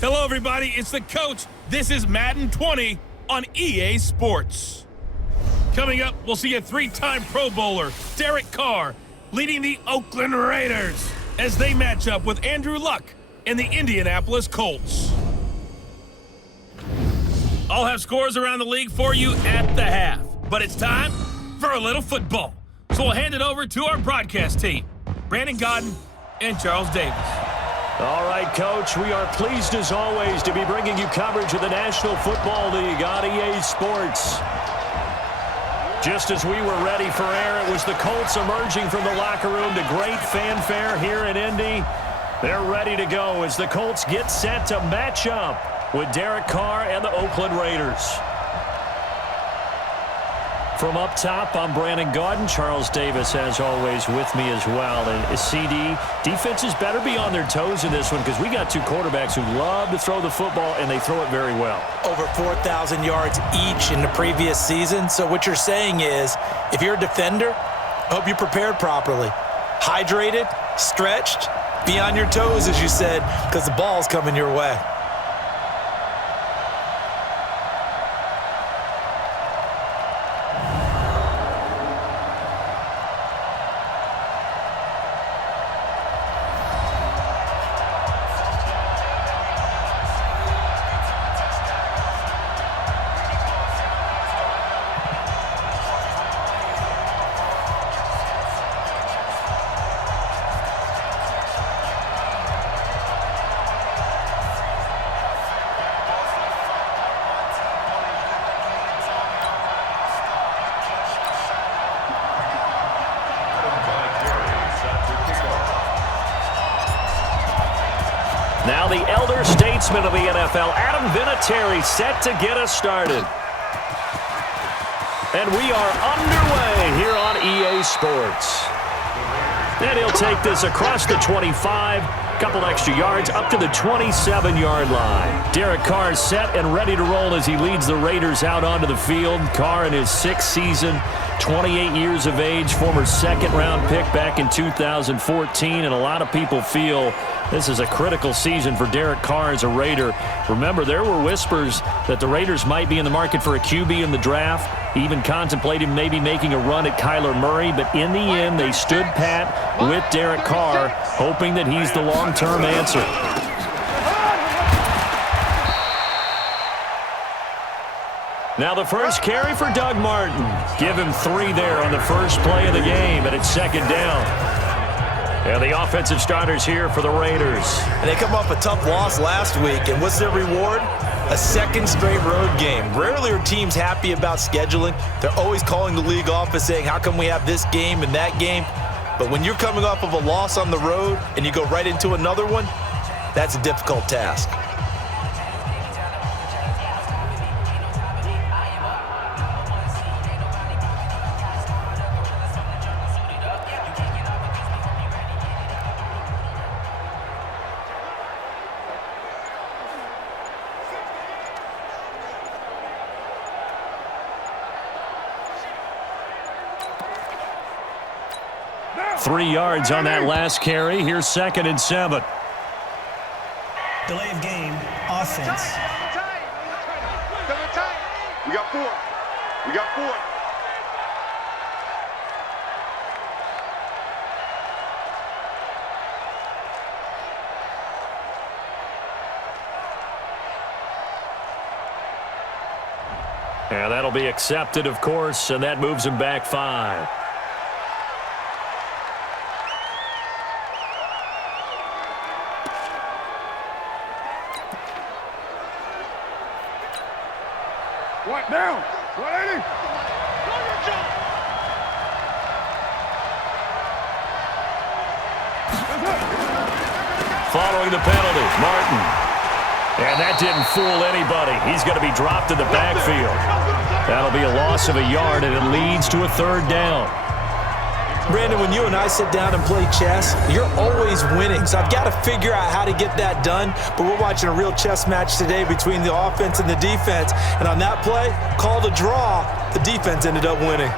Hello, everybody. It's the coach. This is Madden 20 on EA Sports. Coming up, we'll see a three-time Pro Bowler, Derek Carr, leading the Oakland Raiders as they match up with Andrew Luck and the Indianapolis Colts. I'll have scores around the league for you at the half, but it's time for a little football. So we'll hand it over to our broadcast team, Brandon Godden and Charles Davis. All right, Coach, we are pleased as always to be bringing you coverage of the National Football League on EA Sports. Just as we were ready for air, it was the Colts emerging from the locker room to great fanfare here in Indy. They're ready to go as the Colts get set to match up with Derek Carr and the Oakland Raiders. From up top, I'm Brandon Godden. Charles Davis, as always, with me as well. And CD, defenses better be on their toes in this one because we got two quarterbacks who love to throw the football, and they throw it very well. Over 4,000 yards each in the previous season. So what you're saying is, if you're a defender, I hope you prepared properly. Hydrated, stretched, be on your toes, as you said, because the ball's coming your way. Now the elder statesman of the NFL, Adam Vinatieri, set to get us started. And we are underway here on EA Sports. And he'll take this across the 25, couple extra yards, up to the 27-yard line. Derek Carr is set and ready to roll as he leads the Raiders out onto the field. Carr in his sixth season, 28 years of age, former second-round pick back in 2014, and a lot of people feel this is a critical season for Derek Carr as a Raider. Remember, there were whispers that the Raiders might be in the market for a QB in the draft, even contemplating maybe making a run at Kyler Murray, but in the end, they stood pat with Derek Carr, hoping that he's the long-term answer. Now the first carry for Doug Martin. Give him 3 there on the first play of the game, and it's second down. And the offensive starters here for the Raiders. And they come off a tough loss last week, and what's their reward? A second straight road game. Rarely are teams happy about scheduling. They're always calling the league office saying, how come we have this game and that game? But when you're coming off of a loss on the road and you go right into another one, that's a difficult task. Three yards on that last carry. Here's 2nd and 7. Delay of game, offense. We got 4. We got 4. And that'll be accepted, of course, and that moves him back 5. What down? 180. Following the penalty, Martin. And that didn't fool anybody. He's going to be dropped in the backfield. That'll be a loss of a yard, and it leads to a 3rd down. Brandon, when you and I sit down and play chess, you're always winning. So I've got to figure out how to get that done. But we're watching a real chess match today between the offense and the defense. And on that play, called a draw, the defense ended up winning.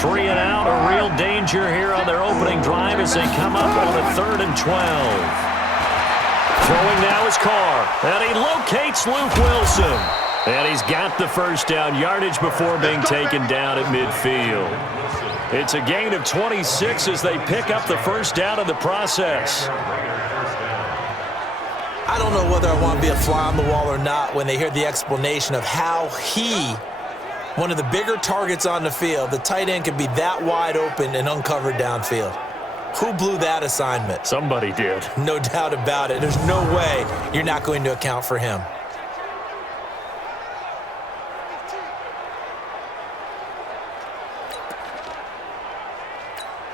3 and out, a real danger here on their opening drive as they come up on a 3rd and 12. Throwing now is Carr, and he locates Luke Wilson. And he's got the first down yardage before being taken down at midfield. It's a gain of 26 as they pick up the first down in the process. I don't know whether I want to be a fly on the wall or not when they hear the explanation of how one of the bigger targets on the field, the tight end, could be that wide open and uncovered downfield. Who blew that assignment? Somebody did. No doubt about it. There's no way you're not going to account for him.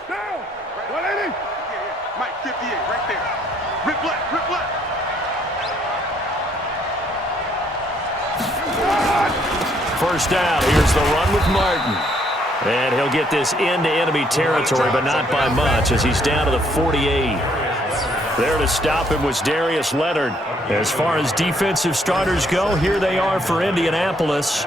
Down. 180. Mike, 58, right there. Rip left, rip left. First down. Here's the run with Martin. And he'll get this into enemy territory, but not by much as he's down to the 48. There to stop him was Darius Leonard. As far as defensive starters go, here they are for Indianapolis.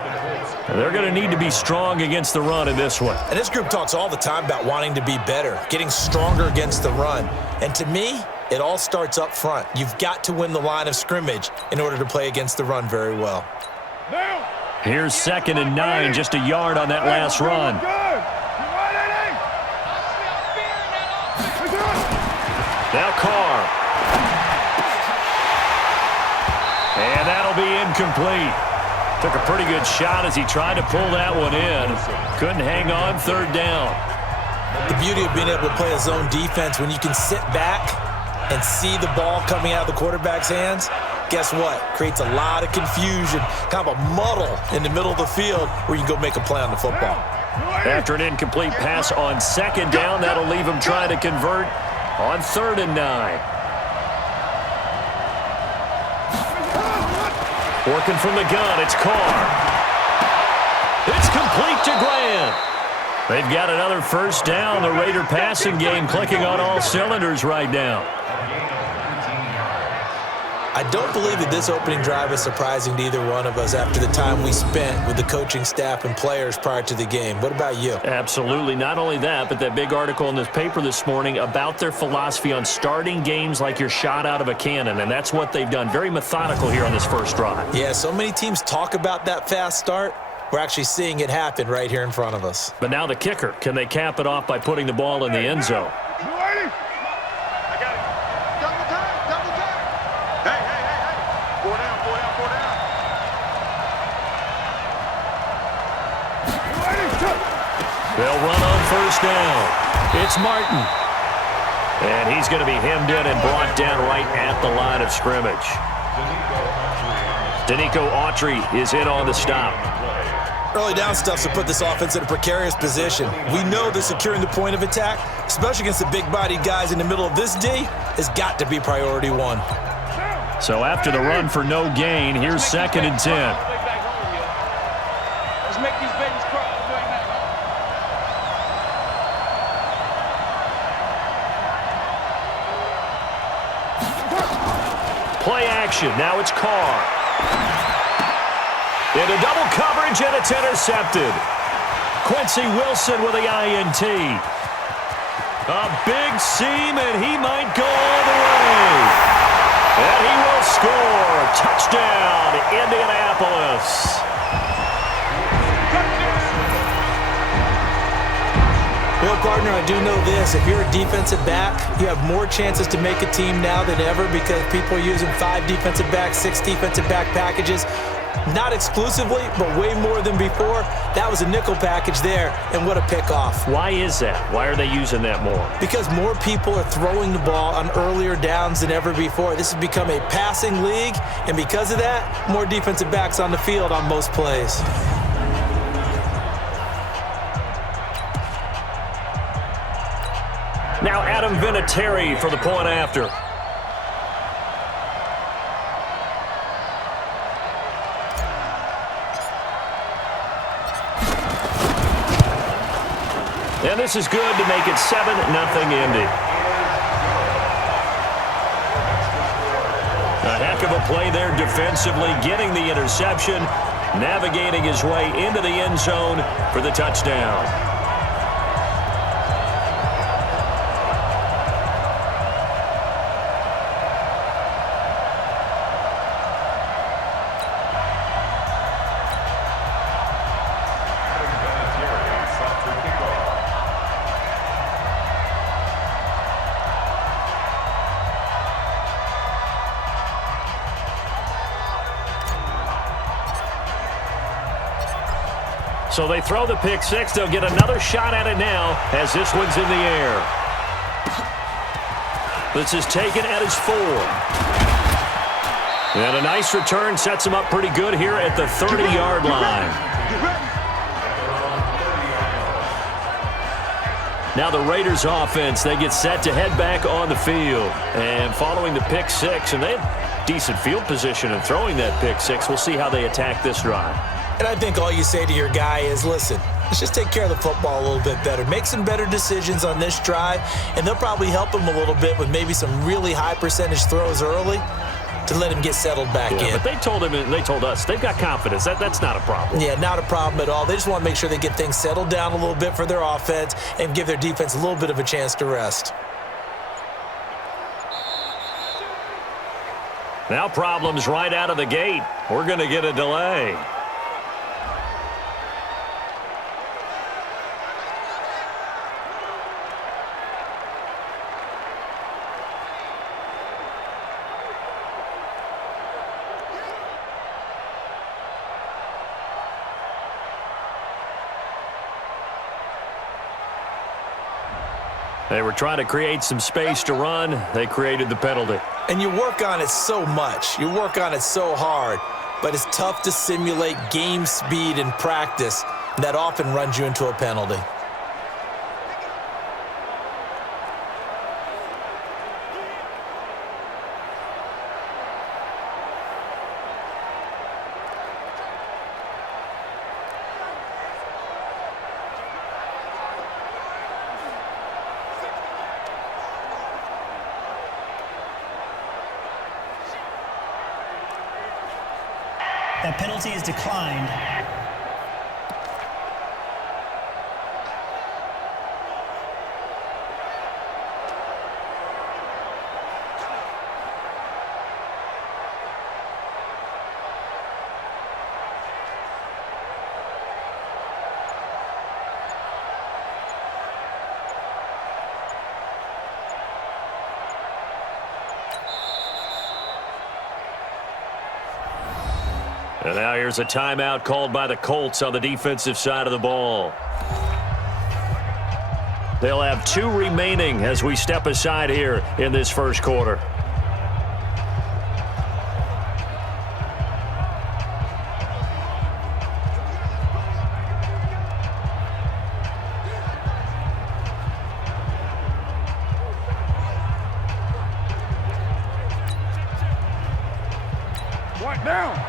They're going to need to be strong against the run in this one. And this group talks all the time about wanting to be better, getting stronger against the run. And to me, it all starts up front. You've got to win the line of scrimmage in order to play against the run very well. Down. Here's 2nd and 9, just a yard on that last run. Now Carr. And that'll be incomplete. Took a pretty good shot as he tried to pull that one in. Couldn't hang on, 3rd down. The beauty of being able to play a zone defense when you can sit back and see the ball coming out of the quarterback's hands, guess what? Creates a lot of confusion, kind of a muddle in the middle of the field where you can go make a play on the football. After an incomplete pass on 2nd down, that'll leave him trying to convert on 3rd and 9. Working from the gun, it's Carr. It's complete to Grant. They've got another first down. The Raider passing game clicking on all cylinders right now. I don't believe that this opening drive is surprising to either one of us after the time we spent with the coaching staff and players prior to the game. What about you? Absolutely. Not only that, but that big article in this paper this morning about their philosophy on starting games like you're shot out of a cannon, and that's what they've done. Very methodical here on this first drive. Yeah, so many teams talk about that fast start. We're actually seeing it happen right here in front of us. But now the kicker. Can they cap it off by putting the ball in the end zone? They'll run on first down. It's Martin. And he's going to be hemmed in and brought down right at the line of scrimmage. Danico Autry is in on the stop. Early down stuff to put this offense in a precarious position. We know that securing the point of attack, especially against the big-bodied guys in the middle of this D, has got to be priority one. So after the run for no gain, here's 2nd and 10. Let's make these babies cry. Play action. Now it's Carr. Into double coverage, and it's intercepted. Quincy Wilson with the INT. A big seam, and he might go all the way. And he will score. Touchdown, Indianapolis. Well, partner, I do know this. If you're a defensive back, you have more chances to make a team now than ever because people are using 5 defensive backs, 6 defensive back packages. Not exclusively, but way more than before. That was a nickel package there, and what a pickoff. Why is that? Why are they using that more? Because more people are throwing the ball on earlier downs than ever before. This has become a passing league, and because of that, more defensive backs on the field on most plays. Now Adam Vinatieri for the point after. And this is good to make it 7-0 Indy. A heck of a play there defensively, getting the interception, navigating his way into the end zone for the touchdown. So they throw the pick six. They'll get another shot at it now as this one's in the air. This is taken at his 4. And a nice return sets him up pretty good here at the 30-yard line. Now the Raiders offense, they get set to head back on the field. And following the pick six, and they have decent field position in throwing that pick six. We'll see how they attack this drive. And I think all you say to your guy is, listen, let's just take care of the football a little bit better. Make some better decisions on this drive, and they'll probably help him a little bit with maybe some really high percentage throws early to let him get settled back in. But they told him and they told us they've got confidence. That's not a problem. Yeah, not a problem at all. They just want to make sure they get things settled down a little bit for their offense and give their defense a little bit of a chance to rest. Now problems right out of the gate. We're going to get a delay. They were trying to create some space to run. They created the penalty. And you work on it so much. You work on it so hard. But it's tough to simulate game speed in practice. And that often runs you into a penalty. That penalty is declined. And now here's a timeout called by the Colts on the defensive side of the ball. They'll have 2 remaining as we step aside here in this first quarter.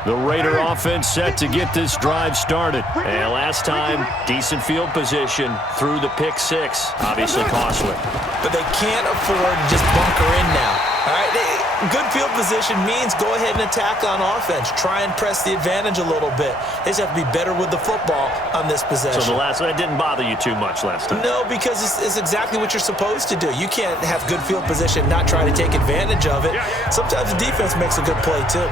The Raider offense set to get this drive started. And last time, decent field position through the pick six. Obviously costly. But they can't afford to just bunker in now. All right, good field position means go ahead and attack on offense. Try and press the advantage a little bit. They just have to be better with the football on this possession. So that didn't bother you too much last time? No, because it's exactly what you're supposed to do. You can't have good field position, not try to take advantage of it. Sometimes the defense makes a good play too.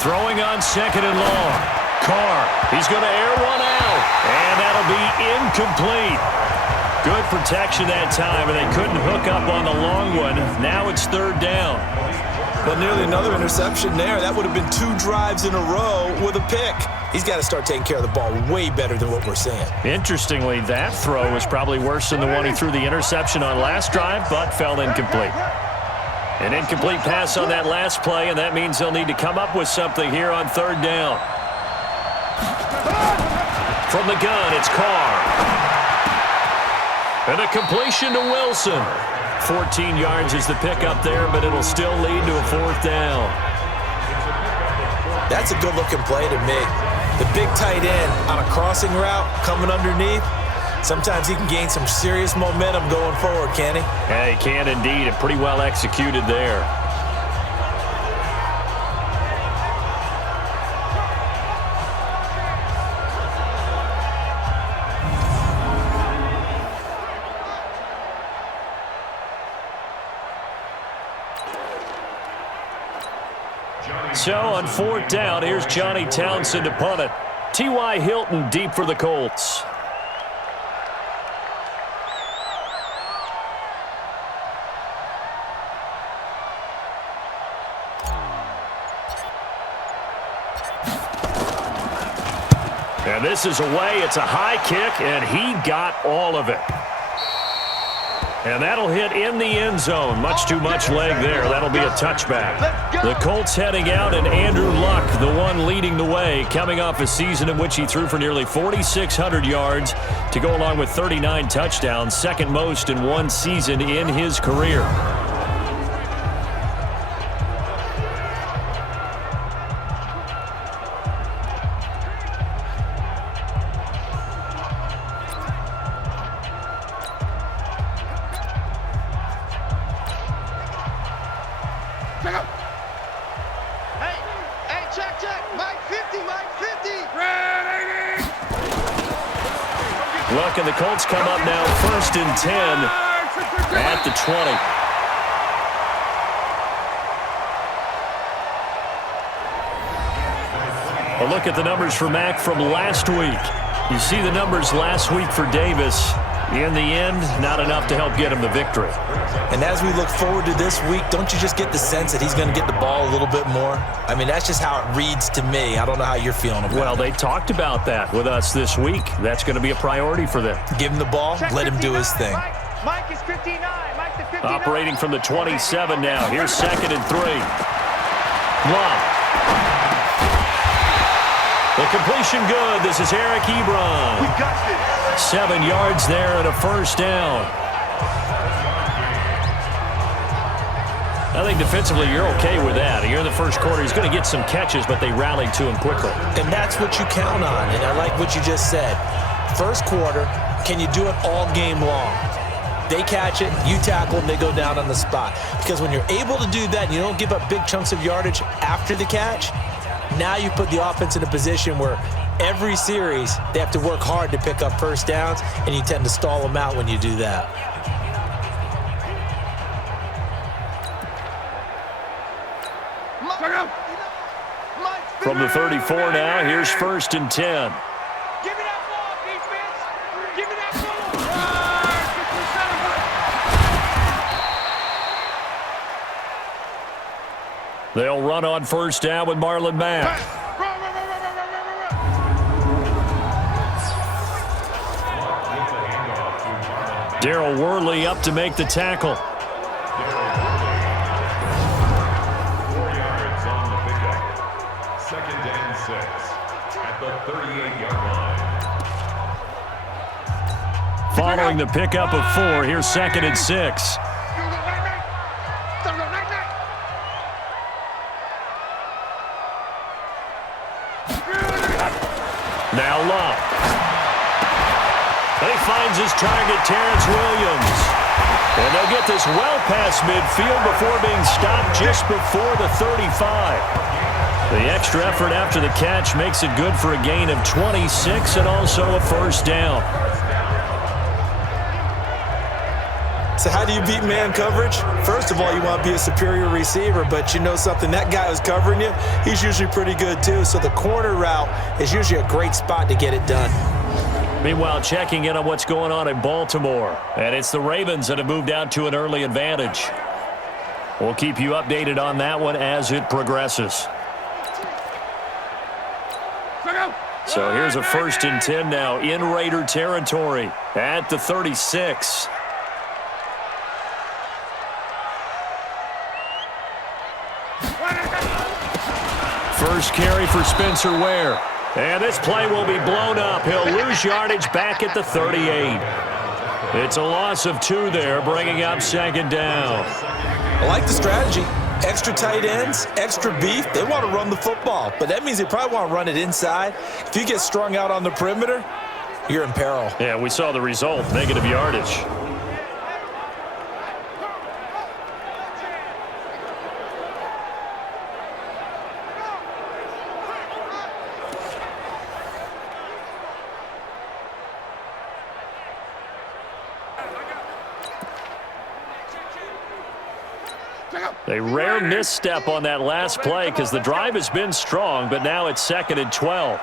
Throwing on second and long. Carr, he's going to air one out. And that'll be incomplete. Good protection that time, and they couldn't hook up on the long one. Now it's third down. Well, nearly another interception there. That would have been 2 drives in a row with a pick. He's got to start taking care of the ball way better than what we're seeing. Interestingly, that throw was probably worse than the one he threw the interception on last drive, but fell incomplete. An incomplete pass on that last play, and that means they'll need to come up with something here on third down. From the gun, it's Carr. And a completion to Wilson. 14 yards is the pickup there, but it'll still lead to a fourth down. That's a good-looking play to me. The big tight end on a crossing route coming underneath. Sometimes he can gain some serious momentum going forward, can he? Yeah, he can indeed, and pretty well executed there. So on 4th down, here's Johnny Townsend to punt it. T.Y. Hilton deep for the Colts. And this is away. It's a high kick, and he got all of it. And that'll hit in the end zone. Much too much leg there. That'll be a touchback. The Colts heading out, and Andrew Luck, the one leading the way, coming off a season in which he threw for nearly 4,600 yards to go along with 39 touchdowns, second most in one season in his career. Luck and the Colts come up now 1st and 10 at the 20. A look at the numbers for Mack from last week. You see the numbers last week for Davis. In the end, not enough to help get him the victory. And as we look forward to this week, don't you just get the sense that he's going to get the ball a little bit more? I mean, that's just how it reads to me. I don't know how you're feeling about it. Well, they talked about that with us this week. That's going to be a priority for them. Give him the ball, let him do his thing. Mike is 59. Mike the 59. Operating from the 27 now. Here's 2nd and 3. Luck. The completion good. This is Eric Ebron. We got this. 7 yards there and a 1st down. I think defensively you're okay with that. Here in the first quarter, he's going to get some catches, but they rallied to him quickly. And that's what you count on, and I like what you just said. First quarter, can you do it all game long? They catch it, you tackle, and they go down on the spot. Because when you're able to do that and you don't give up big chunks of yardage after the catch, now you put the offense in a position where every series they have to work hard to pick up 1st downs, and you tend to stall them out when you do that. From the 34 now, here's 1st and 10. Give me that ball, defense. Give me that ball. They'll run on 1st down with Marlon Mack. Darryl Worley up to make the tackle. 4 yards on the pickup. 2nd and 6 at the 38-yard line. Following the pickup of 4, here's 2nd and 6. Now Luck. He finds his target, Terrence Williams. And they'll get this well past midfield before being stopped just before the 35. The extra effort after the catch makes it good for a gain of 26 and also a 1st down. So how do you beat man coverage? First of all, you want to be a superior receiver, but you know something, that guy who's covering you, he's usually pretty good too. So the corner route is usually a great spot to get it done. Meanwhile, checking in on what's going on in Baltimore. And it's the Ravens that have moved out to an early advantage. We'll keep you updated on that one as it progresses. So here's a 1st and 10 now in Raider territory at the 36. First carry for Spencer Ware. And this play will be blown up. He'll lose yardage back at the 38. It's a loss of 2 there, bringing up 2nd down. I like the strategy. Extra tight ends, extra beef. They want to run the football, but that means they probably want to run it inside. If you get strung out on the perimeter, you're in peril. Yeah, we saw the result, negative yardage. A rare misstep on that last play because the drive has been strong, but now it's 2nd and 12.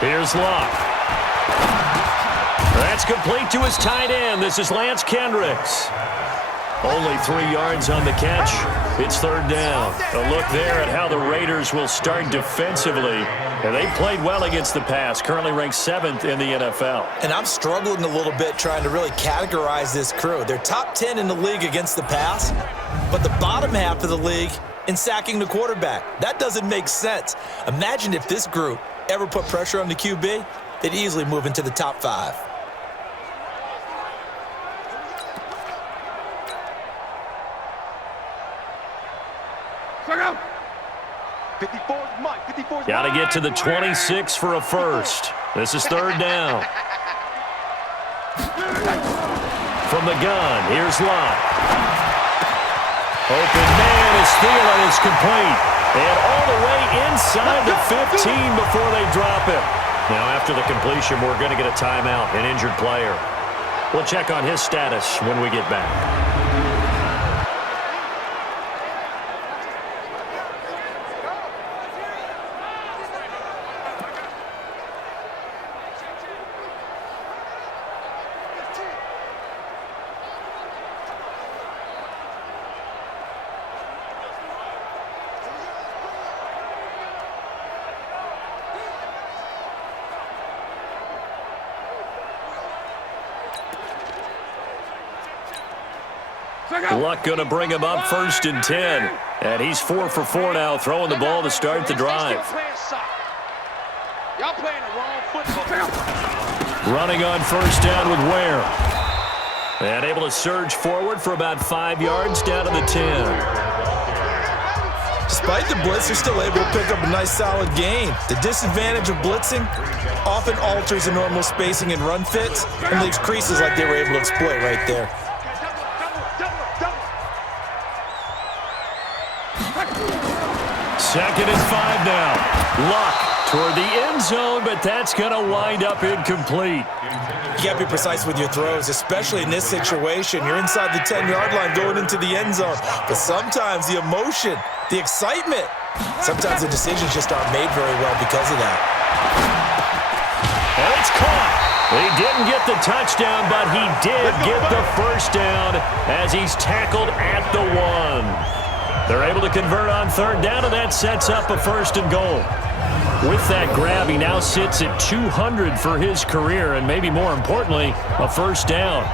Here's Luck. That's complete to his tight end. This is Lance Kendricks. Only 3 yards on the catch. It's 3rd down. A look there at how the Raiders will start defensively. And they played well against the pass, currently ranked 7th in the NFL. And I'm struggling a little bit trying to really categorize this crew. They're top 10 in the league against the pass, but the bottom half of the league in sacking the quarterback. That doesn't make sense. Imagine if this group ever put pressure on the QB, they'd easily move into the top 5. Got to get to the 26 for a first. This is 3rd down. From the gun, here's Lott. Open man is Thielen is complete. And all the way inside the 15 before they drop it. Now after the completion, we're going to get a timeout, an injured player. We'll check on his status when we get back. Luck going to bring him up 1st and 10. And he's 4 for 4 now, throwing the ball to start the drive. Y'all playing the wrong football. Running on 1st down with Ware. And able to surge forward for about 5 yards down to the 10. Despite the blitz, they're still able to pick up a nice solid gain. The disadvantage of blitzing often alters the normal spacing and run fits and leaves creases like they were able to exploit right there. 2nd and 5 now. Luck toward the end zone, but that's going to wind up incomplete. You got to be precise with your throws, especially in this situation. You're inside the 10-yard line going into the end zone. But sometimes the emotion, the excitement, sometimes the decisions just aren't made very well because of that. And it's caught. He didn't get the touchdown, but he did get the 1st down as he's tackled at the 1. They're able to convert on 3rd down, and that sets up a 1st and goal. With that grab, he now sits at 200 for his career, and maybe more importantly, a 1st down.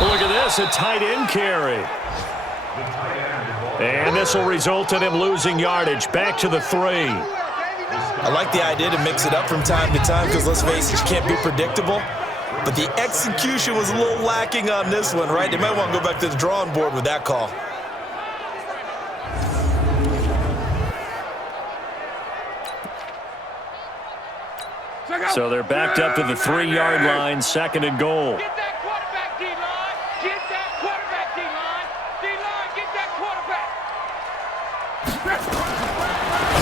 Look at this, a tight end carry. And this will result in him losing yardage. Back to the 3. I like the idea to mix it up from time to time because, let's face it, you can't be predictable. But the execution was a little lacking on this one, right? They might want to go back to the drawing board with that call. So they're backed up to the 3-yard line, 2nd and goal. Get that quarterback, D-line. Get that quarterback, D-line. D-line, get that quarterback.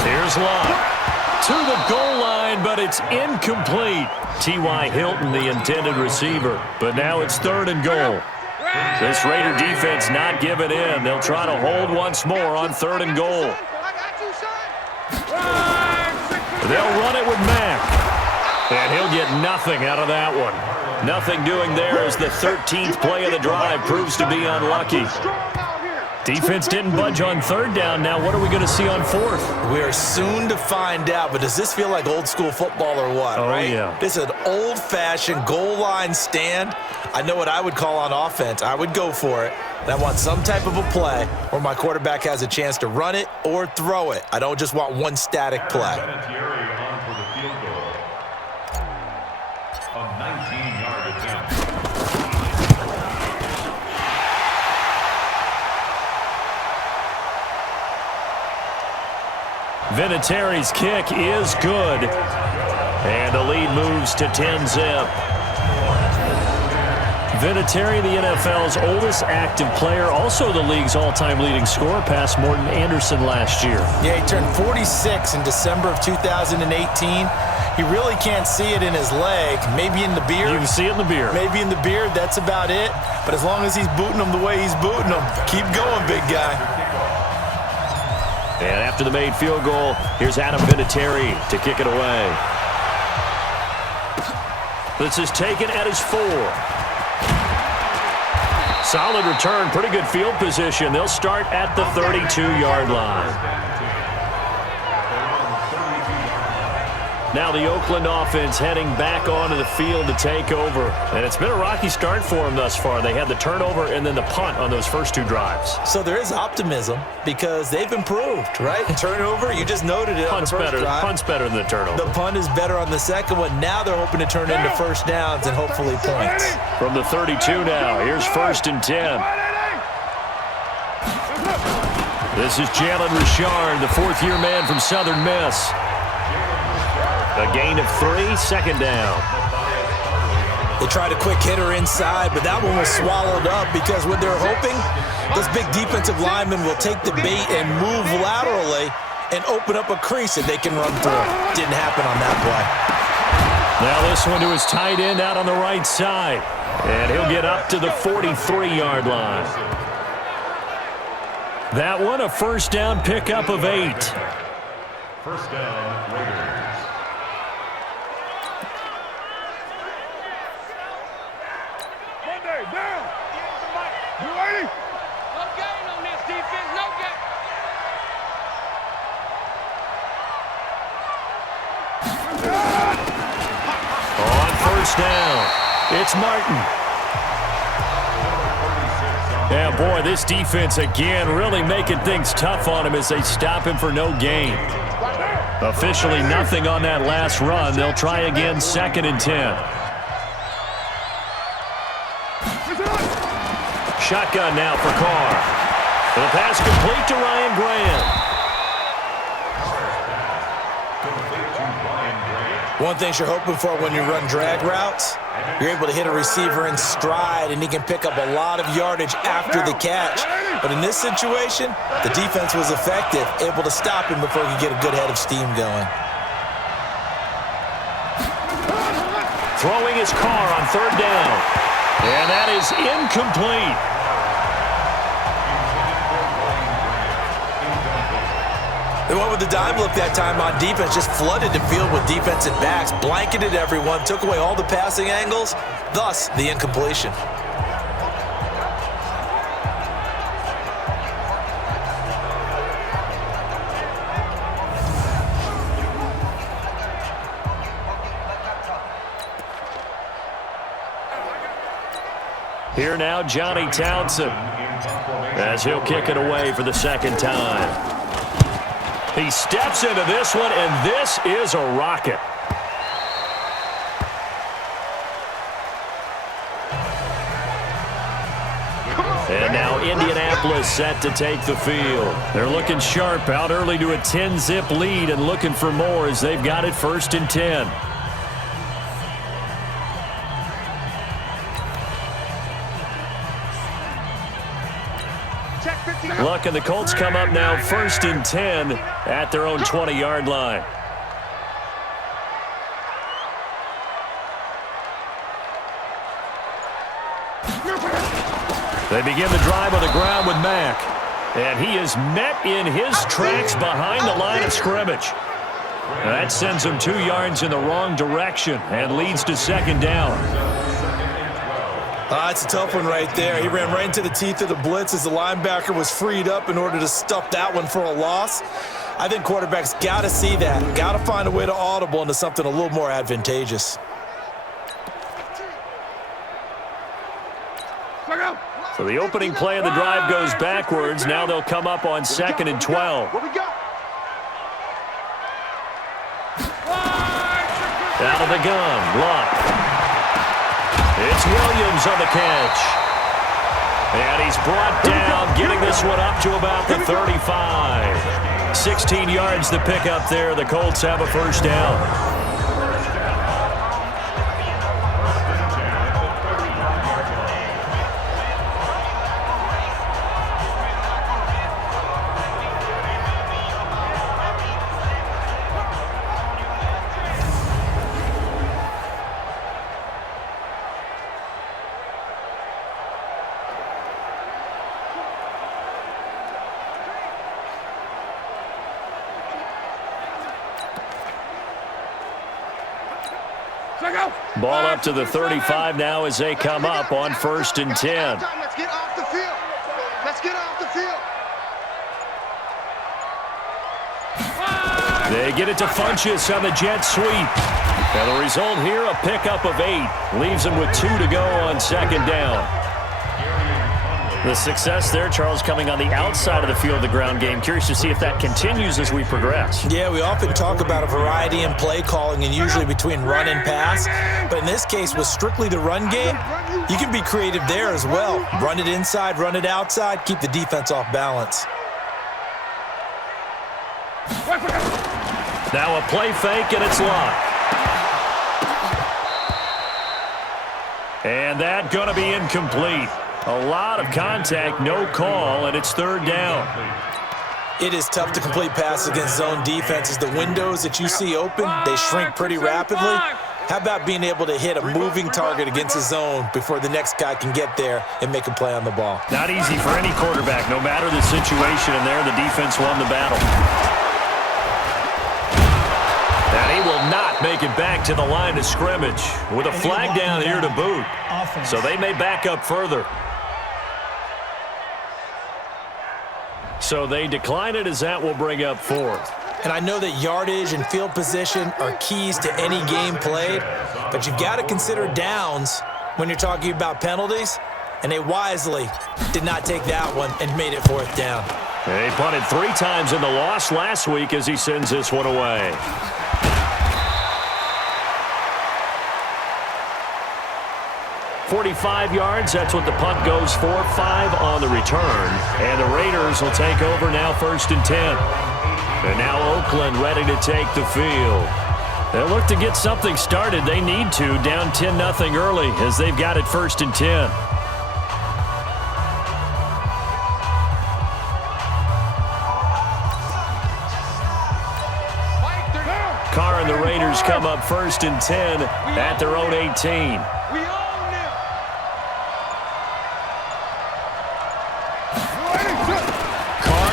Here's Lott to the goal line, but it's incomplete. T.Y. Hilton, the intended receiver. But now it's 3rd and goal. This Raider defense not giving in. They'll try to hold once more on 3rd and goal. They'll run it with Mack. And he'll get nothing out of that one. Nothing doing there as the 13th play of the drive proves to be unlucky. Defense didn't budge on 3rd down. Now what are we going to see on 4th? We are soon to find out, but does this feel like old school football or what, right? Yeah. This is an old-fashioned goal line stand. I know what I would call on offense. I would go for it. And I want some type of a play where my quarterback has a chance to run it or throw it. I don't just want one static play. A 19 Vinatieri's kick is good. And the lead moves to 10-zip. Vinatieri, the NFL's oldest active player, also the league's all-time leading scorer, past Morton Anderson last year. Yeah, he turned 46 in December of 2018. He really can't see it in his leg. Maybe in the beard. You can see it in the beard. Maybe in the beard, that's about it. But as long as he's booting him the way he's booting him, keep going, big guy. And after the made field goal, here's Adam Vinatieri to kick it away. This is taken at his 4. Solid return, pretty good field position. They'll start at the 32-yard line. Now the Oakland offense heading back onto the field to take over. And it's been a rocky start for them thus far. They had the turnover and then the punt on those first 2 drives. So there is optimism because they've improved, right? Turnover, you just noted it on the first drive. Punt's better than the turnover. The punt is better on the second one. Now they're hoping to turn into first downs and hopefully points. From the 32 now, here's 1st and 10. This is Jalen Richard, the 4th-year man from Southern Miss. A gain of 3, 2nd down. They tried a quick hitter inside, but that one was swallowed up because what they're hoping, those big defensive linemen will take the bait and move laterally and open up a crease that they can run through. Didn't happen on that play. Now this one to his tight end out on the right side. And he'll get up to the 43-yard line. That one, a 1st down pickup of 8. 1st down, Raiders. Down. You ready? No gain on this defense. No gain. On 1st down, it's Martin. Yeah, boy, this defense again really making things tough on him as they stop him for no gain. Officially nothing on that last run. They'll try again, 2nd and 10. Shotgun now for Carr. The pass complete to Ryan Grant. One thing you're hoping for when you run drag routes, you're able to hit a receiver in stride and he can pick up a lot of yardage after the catch. But in this situation, the defense was effective, able to stop him before he could get a good head of steam going. Throwing his Carr on 3rd down. And that is incomplete. They went with the dime look that time on defense, just flooded the field with defensive backs, blanketed everyone, took away all the passing angles, thus the incompletion. Here now, Johnny Townsend, as he'll kick it away for the 2nd time. He steps into this one, and this is a rocket. And now Indianapolis set to take the field. They're looking sharp, out early to a 10-zip lead and looking for more as they've got it 1st and 10. Luck and the Colts come up now 1st and 10 at their own 20-yard line. They begin the drive on the ground with Mack. And he is met in his tracks behind the line of scrimmage. That sends him 2 yards in the wrong direction and leads to 2nd down. It's a tough one right there. He ran right into the teeth of the blitz as the linebacker was freed up in order to stuff that one for a loss. I think quarterbacks got to see that. Got to find a way to audible into something a little more advantageous. So the opening play of the drive goes backwards. Now they'll come up on 2nd and 12. What we got? Out of the gun, Luck. It's Williams on the catch. And he's brought down, getting this one up to about the 35. 16 yards to pick up there. The Colts have a first down. Ball up to the 35 now as they come up on 1st and 10. Let's get off the field. Let's get off the field. They get it to Funchess on the jet sweep. And the result here, a pickup of 8. Leaves them with 2 to go on 2nd down. The success there, Charles, coming on the outside of the field of the ground game. Curious to see if that continues as we progress. Yeah, we often talk about a variety in play calling and usually between run and pass. But in this case, with strictly the run game, you can be creative there as well. Run it inside, run it outside, keep the defense off balance. Now a play fake, and it's locked. And that going to be incomplete. A lot of contact, no call, and it's 3rd down. It is tough to complete passes against zone defenses. The windows that you see open, they shrink pretty rapidly. How about being able to hit a moving target against a zone before the next guy can get there and make a play on the ball? Not easy for any quarterback, no matter the situation, and there the defense won the battle. And he will not make it back to the line of scrimmage with a flag down here to boot. So they may back up further. So they decline it as that will bring up 4th. And I know that yardage and field position are keys to any game played, but you've got to consider downs when you're talking about penalties, and they wisely did not take that one and made it 4th down. They punted 3 times in the loss last week as he sends this one away. 45 yards, that's what the punt goes for. 5 on the return. And the Raiders will take over now 1st and 10. And now Oakland ready to take the field. They'll look to get something started. They need to, down 10-0 early as they've got it 1st and 10. Carr and the Raiders come up 1st and 10 at their own 18.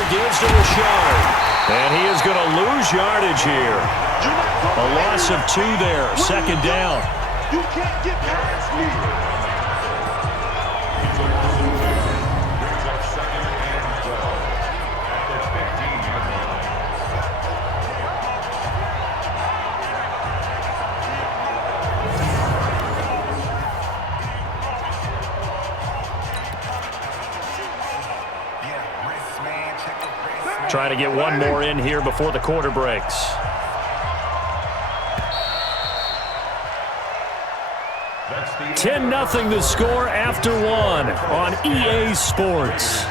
Gives to Rashard, and he is going to lose yardage here. A loss of 2 there, 2nd down. You can't get past me. Brings up 2nd and 12 at the 15-yard line. Try to get one more in here before the quarter breaks. That's 10-0 the score after 1 on EA Sports.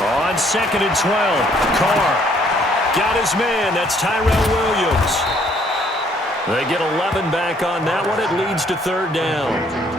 On 2nd and 12, Carr got his man. That's Tyrell Williams. They get 11 back on that one. It leads to 3rd down.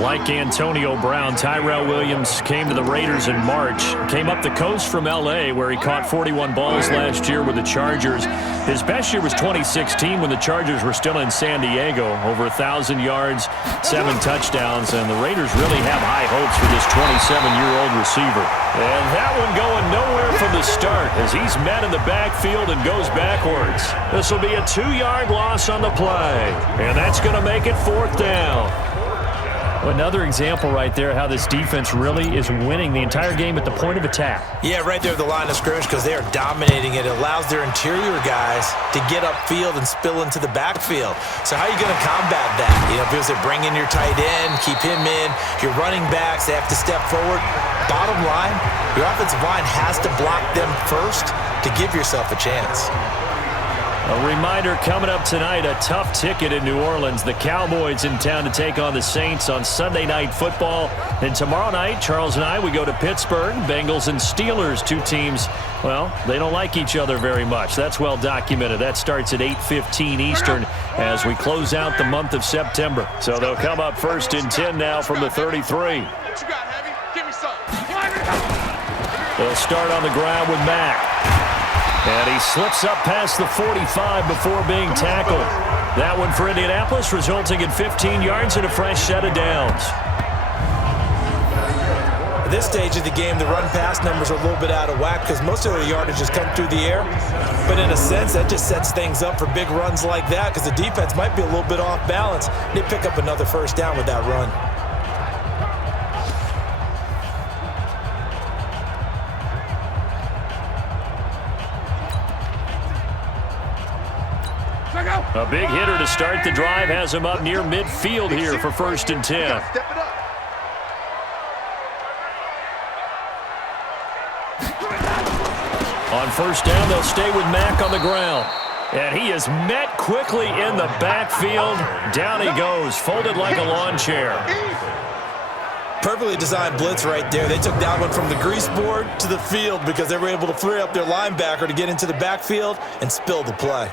Like Antonio Brown, Tyrell Williams came to the Raiders in March. Came up the coast from L.A., where he caught 41 balls last year with the Chargers. His best year was 2016 when the Chargers were still in San Diego. Over 1,000 yards, 7 touchdowns, and the Raiders really have high hopes for this 27-year-old receiver. And that one going nowhere from the start as he's met in the backfield and goes backwards. This will be a 2-yard loss on the play, and that's going to make it 4th down. Another example right there how this defense really is winning the entire game at the point of attack. Yeah, right there at the line of scrimmage because they are dominating it. It allows their interior guys to get upfield and spill into the backfield. So how are you going to combat that? You know, because they bring in your tight end, keep him in, your running backs, they have to step forward. Bottom line, your offensive line has to block them first to give yourself a chance. A reminder coming up tonight, a tough ticket in New Orleans. The Cowboys in town to take on the Saints on Sunday Night Football. And tomorrow night, Charles and I, we go to Pittsburgh. Bengals and Steelers, two teams, well, they don't like each other very much. That's well documented. That starts at 8:15 Eastern as we close out the month of September. So they'll come up first and 10 now from the 33. What you got, Heavy? Give me some. They'll start on the ground with Mack. And he slips up past the 45 before being tackled. That one for Indianapolis, resulting in 15 yards and a fresh set of downs. At this stage of the game, the run-pass numbers are a little bit out of whack because most of the yardage has come through the air. But in a sense, that just sets things up for big runs like that because the defense might be a little bit off balance. They pick up another first down with that run. A big hitter to start the drive has him up near midfield here for first and 10. Step it up. On first down, they'll stay with Mack on the ground. And he is met quickly in the backfield. Down he goes, folded like a lawn chair. Perfectly designed blitz right there. They took that one from the grease board to the field because they were able to free up their linebacker to get into the backfield and spill the play.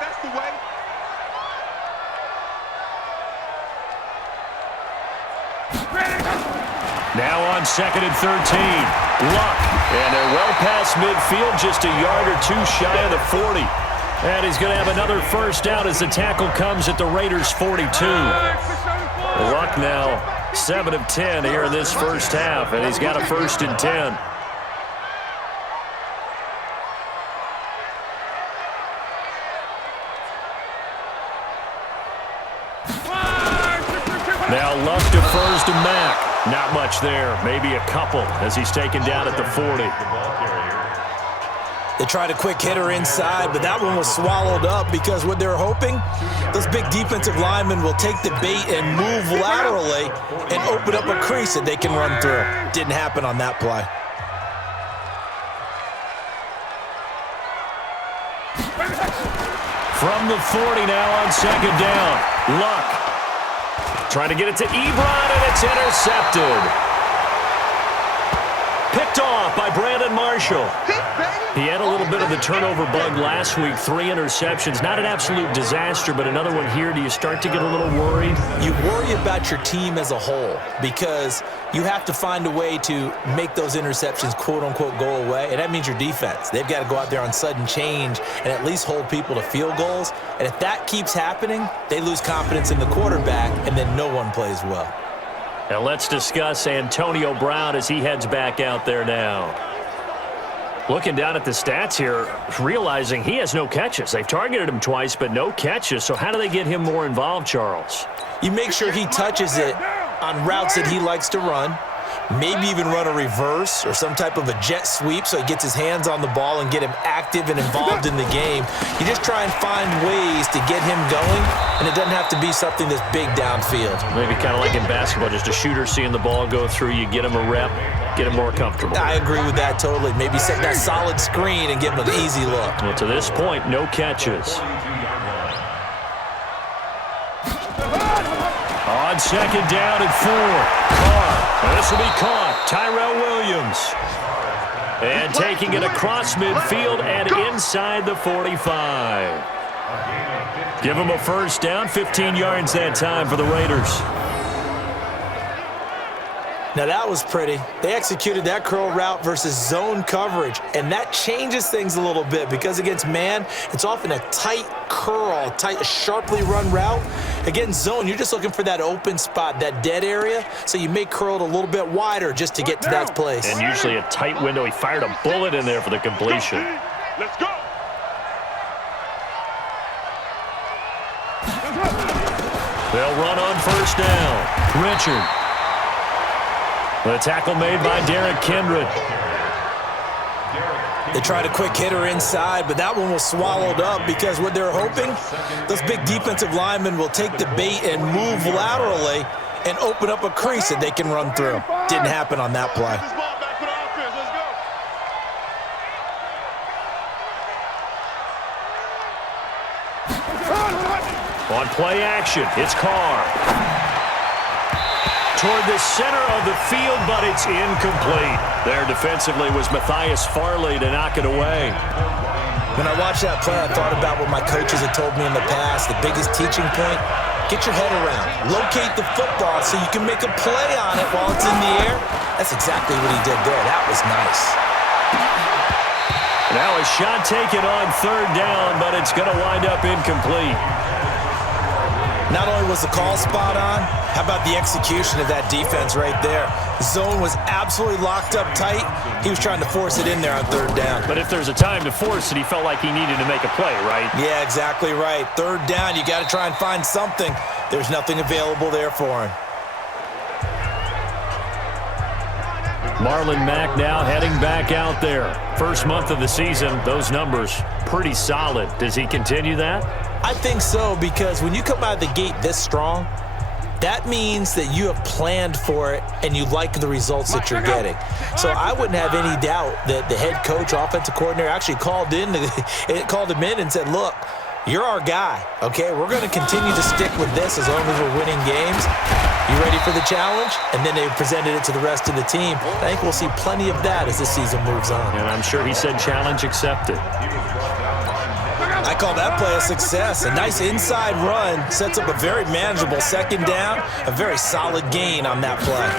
That's the way. Now on second and 13. Luck. And they're well past midfield, just a yard or two shy of the 40. And he's going to have another first down as the tackle comes at the Raiders' 42. Luck now 7 of 10 here in this first half, and he's got a first and 10. Now Luck defers to Mack. Not much there. Maybe a couple as he's taken down at the 40. They tried a quick hitter inside, but that one was swallowed up because what they're hoping, those big defensive linemen will take the bait and move laterally and open up a crease that they can run through. Didn't happen on that play. From the 40 now on second down. Luck. Trying to get it to Ebron, and it's intercepted. Picked off by Brandon Marshall. He had a little bit of the turnover bug last week, 3 interceptions. Not an absolute disaster, but another one here. Do you start to get a little worried? You worry about your team as a whole because you have to find a way to make those interceptions, quote-unquote, go away, and that means your defense. They've got to go out there on sudden change and at least hold people to field goals, and if that keeps happening, they lose confidence in the quarterback, and then no one plays well. Now let's discuss Antonio Brown as he heads back out there now. Looking down at the stats here, realizing he has no catches. They've targeted him twice, but no catches. So how do they get him more involved, Charles? You make sure he touches it on routes that he likes to run, maybe even run a reverse or some type of a jet sweep so he gets his hands on the ball and get him active and involved in the game. You just try and find ways to get him going, and it doesn't have to be something that's big downfield. Maybe kind of like in basketball, just a shooter seeing the ball go through, you get him a rep, get him more comfortable. I agree with that totally. Maybe set that solid screen and give him an easy look. Well, to this point, no catches. On second down and 4. Carr. This will be caught. Tyrell Williams. And taking it across midfield and inside the 45. Give him a first down. 15 yards that time for the Raiders. Now that was pretty. They executed that curl route versus zone coverage, and that changes things a little bit because against man, it's often a tight curl, tight, sharply run route. Against zone, you're just looking for that open spot, that dead area, so you may curl it a little bit wider just to get to that place. And usually a tight window. He fired a bullet in there for the completion. Let's go. They'll run on first down. Richard. The tackle made by Derrick Kindred. They tried a quick hitter inside, but that one was swallowed up because what they're hoping, those big defensive linemen will take the bait and move laterally and open up a crease that they can run through. Didn't happen on that play. On play action, it's Carr. Toward the center of the field, but it's incomplete. There defensively was Matthias Farley to knock it away. When I watched that play, I thought about what my coaches had told me in the past. The biggest teaching point, get your head around. Locate the football so you can make a play on it while it's in the air. That's exactly what he did there. That was nice. Now a shot taken on third down, but it's going to wind up incomplete. Not only was the call spot on, how about the execution of that defense right there? Zone was absolutely locked up tight. He was trying to force it in there on third down. But if there's a time to force it, he felt like he needed to make a play, right? Yeah, exactly right. Third down, you got to try and find something. There's nothing available there for him. Marlon Mack now heading back out there. First month of the season, those numbers pretty solid. Does he continue that? I think so, because when you come out of the gate this strong, that means that you have planned for it and you like the results that you're getting. So I wouldn't have any doubt that the head coach, offensive coordinator, actually called him in and said, look, you're our guy, okay? We're going to continue to stick with this as long as we're winning games. You ready for the challenge? And then they presented it to the rest of the team. I think we'll see plenty of that as the season moves on. And I'm sure he said challenge accepted. I call that play a success. A nice inside run sets up a very manageable second down, a very solid gain on that play.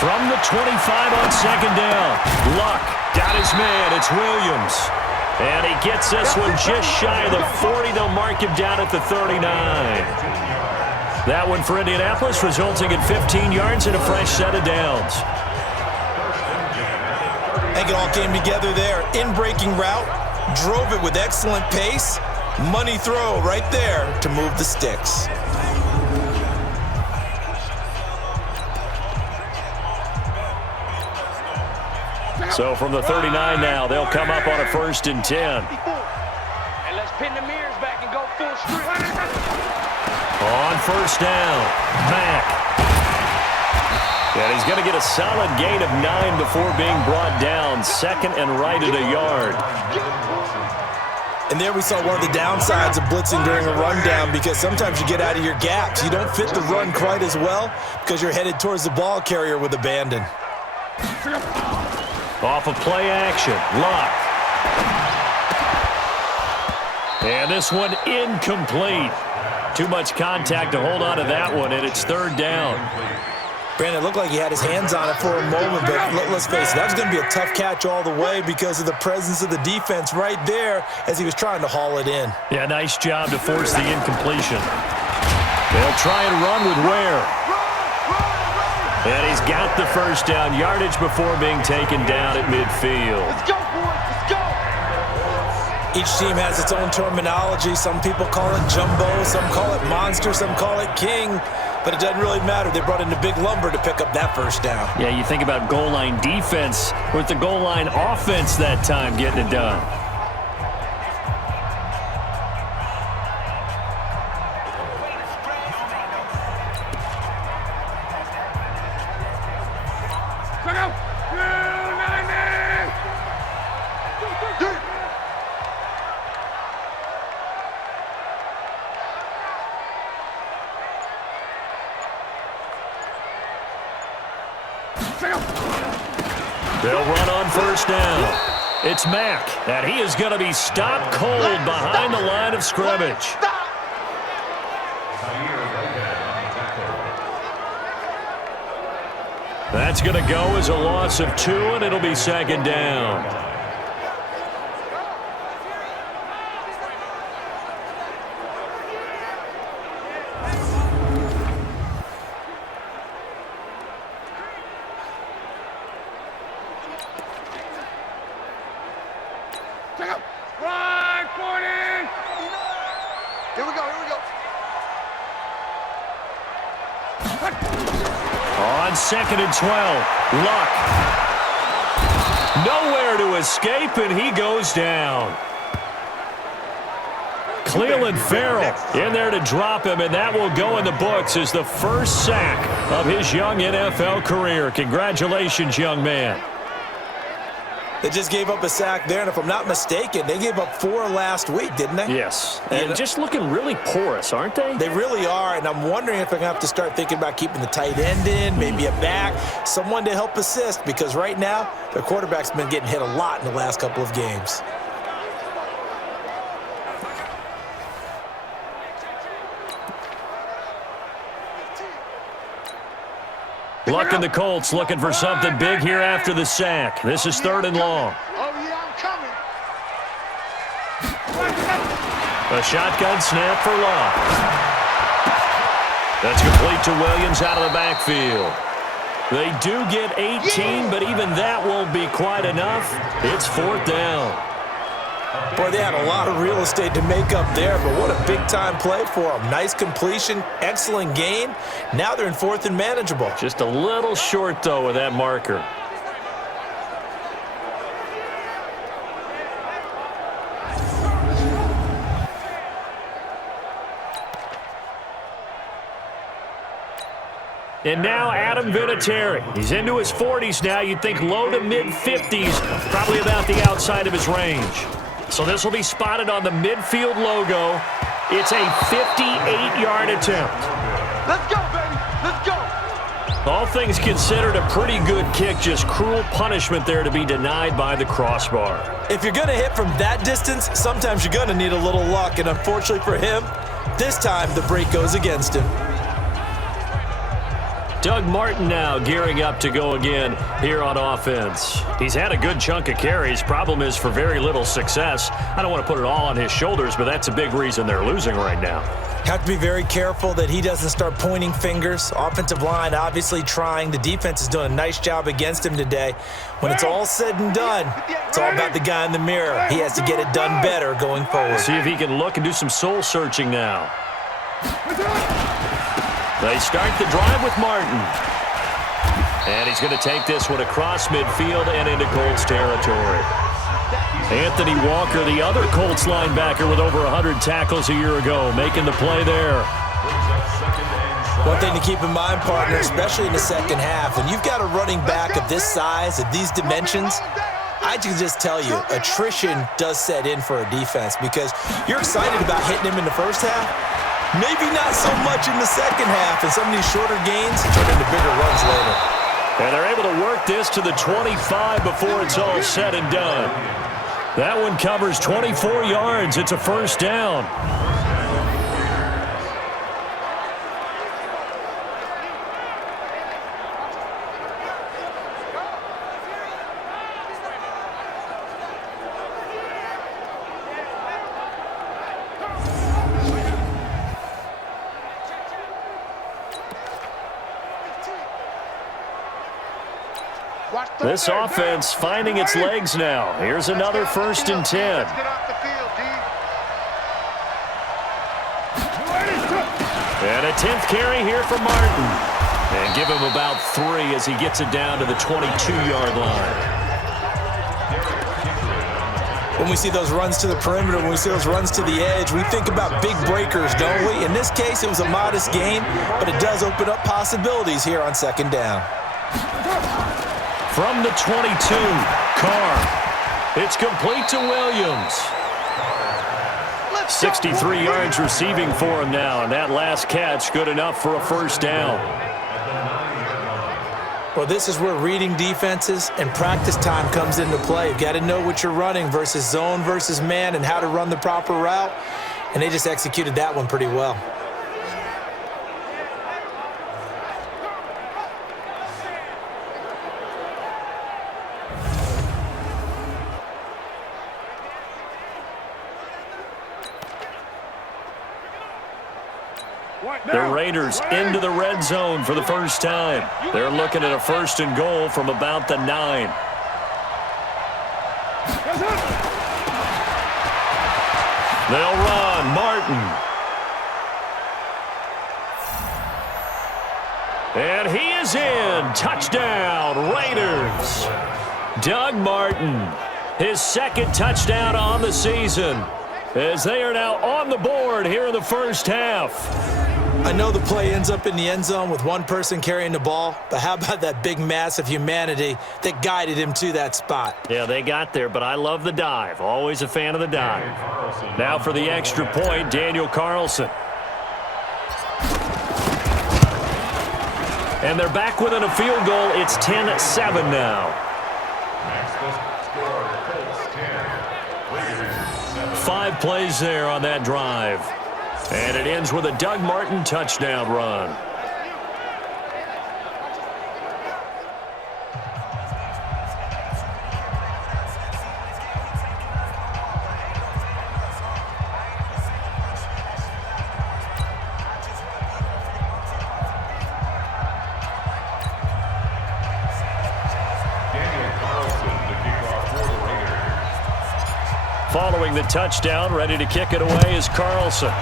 From the 25 on second down, Luck got his man. It's Williams. And he gets this one just shy of the 40. They'll mark him down at the 39. That one for Indianapolis, resulting in 15 yards and a fresh set of downs. I think it all came together there. In-breaking route, drove it with excellent pace. Money throw right there to move the sticks. So from the 39 now, they'll come up on a 1st and 10. And let's pin the mirrors back and go full strip. On first down, Mack. And he's going to get a solid gain of 9 before being brought down. Second and right at a yard. And there we saw one of the downsides of blitzing during a rundown, because sometimes you get out of your gaps. You don't fit the run quite as well because you're headed towards the ball carrier with abandon. Off of play action, Luck. And this one incomplete. Too much contact to hold on to that one, and it's third down. Brandon, it looked like he had his hands on it for a moment, but let's face it, that was going to be a tough catch all the way because of the presence of the defense right there as he was trying to haul it in. Yeah, nice job to force the incompletion. They'll try and run with Ware. And he's got the first down, yardage before being taken down at midfield. Let's go, boys. Let's go. Each team has its own terminology. Some people call it jumbo, some call it monster, some call it king. But it doesn't really matter. They brought in the big lumber to pick up that first down. Yeah, you think about goal line defense with the goal line offense that time getting it done. They'll run on first down. It's Mack, and he is going to be stopped cold behind the line of scrimmage. That's going to go as a loss of 2, and it'll be second down. Right, 40. Here we go, here we go. On 2nd and 12, Luck. Nowhere to escape, and he goes down. Cleveland Farrell in there to drop him, and that will go in the books as the first sack of his young NFL career. Congratulations, young man. They just gave up a sack there, and if I'm not mistaken, they gave up 4 last week, didn't they? Yes, and just looking really porous, aren't they? They really are, and I'm wondering if they're going to have to start thinking about keeping the tight end in, maybe a back, someone to help assist, because right now, their quarterback's been getting hit a lot in the last couple of games. Luck and the Colts looking for something big here after the sack. This is 3rd and long. Oh, yeah, I'm coming. A shotgun snap for Luck. That's complete to Williams out of the backfield. They do get 18, but even that won't be quite enough. It's 4th down. Boy, they had a lot of real estate to make up there, but what a big-time play for them. Nice completion, excellent gain. Now they're in 4th and manageable. Just a little short, though, with that marker. And now Adam Vinatieri. He's into his 40s now. You'd think low to mid-50s, probably about the outside of his range. So this will be spotted on the midfield logo. It's a 58-yard attempt. Let's go, baby. Let's go. All things considered, a pretty good kick. Just cruel punishment there to be denied by the crossbar. If you're going to hit from that distance, sometimes you're going to need a little luck, and unfortunately for him, this time the break goes against him. Doug Martin now gearing up to go again here on offense. He's had a good chunk of carries. Problem is for very little success. I don't want to put it all on his shoulders, but that's a big reason they're losing right now. Have to be very careful that he doesn't start pointing fingers. Offensive line obviously trying. The defense is doing a nice job against him today. When it's all said and done, it's all about the guy in the mirror. He has to get it done better going forward. See if he can look and do some soul searching now. They start the drive with Martin. And he's going to take this one across midfield and into Colts territory. Anthony Walker, the other Colts linebacker with over 100 tackles a year ago, making the play there. One thing to keep in mind, partner, especially in the second half, when you've got a running back of this size, of these dimensions, I can just tell you, attrition does set in for a defense because you're excited about hitting him in the first half. Maybe not so much in the second half, and some of these shorter gains turn into bigger runs later. And they're able to work this to the 25 before it's all said and done. That one covers 24 yards. It's a first down. This offense finding its legs now. Here's another 1st and 10. Let's get off the field, D. And a 10th carry here for Martin. And give him about 3 as he gets it down to the 22-yard line. When we see those runs to the perimeter, when we see those runs to the edge, we think about big breakers, don't we? In this case, it was a modest gain, but it does open up possibilities here on 2nd down. From the 22, Carr. It's complete to Williams. 63 yards receiving for him now, and that last catch good enough for a first down. Well, this is where reading defenses and practice time comes into play. You've got to know what you're running versus zone versus man and how to run the proper route, and they just executed that one pretty well. The Raiders into the red zone for the first time. They're looking at a 1st and goal from about the 9. They'll run. Martin. And he is in. Touchdown, Raiders. Doug Martin, his 2nd touchdown on the season, as they are now on the board here in the first half. I know the play ends up in the end zone with one person carrying the ball, but how about that big mass of humanity that guided him to that spot? Yeah, they got there, but I love the dive. Always a fan of the dive. Now for the extra point, Daniel Carlson. And they're back within a field goal. It's 10-7 now. 5 plays there on that drive. And it ends with a Doug Martin touchdown run. Following the touchdown, ready to kick it away is Carlson.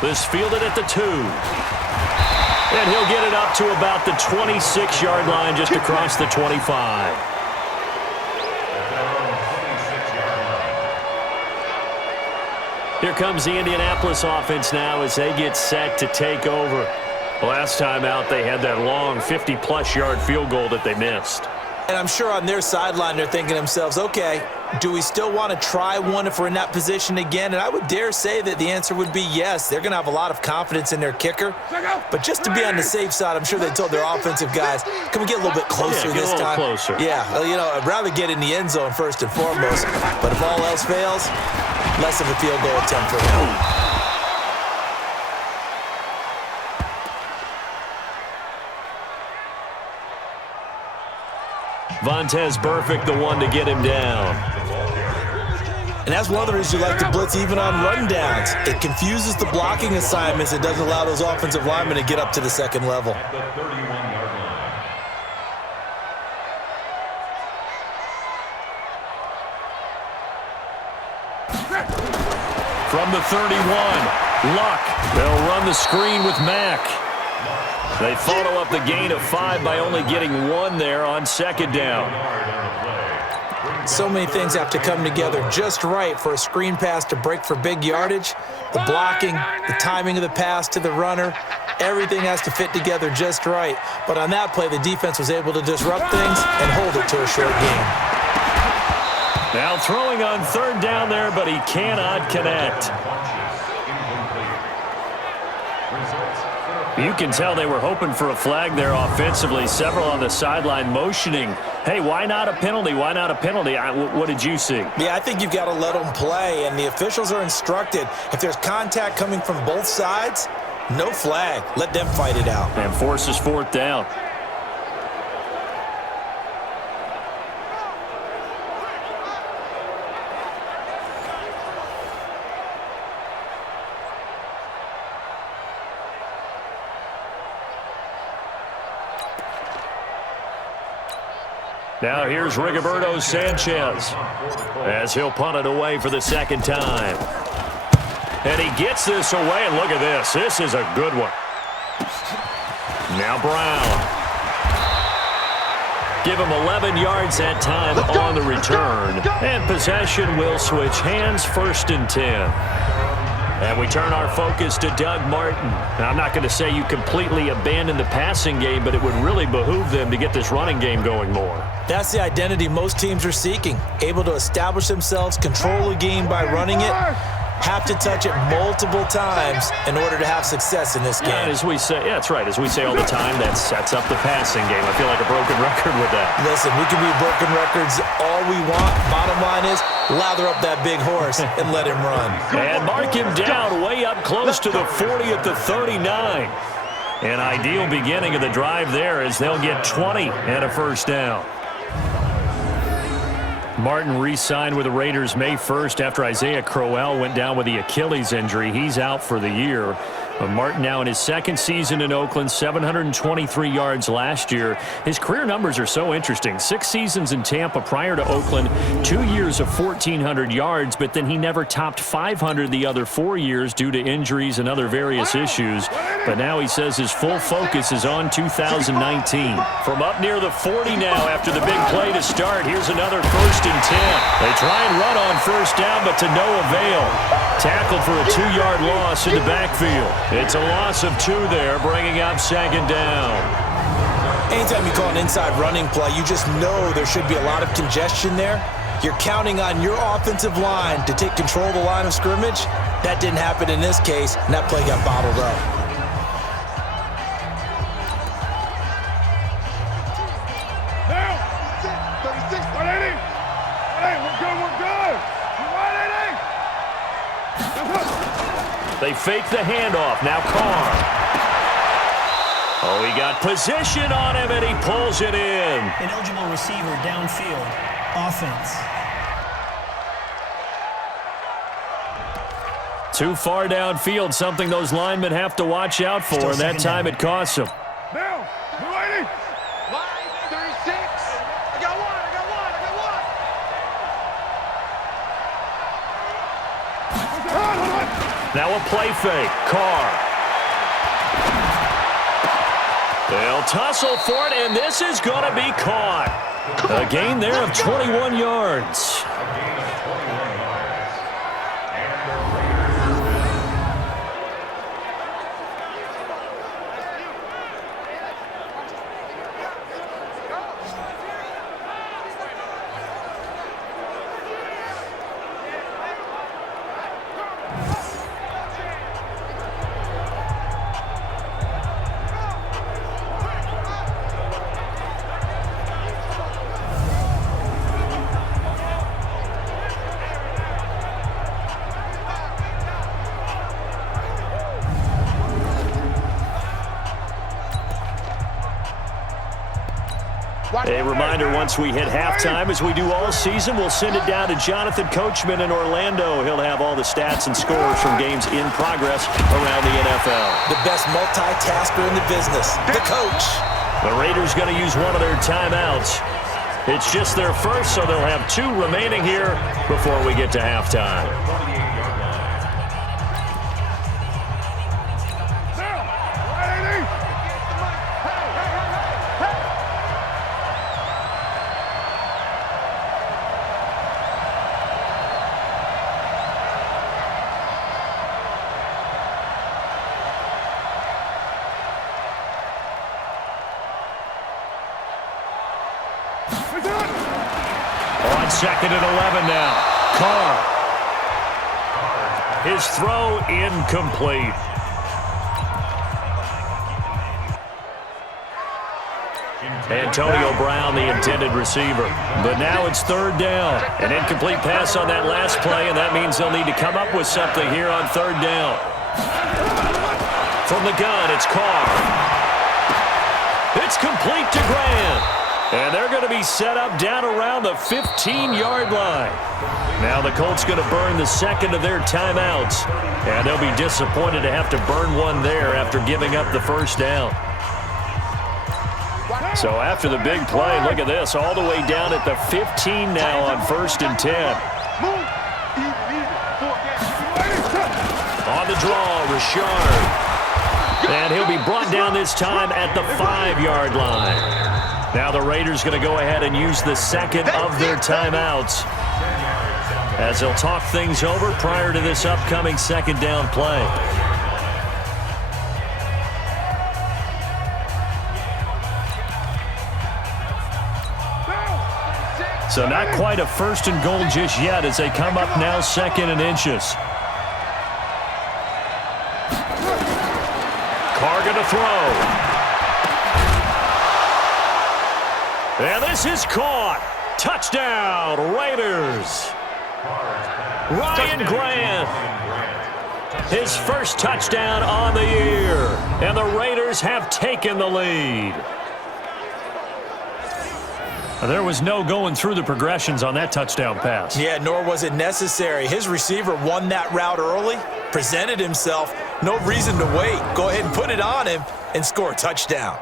This fielded at the 2. And he'll get it up to about the 26-yard line, just across the 25. Here comes the Indianapolis offense now as they get set to take over. Last time out, they had that long 50-plus yard field goal that they missed. And I'm sure on their sideline they're thinking to themselves, okay, do we still want to try one if we're in that position again? And I would dare say that the answer would be yes. They're going to have a lot of confidence in their kicker. But just to be on the safe side, I'm sure they told their offensive guys, can we get a little bit closer this time? Closer. Yeah, well, you know, I'd rather get in the end zone first and foremost. But if all else fails, less of a field goal attempt for them. Vontaze Burfict, the one to get him down. And that's one of the reasons you like to blitz even on rundowns. It confuses the blocking assignments. It doesn't allow those offensive linemen to get up to the second level. From the 31, Luck. They'll run the screen with Mack. They follow up the gain of 5 by only getting 1 there on 2nd down. So many things have to come together just right for a screen pass to break for big yardage. The blocking, the timing of the pass to the runner, everything has to fit together just right. But on that play, the defense was able to disrupt things and hold it to a short gain. Now throwing on 3rd down there, but he cannot connect. You can tell they were hoping for a flag there offensively. Several on the sideline motioning, hey, why not a penalty? Why not a penalty? What did you see? Yeah, I think you've got to let them play, and the officials are instructed. If there's contact coming from both sides, no flag. Let them fight it out. And forces 4th down. Now here's Rigoberto Sanchez as he'll punt it away for the 2nd time. And he gets this away, and look at this. This is a good one. Now Brown. Give him 11 yards that time on the return. And possession will switch hands, 1st and 10. And we turn our focus to Doug Martin. Now, I'm not going to say you completely abandon the passing game, but it would really behoove them to get this running game going more. That's the identity most teams are seeking. Able to establish themselves, control the game by running it, have to touch it multiple times in order to have success in this game. And as we say, yeah, that's right. As we say all the time, that sets up the passing game. I feel like a broken record with that. Listen, we can be broken records all we want. Bottom line is, lather up that big horse and let him run. And mark him down way up close to the 40 at the 39. An ideal beginning of the drive there as they'll get 20 and a 1st down. Martin re-signed with the Raiders May 1st after Isaiah Crowell went down with the Achilles injury. He's out for the year. Martin now in his second season in Oakland, 723 yards last year. His career numbers are so interesting. 6 seasons in Tampa prior to Oakland, 2 years of 1,400 yards, but then he never topped 500 the other 4 years due to injuries and other various issues. But now he says his full focus is on 2019. From up near the 40 now after the big play to start, here's another 1st and 10. They try and run on 1st down, but to no avail. Tackled for a 2-yard loss in the backfield. It's a loss of 2 there, bringing up 2nd down. Anytime you call an inside running play, you just know there should be a lot of congestion there. You're counting on your offensive line to take control of the line of scrimmage. That didn't happen in this case, and that play got bottled up. Now, 36, 180. Hey, we're good, we're good. 180. They fake the handoff. Now Carr. Oh, he got position on him, and he pulls it in. Ineligible receiver downfield. Offense. Too far downfield, something those linemen have to watch out for, and that time it costs them. Now, 180. Line 36. I got one. Now a play fake. Carr. They'll tussle for it, and this is going to be caught. A gain there of 21 yards. A reminder, once we hit halftime, as we do all season, we'll send it down to Jonathan Coachman in Orlando. He'll have all the stats and scores from games in progress around the NFL. The best multitasker in the business, the coach. The Raiders going to use one of their timeouts. It's just their first, so they'll have 2 remaining here before we get to halftime. On 2nd and 11 now. Carr. His throw incomplete. Antonio Brown, the intended receiver. But now it's 3rd down. An incomplete pass on that last play, and that means they'll need to come up with something here on 3rd down. From the gun, it's Carr. It's complete to Grant. And they're going to be set up down around the 15-yard line. Now the Colts going to burn the 2nd of their timeouts. And they'll be disappointed to have to burn one there after giving up the 1st down. So after the big play, look at this, all the way down at the 15 now on 1st and 10. On the draw, Richard. And he'll be brought down this time at the 5-yard line. Now the Raiders going to go ahead and use the 2nd of their timeouts as they'll talk things over prior to this upcoming 2nd down play. So not quite a 1st and goal just yet as they come up now 2nd and inches. Carr going to throw. And this is caught. Touchdown, Raiders. Ryan Grant. His first touchdown on the year. And the Raiders have taken the lead. There was no going through the progressions on that touchdown pass. Yeah, nor was it necessary. His receiver won that route early, presented himself. No reason to wait. Go ahead and put it on him and score a touchdown.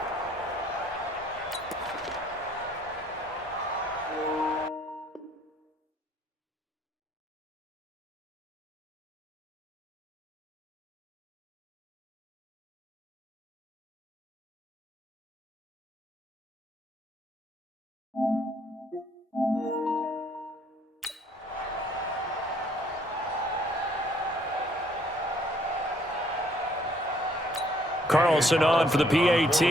Carlson on for the PAT.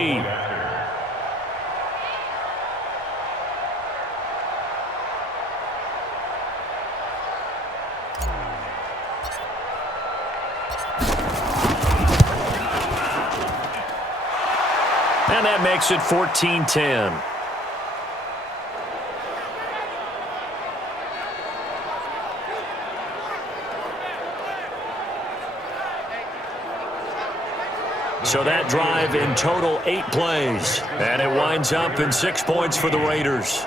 And that makes it 14-10. So that drive in total 8 plays. And it winds up in 6 points for the Raiders.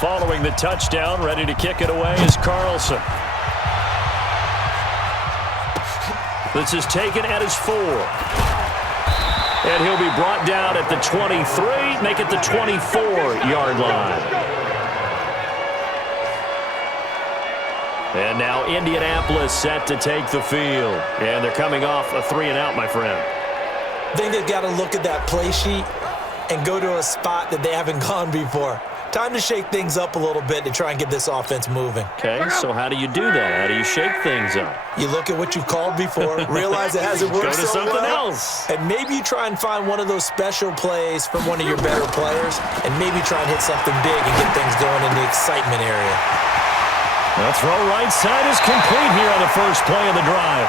Following the touchdown, ready to kick it away is Carlson. This is taken at his 4. And he'll be brought down at the 23, make it the 24-yard line. And now Indianapolis set to take the field. And they're coming off a 3-and-out, my friend. I think they've got to look at that play sheet and go to a spot that they haven't gone before. Time to shake things up a little bit to try and get this offense moving. Okay, so how do you do that? How do you shake things up? You look at what you've called before, realize it hasn't worked Go to so something well, else. and maybe you try and find one of those special plays from one of your better players, and maybe try and hit something big and get things going in the excitement area. The throw right side is complete here on the first play of the drive.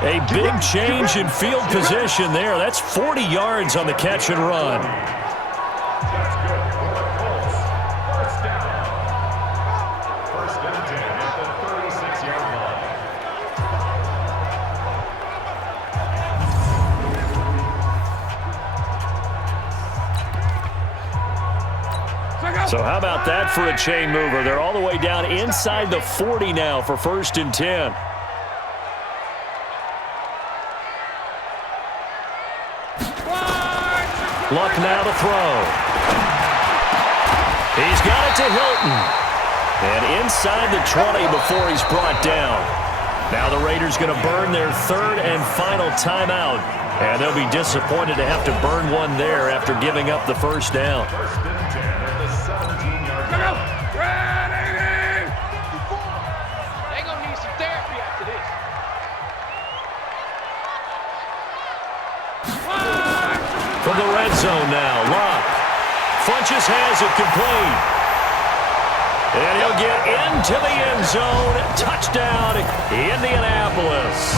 A big change in field position there. That's 40 yards on the catch and run. That's good for the Colts. First down. First and 10 at the 36-yard line. So how about that for a chain mover? They're all the way down inside the 40 now for first and 10. Luck now to throw. He's got it to Hilton. And inside the 20 before he's brought down. Now the Raiders going to burn their third and final timeout. And they'll be disappointed to have to burn one there after giving up the first down. First and 10 at the 17-yard line. They're going to need some therapy after this. From the red zone now, Locke. Funches has it complete. And he'll get into the end zone. Touchdown, Indianapolis.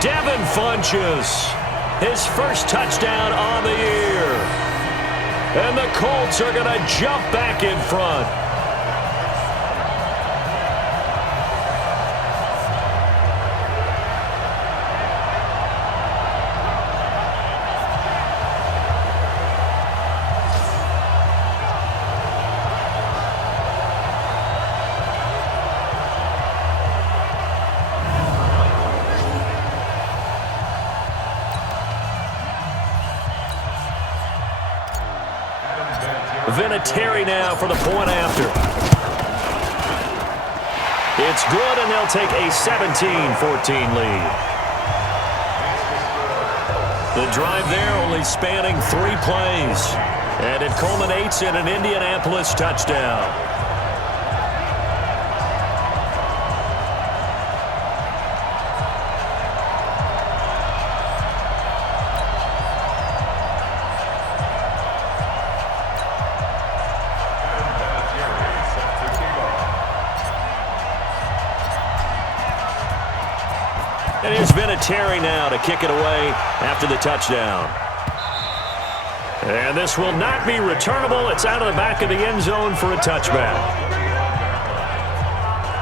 Devin Funches, his first touchdown on the year. And the Colts are going to jump back in front. Vinatieri now for the point after. It's good, and they'll take a 17-14 lead. The drive there only spanning 3 plays, and it culminates in an Indianapolis touchdown. And here's Vinatieri now to kick it away after the touchdown. And this will not be returnable. It's out of the back of the end zone for a touchback.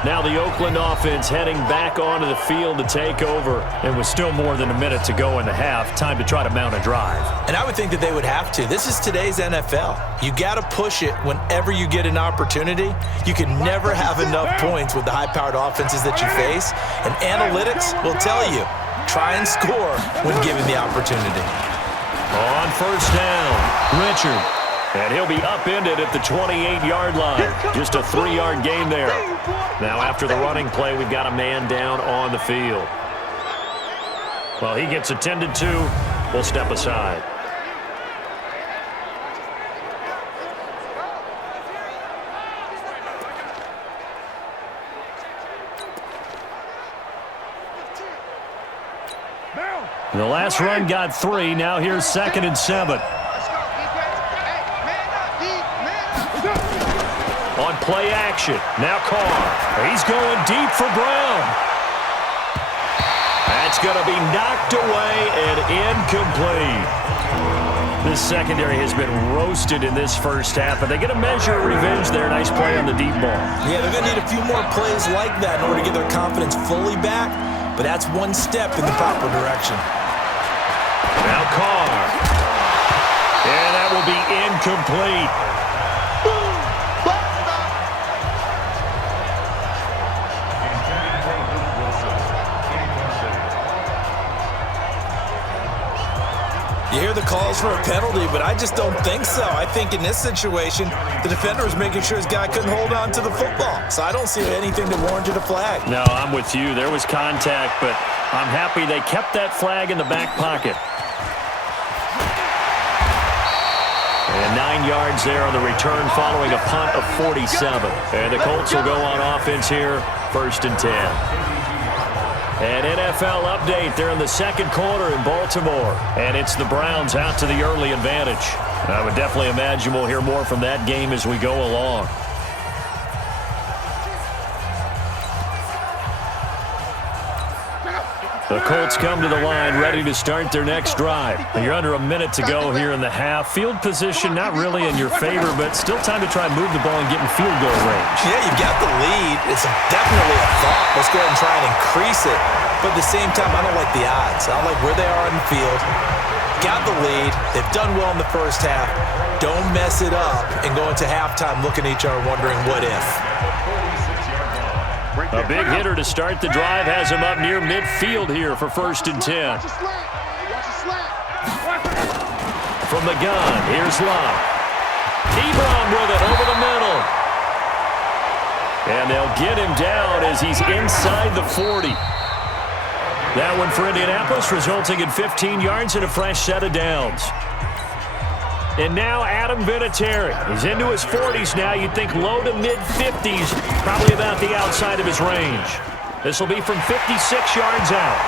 Now the Oakland offense heading back onto the field to take over. And with still more than a minute to go in the half, time to try to mount a drive. And I would think that they would have to. This is today's NFL. You got to push it whenever you get an opportunity. You can never have enough points with the high-powered offenses that you face. And analytics will tell you, try and score when given the opportunity. On first down, Richard. And he'll be upended at the 28-yard line. Just a 3-yard gain there. Now after the running play, we've got a man down on the field. Well, he gets attended to. We'll step aside. The last run got 3. Now here's 2nd and 7. On play action. Now Carr. He's going deep for Brown. That's going to be knocked away and incomplete. This secondary has been roasted in this first half, but they get a measure of revenge there. Nice play on the deep ball. Yeah, they're going to need a few more plays like that in order to get their confidence fully back, but that's one step in the proper direction. Now Carr. And that will be incomplete. You hear the calls for a penalty, but I just don't think so. I think in this situation, the defender was making sure his guy couldn't hold on to the football. So I don't see anything that warranted a flag. No, I'm with you. There was contact, but I'm happy they kept that flag in the back pocket. And 9 yards there on the return following a punt of 47. And the Colts will go on offense here, 1st and 10. An NFL update. They're in the second quarter in Baltimore. And it's the Browns out to the early advantage. I would definitely imagine we'll hear more from that game as we go along. The Colts come to the line ready to start their next drive. You're under a minute to go here in the half. Field position not really in your favor, but still time to try and move the ball and get in field goal range. Yeah, you've got the lead. It's definitely a thought. Let's go ahead and try and increase it. But at the same time, I don't like the odds. I don't like where they are in the field. Got the lead. They've done well in the first half. Don't mess it up and go into halftime looking at each other wondering what if. A big hitter to start the drive has him up near midfield here for 1st and 10. From the gun, here's Love. Ebron with it over the middle. And they'll get him down as he's inside the 40. That one for Indianapolis, resulting in 15 yards and a fresh set of downs. And now Adam Vinatieri. He's into his 40s now. You'd think low to mid-50s, probably about the outside of his range. This will be from 56 yards out.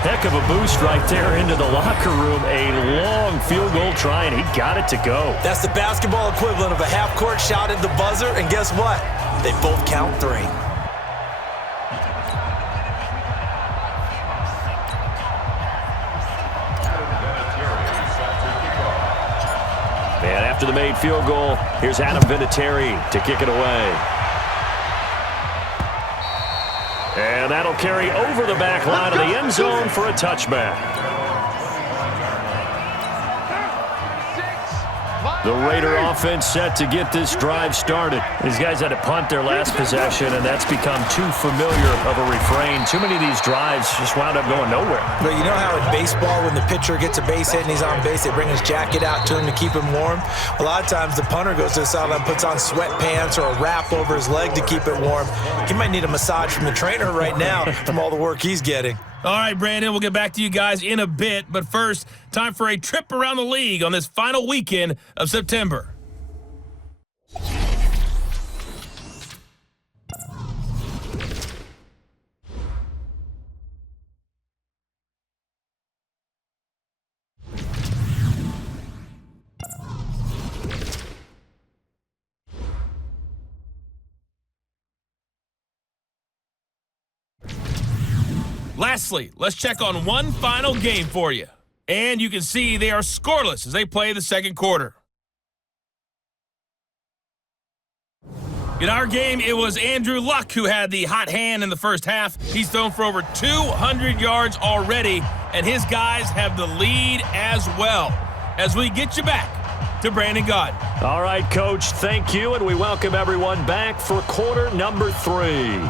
Heck of a boost right there into the locker room. A long field goal try, and he got it to go. That's the basketball equivalent of a half-court shot at the buzzer, and guess what? They both count 3. And after the made field goal, here's Adam Vinatieri to kick it away. And that'll carry over the back line of the end zone for a touchback. The Raider offense set to get this drive started. These guys had to punt their last possession, and that's become too familiar of a refrain. Too many of these drives just wound up going nowhere. But you know how in baseball, when the pitcher gets a base hit and he's on base, they bring his jacket out to him to keep him warm? A lot of times the punter goes to the sideline, puts on sweatpants or a wrap over his leg to keep it warm. He might need a massage from the trainer right now from all the work he's getting. All right, Brandon, we'll get back to you guys in a bit. But first, time for a trip around the league on this final weekend of September. Lastly, let's check on one final game for you. And you can see they are scoreless as they play the second quarter. In our game, it was Andrew Luck who had the hot hand in the first half. He's thrown for over 200 yards already, and his guys have the lead as well. As we get you back to Brandon Gaudin. All right, Coach, thank you, and we welcome everyone back for quarter number 3.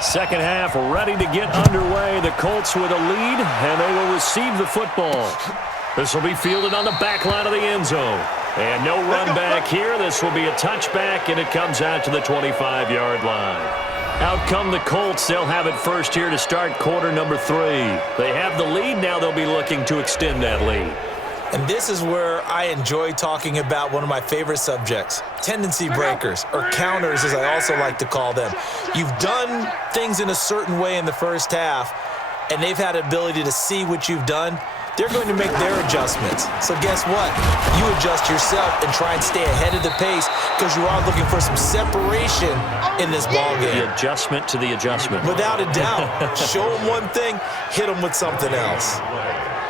Second half ready to get underway. The Colts with a lead, and they will receive the football. This will be fielded on the back line of the end zone. And no run back here. This will be a touchback, and it comes out to the 25-yard line. Out come the Colts. They'll have it first here to start quarter number 3. They have the lead. Now they'll be looking to extend that lead. And this is where I enjoy talking about one of my favorite subjects, tendency breakers, or counters as I also like to call them. You've done things in a certain way in the first half, and they've had the ability to see what you've done. They're going to make their adjustments. So guess what? You adjust yourself and try and stay ahead of the pace because you are looking for some separation in this ballgame. The adjustment to the adjustment. Without a doubt. Show them one thing, hit them with something else.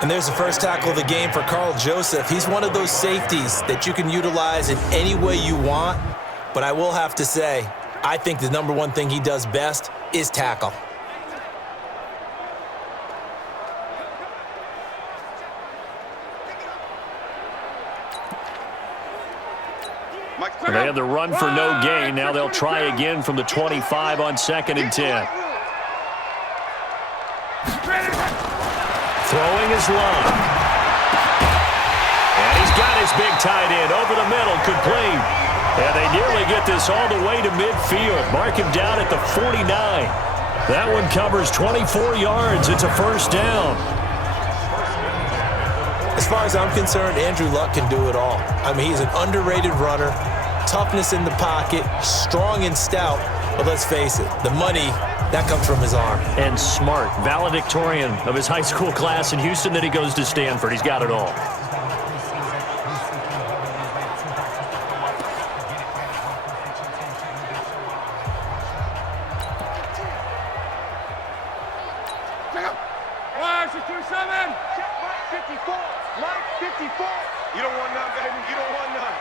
And there's the first tackle of the game for Carl Joseph. He's one of those safeties that you can utilize in any way you want. But I will have to say, I think the number one thing he does best is tackle. They had the run for no gain. Now they'll try again from the 25 on 2nd and 10. Throwing his line. And he's got his big tight end over the middle, complete. And they nearly get this all the way to midfield. Mark him down at the 49. That one covers 24 yards. It's a first down. As far as I'm concerned, Andrew Luck can do it all. I mean, he's an underrated runner, toughness in the pocket, strong and stout. But let's face it, the money, that comes from his arm. And smart, valedictorian of his high school class in Houston. Then he goes to Stanford. He's got it all. You don't want none, baby. You don't want none.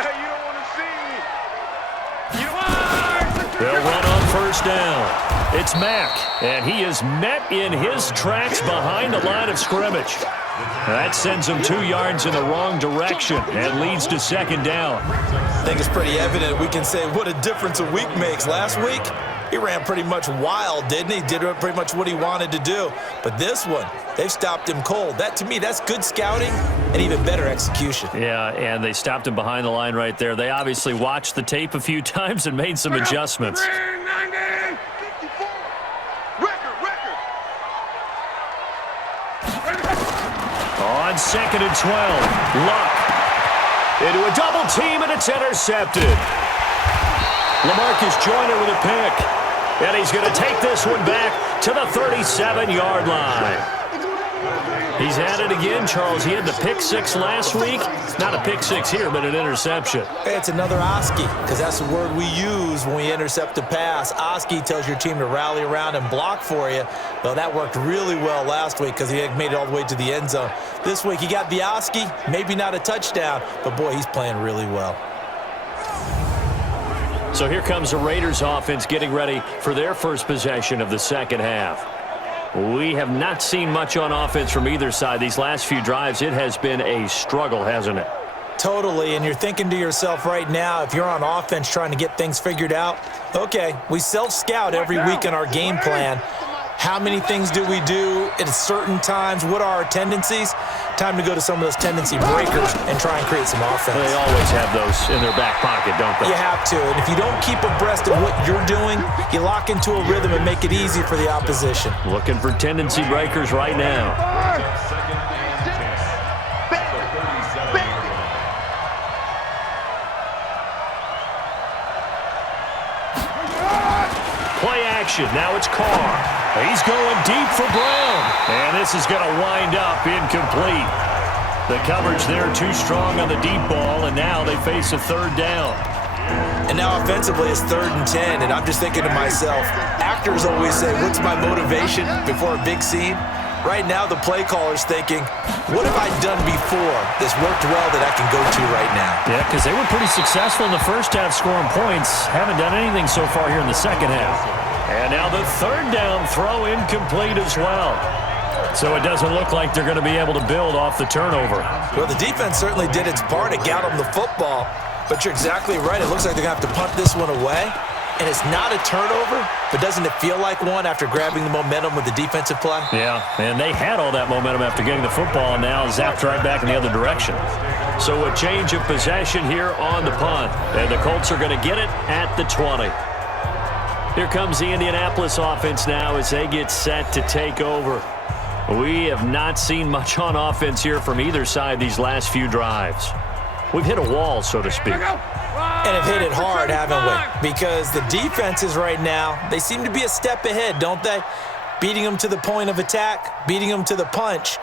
Hey, you don't want to see me. You don't want... They'll run on first down. It's Mack, and he is met in his tracks behind the line of scrimmage. That sends him 2 yards in the wrong direction and leads to second down. I think it's pretty evident we can say what a difference a week makes. Last week, he ran pretty much wild, didn't he? Did pretty much what he wanted to do. But this one, they've stopped him cold. That, to me, that's good scouting and even better execution. Yeah, and they stopped him behind the line right there. They obviously watched the tape a few times and made some adjustments. On 2nd and 12, Luck into a double team, and it's intercepted. LaMarcus Joyner with a pick, and he's going to take this one back to the 37-yard line. He's had it again, Charles. He had the pick 6 last week. Not a pick 6 here, but an interception. Hey, it's another Oski, because that's the word we use when we intercept a pass. Oski tells your team to rally around and block for you. Well, that worked really well last week because he had made it all the way to the end zone. This week, he got the Oski, maybe not a touchdown, but, boy, he's playing really well. So here comes the Raiders offense getting ready for their first possession of the second half. We have not seen much on offense from either side. These last few drives, it has been a struggle, hasn't it? Totally, and you're thinking to yourself right now, if you're on offense trying to get things figured out, okay, we self-scout every week in our game plan. How many things do we do at certain times? What are our tendencies? Time to go to some of those tendency breakers and try and create some offense. They always have those in their back pocket, don't they? You have to, and if you don't keep abreast of what you're doing, you lock into a rhythm and make it easy for the opposition. Looking for tendency breakers right now. Play action. Now it's Carr. He's going deep for Brown. And this is going to wind up incomplete. The coverage there too strong on the deep ball, and now they face a third down. And now offensively it's 3rd and 10, and I'm just thinking to myself, actors always say, what's my motivation before a big scene? Right now the play caller's thinking, what have I done before that's worked well that I can go to right now? Yeah, because they were pretty successful in the first half scoring points. Haven't done anything so far here in the second half. And now the third down throw incomplete as well. So it doesn't look like they're going to be able to build off the turnover. Well, the defense certainly did its part. It got them the football. But you're exactly right. It looks like they're going to have to punt this one away. And it's not a turnover, but doesn't it feel like one after grabbing the momentum with the defensive play? Yeah, and they had all that momentum after getting the football, and now zapped right back in the other direction. So a change of possession here on the punt. And the Colts are going to get it at the 20. Here comes the Indianapolis offense now as they get set to take over. We have not seen much on offense here from either side these last few drives. We've hit a wall, so to speak. And have hit it hard, haven't we? Because the defenses right now, they seem to be a step ahead, don't they? Beating them to the point of attack, beating them to the punch.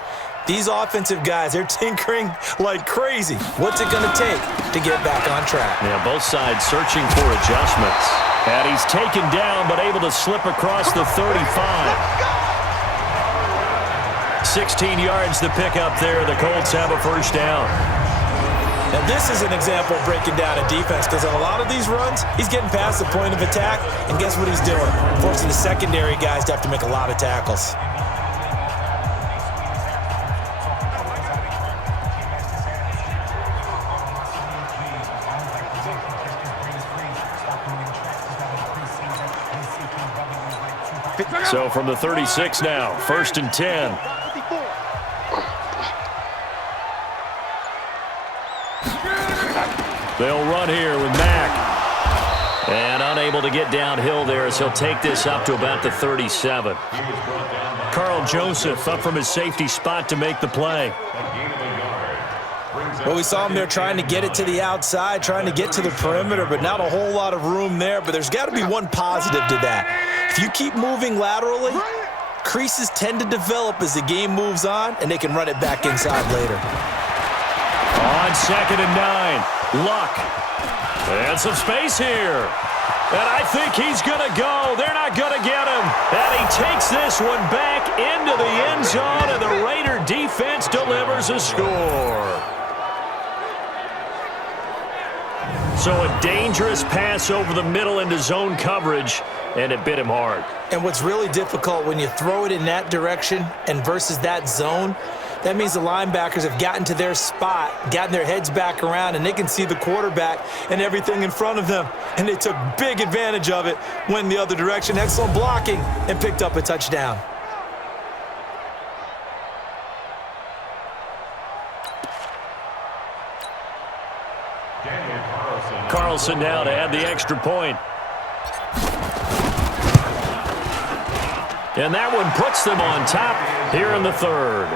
These offensive guys, they're tinkering like crazy. What's it going to take to get back on track? Yeah, both sides searching for adjustments. And he's taken down, but able to slip across the 35. 16 yards to pick up there. The Colts have a first down. Now, this is an example of breaking down a defense because on a lot of these runs, he's getting past the point of attack, and guess what he's doing? Forcing the secondary guys to have to make a lot of tackles. So from the 36 now, 1st and 10. They'll run here with Mack. And unable to get downhill there as he'll take this up to about the 37. Carl Joseph up from his safety spot to make the play. Well, we saw him there trying to get it to the outside, trying to get to the perimeter, but not a whole lot of room there. But there's got to be one positive to that. If you keep moving laterally, creases tend to develop as the game moves on, and they can run it back inside later. On 2nd and 9, Luck. And some space here. And I think he's going to go. They're not going to get him. And he takes this one back into the end zone, and the Raider defense delivers a score. So a dangerous pass over the middle into zone coverage, and it bit him hard. And what's really difficult when you throw it in that direction and versus that zone, That means the linebackers have gotten to their spot, gotten their heads back around, and they can see the quarterback and everything in front of them. And they took big advantage of it, went the other direction. Excellent blocking, and picked up a touchdown. Carlson now to add the extra point. And that one puts them on top here in the third.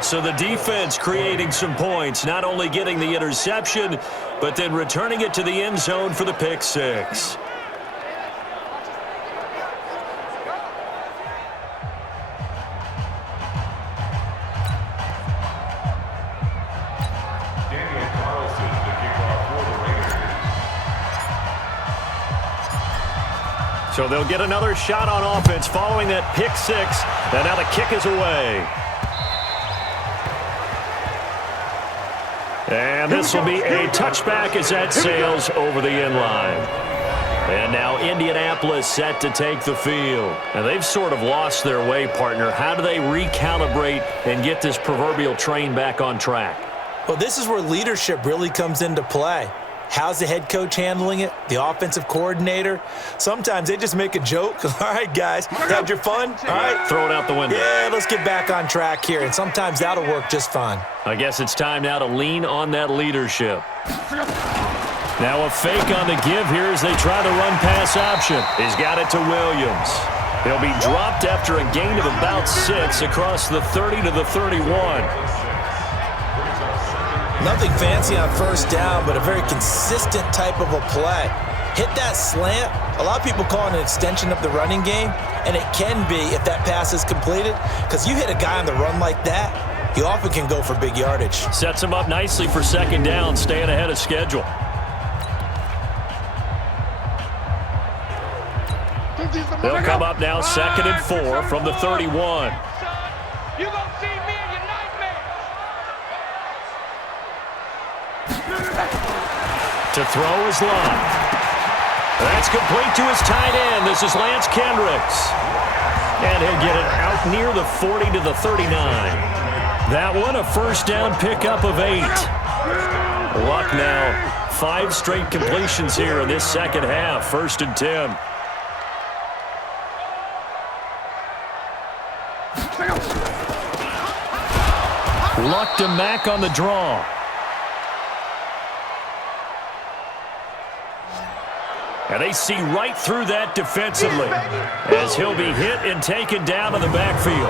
So the defense creating some points, not only getting the interception, but then returning it to the end zone for the pick six. So they'll get another shot on offense following that pick six. And now the kick is away. And this will be a touchback as that sails over the end line. And now Indianapolis set to take the field. And they've sort of lost their way, partner. How do they recalibrate and get this proverbial train back on track? Well, this is where leadership really comes into play. How's the head coach handling it? The offensive coordinator? Sometimes they just make a joke. All right, guys, had your fun? All right. Throw it out the window. Yeah, let's get back on track here. And sometimes that'll work just fine. I guess it's time now to lean on that leadership. Now a fake on the give here as they try the run-pass option. He's got it to Williams. He'll be dropped after a gain of about 6 across the 30 to the 31. Nothing fancy on first down, but a very consistent type of a play. Hit that slant. A lot of people call it an extension of the running game, and it can be if that pass is completed, because you hit a guy on the run like that, he often can go for big yardage. Sets him up nicely for second down, staying ahead of schedule. They'll come up now 2nd and 4 from the 31. You gonna see me in your nightmares. To throw is Lott. That's complete to his tight end. This is Lance Kendricks. And he'll get it out near the 40 to the 39. That one a first down pickup of 8. Luck now 5 straight completions here in this second half. 1st and 10. Luck to Mack on the draw. And they see right through that defensively as he'll be hit and taken down to the backfield.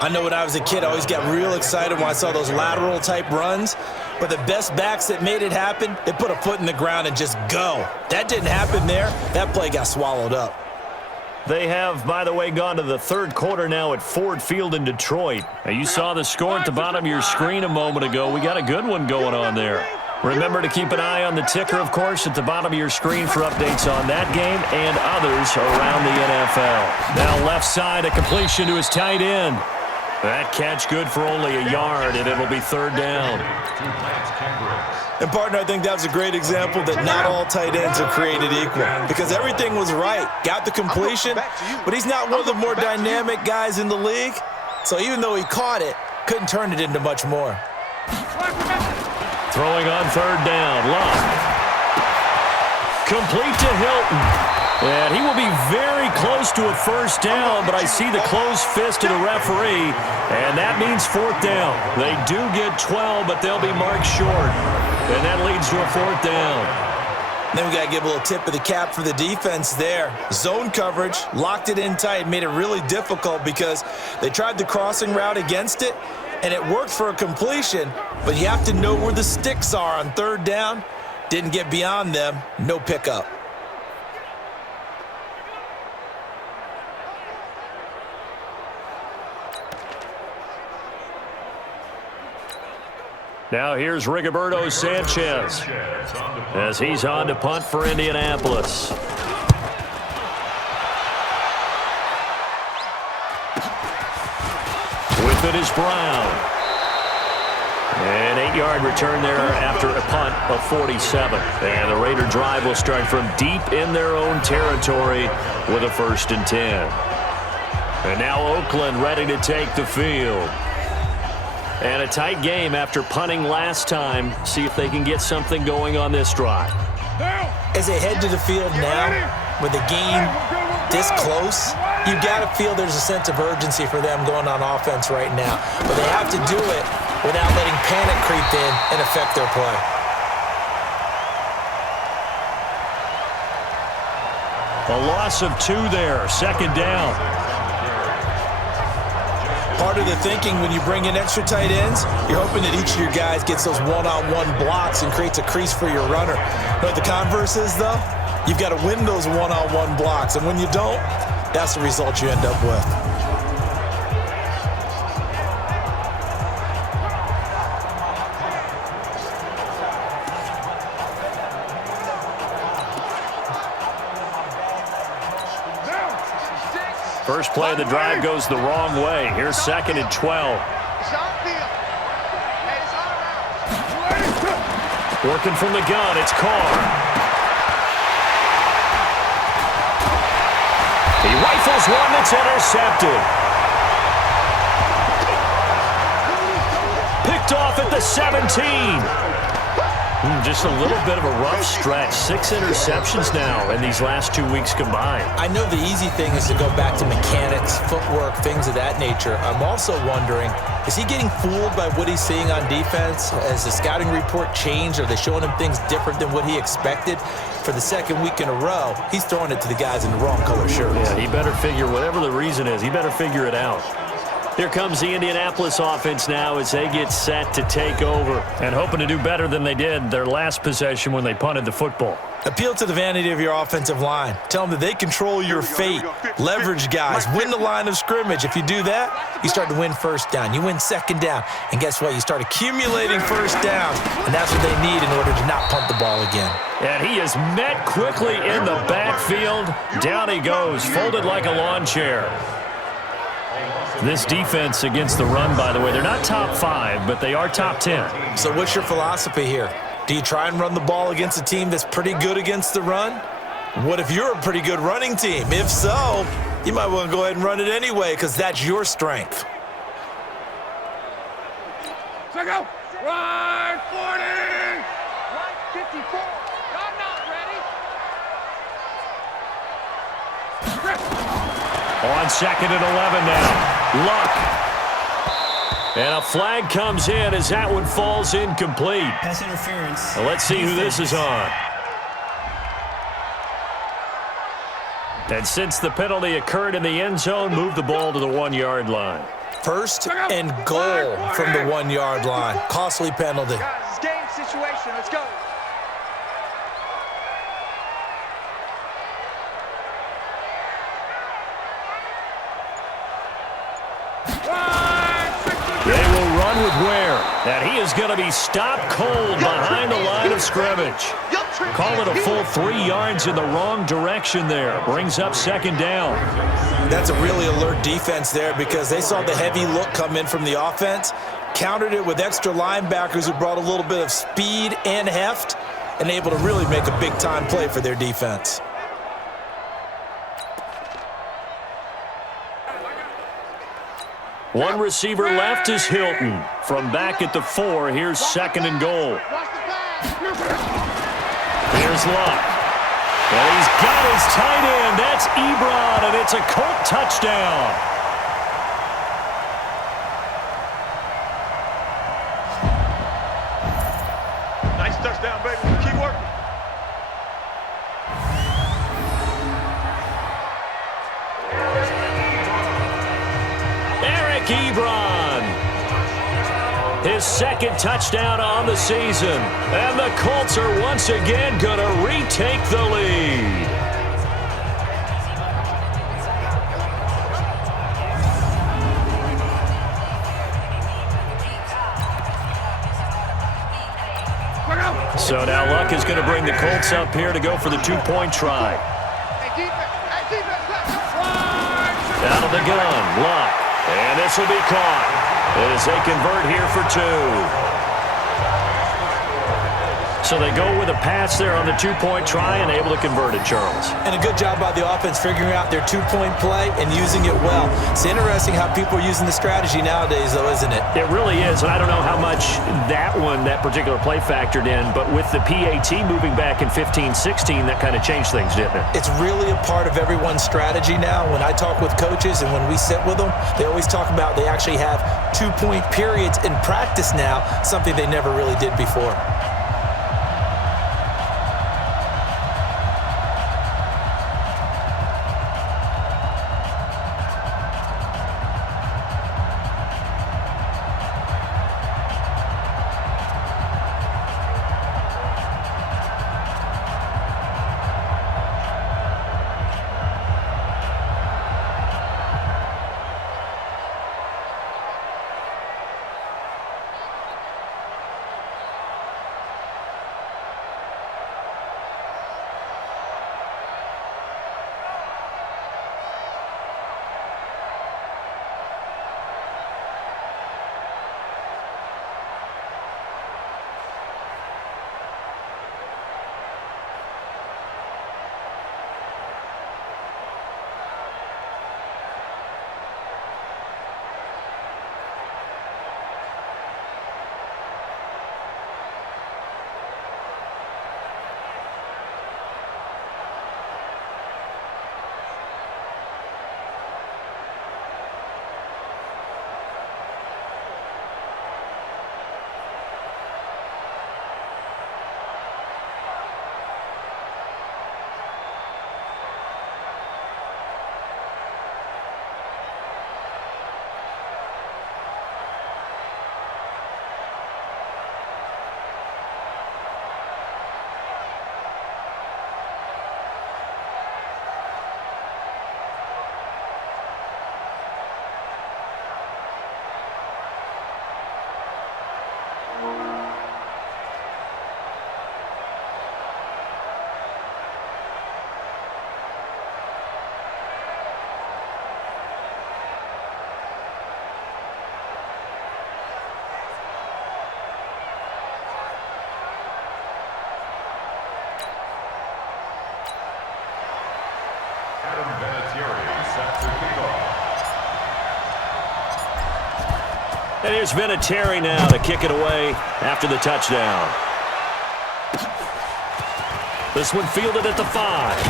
I know when I was a kid, I always got real excited when I saw those lateral type runs. But the best backs that made it happen, they put a foot in the ground and just go. That didn't happen there. That play got swallowed up. They have, by the way, gone to the third quarter now at Ford Field in Detroit. Now, you saw the score at the bottom of your screen a moment ago. We got a good one going on there. Remember to keep an eye on the ticker, of course, at the bottom of your screen for updates on that game and others around the NFL. Now left side, a completion to his tight end. That catch good for only a yard, and it'll be 3rd down. And, partner, I think that was a great example that not all tight ends are created equal because everything was right. Got the completion, but he's not one of the more dynamic guys in the league. So even though he caught it, couldn't turn it into much more. Throwing on 3rd down, Lott. Complete to Hilton. And he will be very close to a first down, but I see the closed fist of the referee, and that means 4th down. They do get 12, but they'll be marked short, and that leads to a 4th down. Then we got to give a little tip of the cap for the defense there. Zone coverage, locked it in tight, made it really difficult because they tried the crossing route against it, and it worked for a completion, but you have to know where the sticks are on 3rd down. Didn't get beyond them, no pickup. Now here's Rigoberto Sanchez as he's on to punt for Indianapolis. With it is Brown. An 8-yard return there after a punt of 47. And the Raider drive will start from deep in their own territory with a 1st and 10. And now Oakland ready to take the field. And a tight game after punting last time. See if they can get something going on this drive. As they head to the field now, with the game this close, you got to feel there's a sense of urgency for them going on offense right now. But they have to do it without letting panic creep in and affect their play. A loss of 2 there, second down. Part of the thinking when you bring in extra tight ends, you're hoping that each of your guys gets those one-on-one blocks and creates a crease for your runner. But the converse is, though, you've got to win those one-on-one blocks. And when you don't, that's the result you end up with. First play of the drive goes the wrong way. Here's 2nd and 12. Working from the gun, it's Carr. He rifles one that's intercepted. Picked off at the 17. Just a little bit of a rough stretch. 6 interceptions now in these last 2 weeks combined. I know the easy thing is to go back to mechanics, footwork, things of that nature. I'm also wondering, is he getting fooled by what he's seeing on defense? Has the scouting report changed? Are they showing him things different than what he expected? For the second week in a row, he's throwing it to the guys in the wrong color shirts. Yeah, he better figure, whatever the reason is, he better figure it out. Here comes the Indianapolis offense now as they get set to take over and hoping to do better than they did their last possession when they punted the football. Appeal to the vanity of your offensive line. Tell them that they control your fate. Leverage guys. Win the line of scrimmage. If you do that, you start to win first down. You win second down. And guess what? You start accumulating first downs. And that's what they need in order to not punt the ball again. And he is met quickly in the backfield. Down he goes, folded like a lawn chair. This defense against the run, by the way, they're not top 5, but they are top 10. So what's your philosophy here? Do you try and run the ball against a team that's pretty good against the run? What if you're a pretty good running team? If so, you might want to go ahead and run it anyway because that's your strength. Check out. Right 40. Right 54. I'm not ready. On 2nd and 11 now. Luck. And a flag comes in as that one falls incomplete. Pass interference. Well, let's see who this is on. And since the penalty occurred in the end zone, move the ball to the 1-yard line. First and goal from the 1-yard line. Costly penalty. Guys, it's game situation. Let's go. They will run with Ware. And he is going to be stopped cold behind the line of scrimmage. Call it a full 3 yards in the wrong direction there. Brings up 2nd down. That's a really alert defense there because they saw the heavy look come in from the offense, countered it with extra linebackers who brought a little bit of speed and heft, and able to really make a big-time play for their defense. One receiver left is Hilton. From back at the 4, here's 2nd and goal. Here's Luck. And he's got his tight end. That's Ebron, and it's a Colt touchdown. Nice touchdown, baby. Keep working. Ebron. His 2nd touchdown on the season. And the Colts are once again going to retake the lead. So now Luck is going to bring the Colts up here to go for the 2-point try. Out of the gun, Luck. And this will be caught as they convert here for 2. So they go with a pass there on the two-point try and able to convert it, Charles. And a good job by the offense figuring out their two-point play and using it well. It's interesting how people are using the strategy nowadays, though, isn't it? It really is, and I don't know how much that particular play factored in, but with the PAT moving back in 15-16, that kind of changed things, didn't it? It's really a part of everyone's strategy now. When I talk with coaches and when we sit with them, they always talk about they actually have two-point periods in practice now, something they never really did before. And here's Vinatieri now to kick it away after the touchdown. This one fielded at the 5.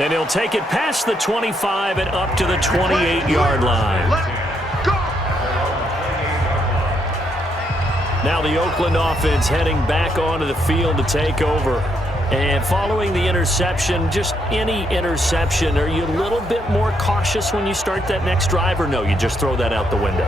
And he'll take it past the 25 and up to the 28-yard line. Now the Oakland offense heading back onto the field to take over. And following the interception, just any interception, are you a little bit more cautious when you start that next drive, or no, you just throw that out the window?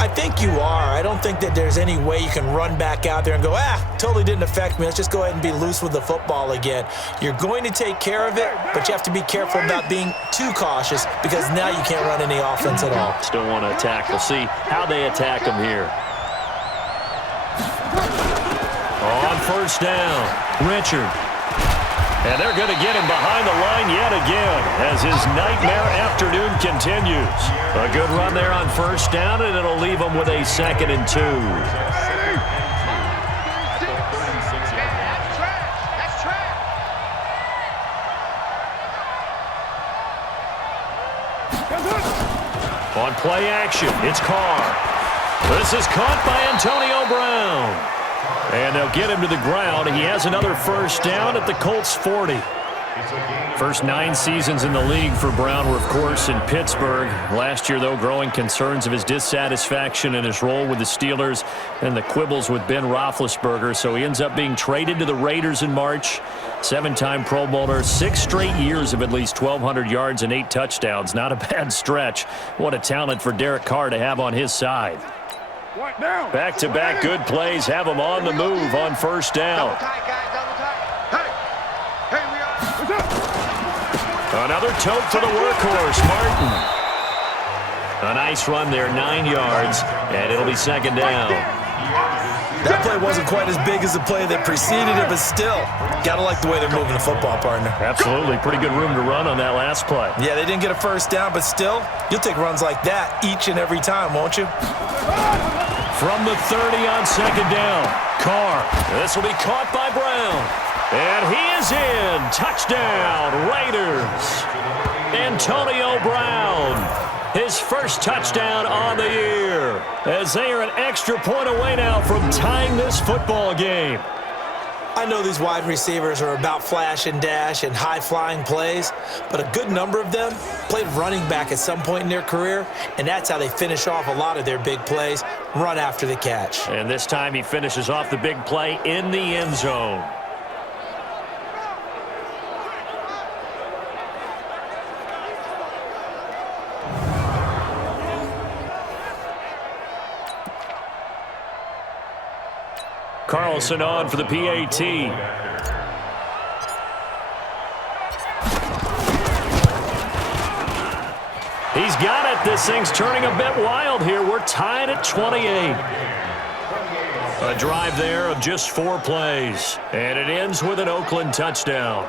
I think you are. I don't think that there's any way you can run back out there and go, totally didn't affect me. Let's just go ahead and be loose with the football again. You're going to take care of it, but you have to be careful about being too cautious because now you can't run any offense at all. Still want to attack. We'll see how they attack them here. On first down, Richard. And they're going to get him behind the line yet again as his nightmare afternoon continues. A good run there on first down, and it'll leave him with a 2nd and 2. On play action, it's Carr. This is caught by Antonio Brown. And they'll get him to the ground. He has another first down at the Colts 40. First 9 seasons in the league for Brown were, of course, in Pittsburgh. Last year, though, growing concerns of his dissatisfaction in his role with the Steelers and the quibbles with Ben Roethlisberger. So he ends up being traded to the Raiders in March. 7-time Pro Bowler, 6 straight years of at least 1,200 yards and 8 touchdowns. Not a bad stretch. What a talent for Derek Carr to have on his side. Back-to-back good plays have him on the move on first down. Another tote for the workhorse, Martin. A nice run there, 9 yards, and it'll be 2nd down. That play wasn't quite as big as the play that preceded it, but still, gotta like the way they're moving the football, partner. Absolutely. Pretty good room to run on that last play. Yeah, they didn't get a first down, but still, you'll take runs like that each and every time, won't you? From the 30 on second down. Carr. This will be caught by Brown. And he is in. Touchdown, Raiders. Antonio Brown. His first touchdown on the year. As they are an extra point away now from tying this football game. I know these wide receivers are about flash and dash and high-flying plays, but a good number of them played running back at some point in their career, and that's how they finish off a lot of their big plays, run after the catch. And this time he finishes off the big play in the end zone. Carlson on for the PAT. He's got it. This thing's turning a bit wild here. We're tied at 28. A drive there of just 4 plays. And it ends with an Oakland touchdown.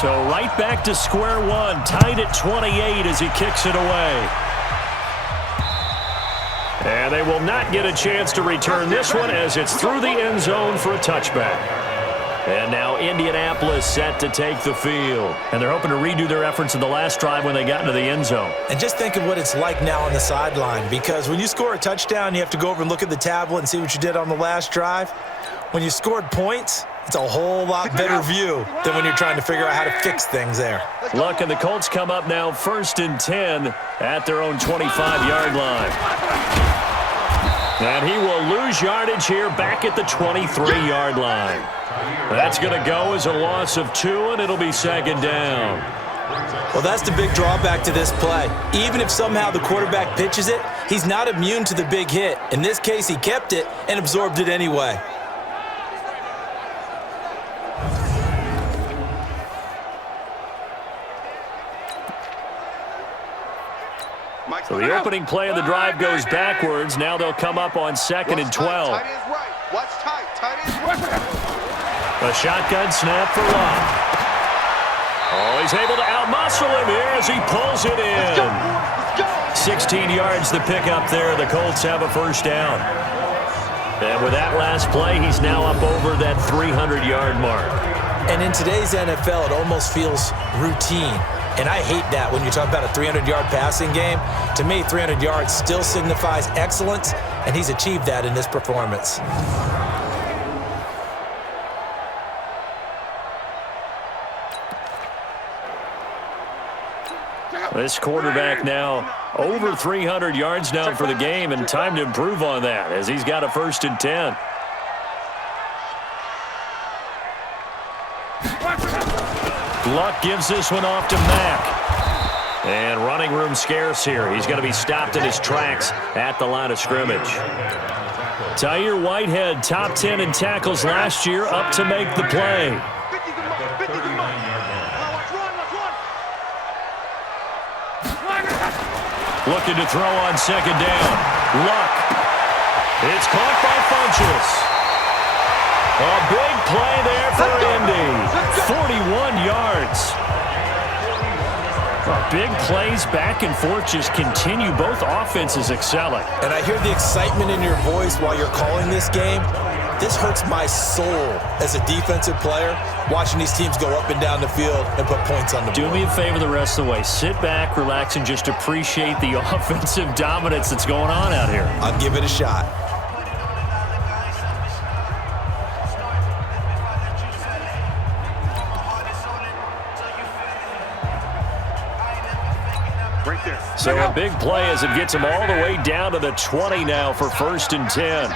So right back to square one, tied at 28 as he kicks it away. And they will not get a chance to return this one as it's through the end zone for a touchback. And now Indianapolis set to take the field. And they're hoping to redo their efforts in the last drive when they got into the end zone. And just think of what it's like now on the sideline, because when you score a touchdown, you have to go over and look at the tablet and see what you did on the last drive. When you scored points, it's a whole lot better view than when you're trying to figure out how to fix things there. Look, and the Colts come up now 1st and 10 at their own 25-yard line. And he will lose yardage here back at the 23-yard line. That's going to go as a loss of 2, and it'll be 2nd down. Well, that's the big drawback to this play. Even if somehow the quarterback pitches it, he's not immune to the big hit. In this case, he kept it and absorbed it anyway. So the opening play of the drive goes backwards. Now they'll come up on 2nd and 12. A shotgun snap for Love. Oh, he's able to outmuscle him here as he pulls it in. 16 yards to pick up there. The Colts have a 1st down. And with that last play, he's now up over that 300-yard mark. And in today's NFL, it almost feels routine. And I hate that when you talk about a 300-yard passing game. To me, 300 yards still signifies excellence, and he's achieved that in this performance. This quarterback now over 300 yards now for the game, and time to improve on that as he's got a 1st and 10. Luck gives this one off to Mack. And running room scarce here. He's going to be stopped in his tracks at the line of scrimmage. Tyre Whitehead, top 10 in tackles last year, up to make the play. Looking to throw on 2nd down. Luck. It's caught by Funchess. A big play there for Indy. 41 yards. Big plays back and forth just continue. Both offenses excelling. And I hear the excitement in your voice while you're calling this game. This hurts my soul as a defensive player, watching these teams go up and down the field and put points on the board. Do me a favor the rest of the way. Sit back, relax, and just appreciate the offensive dominance that's going on out here. I'll give it a shot. So a big play as it gets him all the way down to the 20 now for 1st and 10.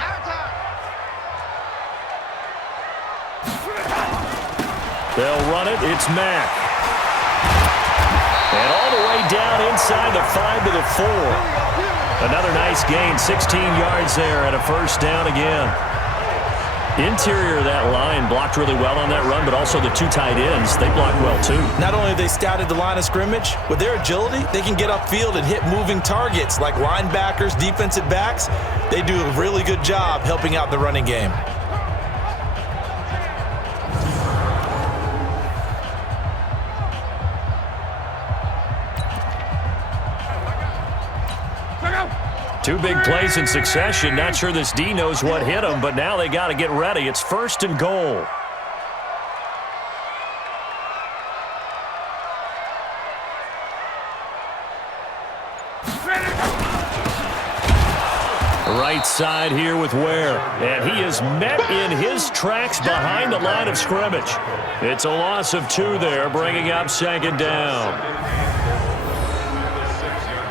They'll run it. It's Mack. And all the way down inside the 5 to the 4. Another nice gain, 16 yards there and a 1st down again. Interior of that line blocked really well on that run, but also the two tight ends, they blocked well too. Not only have they scouted the line of scrimmage, with their agility, they can get upfield and hit moving targets like linebackers, defensive backs. They do a really good job helping out the running game. Two big plays in succession. Not sure this D knows what hit him, but now they got to get ready. It's 1st and goal. Right side here with Ware, and he is met in his tracks behind the line of scrimmage. It's a loss of 2 there, bringing up 2nd down.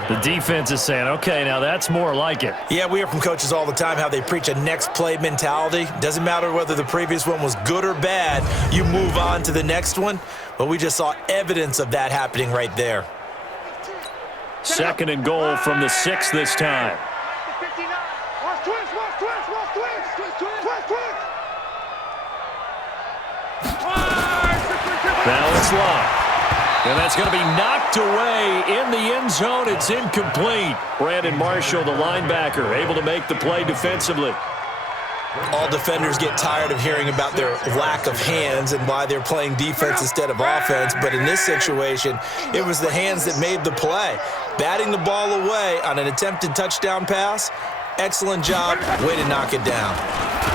The defense is saying, okay, now that's more like it. Yeah, we hear from coaches all the time how they preach a next play mentality. Doesn't matter whether the previous one was good or bad, you move on to the next one. But we just saw evidence of that happening right there. 2nd and goal from the 6 this time. Now it's locked. And that's going to be knocked away in the end zone. It's incomplete. Brandon Marshall, the linebacker, able to make the play defensively. All defenders get tired of hearing about their lack of hands and why they're playing defense instead of offense. But in this situation, it was the hands that made the play. Batting the ball away on an attempted touchdown pass. Excellent job. Way to knock it down.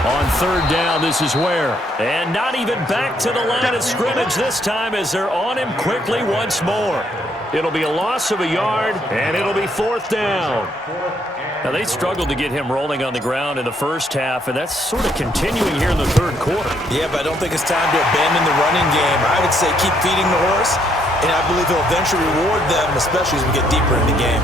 On 3rd down, this is Ware. And not even back to the line of scrimmage this time as they're on him quickly once more. It'll be a loss of a yard, and it'll be 4th down. Now, they struggled to get him rolling on the ground in the first half, and that's sort of continuing here in the 3rd quarter. Yeah, but I don't think it's time to abandon the running game. I would say keep feeding the horse, and I believe he'll eventually reward them, especially as we get deeper in the game.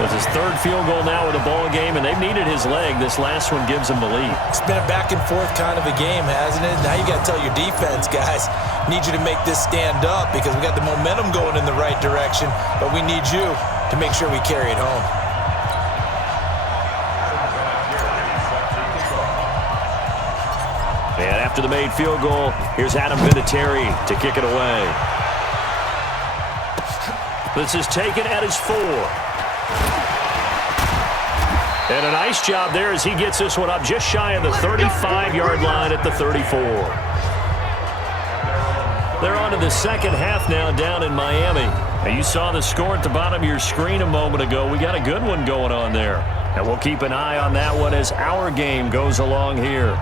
So it's his 3rd field goal now with a ball game, and they've needed his leg. This last one gives them the lead. It's been a back and forth kind of a game, hasn't it? Now you got to tell your defense, guys, need you to make this stand up because we got the momentum going in the right direction, but we need you to make sure we carry it home. And after the made field goal, here's Adam Vinatieri to kick it away. This is taken at his 4. And a nice job there as he gets this one up just shy of the 35-yard line at the 34. They're on to the 2nd half now down in Miami. And you saw the score at the bottom of your screen a moment ago. We got a good one going on there. And we'll keep an eye on that one as our game goes along here.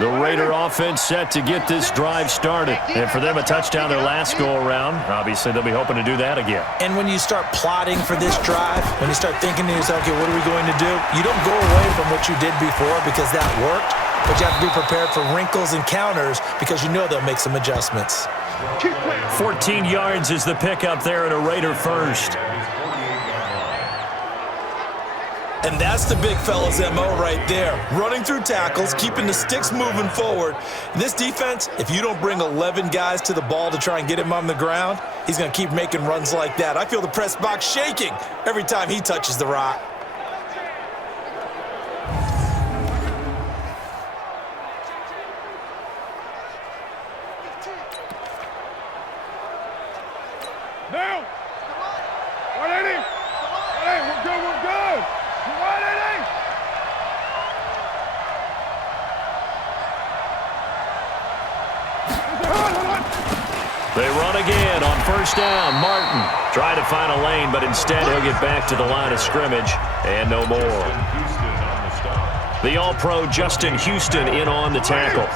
The Raider offense set to get this drive started. And for them, a touchdown their last go-around. Obviously, they'll be hoping to do that again. And when you start plotting for this drive, when you start thinking to yourself, okay, what are we going to do? You don't go away from what you did before because that worked, but you have to be prepared for wrinkles and counters because you know they'll make some adjustments. 14 yards is the pickup there at a Raider first. And that's the big fella's MO right there. Running through tackles, keeping the sticks moving forward. And this defense, if you don't bring 11 guys to the ball to try and get him on the ground, he's going to keep making runs like that. I feel the press box shaking every time he touches the rock. Now! 180! 180! We're good, we're good! 180! They run again on 1st down. Martin tried to find a lane, but instead he'll get back to the line of scrimmage and no more. The All-Pro Justin Houston in on the tackle.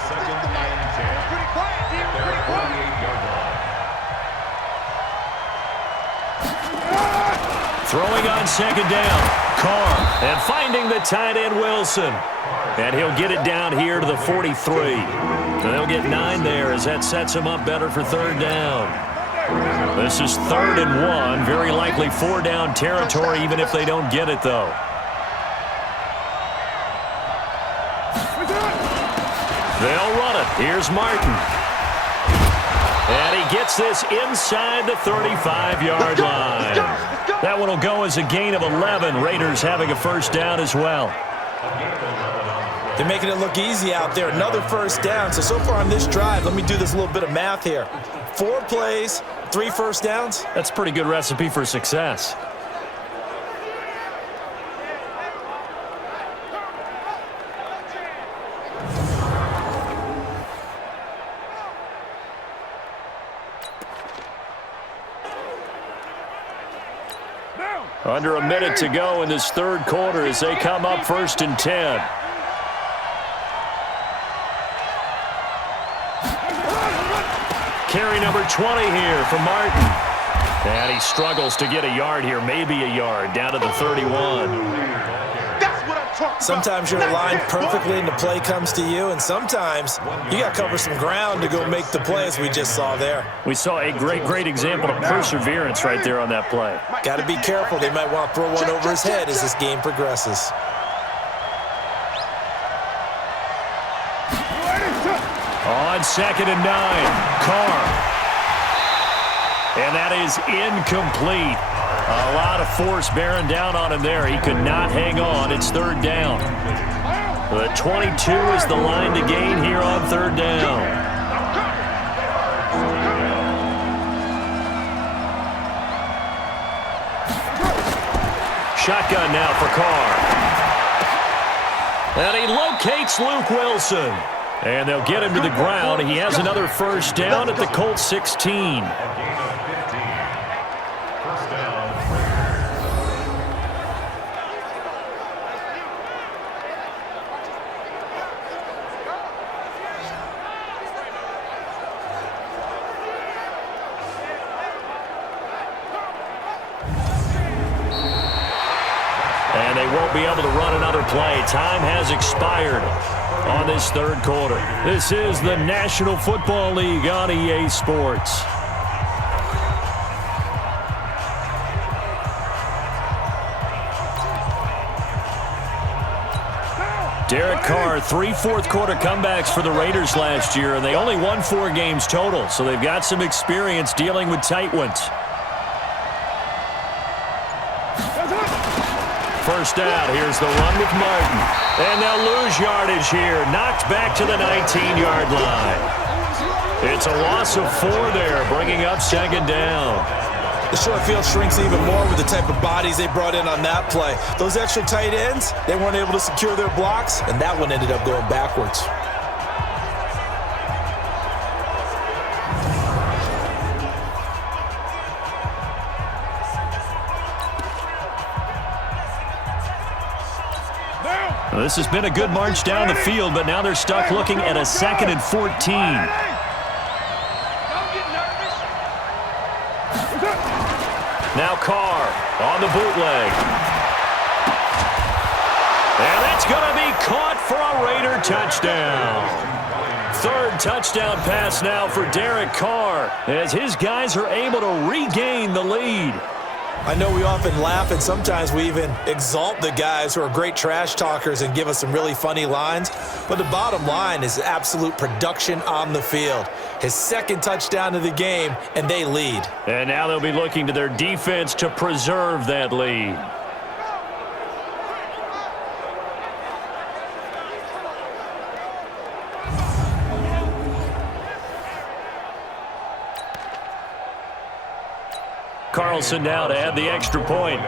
Throwing on 2nd down. Carr and finding the tight end Wilson. And he'll get it down here to the 43. And they'll get 9 there as that sets him up better for 3rd down. This is 3rd and 1. Very likely 4-down territory even if they don't get it, though. They'll run it. Here's Martin. And he gets this inside the 35-yard line. That one will go as a gain of 11. Raiders having a first down as well. They're making it look easy out there. Another first down. So far on this drive, let me do this little bit of math here. 4 plays, 3 first downs. That's a pretty good recipe for success. Under a minute to go in this third quarter as they come up 1st and 10. Carry number 20 here for Martin. And he struggles to get a yard here, maybe a yard, down to the 31. Sometimes you're aligned perfectly and the play comes to you, and sometimes you got to cover some ground to go make the play, as we just saw there. We saw a great example of perseverance right there on that play. Got to be careful. They might want to throw one over his head as this game progresses. On 2nd and 9, Carr. And that is incomplete. A lot of force bearing down on him there. He could not hang on. It's 3rd down. The 22 is the line to gain here on 3rd down. Shotgun now for Carr. And he locates Luke Wilson. And they'll get him to the ground. He has another first down at the Colts 16. And they won't be able to run another play. Time has expired on this third quarter. This is the National Football League on EA Sports. Derek Carr, 3 fourth-quarter comebacks for the Raiders last year, and they only won 4 games total, so they've got some experience dealing with tight ones. First down, here's the run with Martin. And they'll lose yardage here, knocked back to the 19-yard line. It's a loss of 4 there, bringing up 2nd down. The short field shrinks even more with the type of bodies they brought in on that play. Those extra tight ends, they weren't able to secure their blocks, and that one ended up going backwards. Well, this has been a good march down the field, but now they're stuck looking at a 2nd and 14. Now Carr on the bootleg. And that's going to be caught for a Raider touchdown. 3rd touchdown pass now for Derek Carr as his guys are able to regain the lead. I know we often laugh, and sometimes we even exalt the guys who are great trash talkers and give us some really funny lines. But the bottom line is absolute production on the field. His 2nd touchdown of the game, and they lead. And now they'll be looking to their defense to preserve that lead. Carlson now to add the extra point.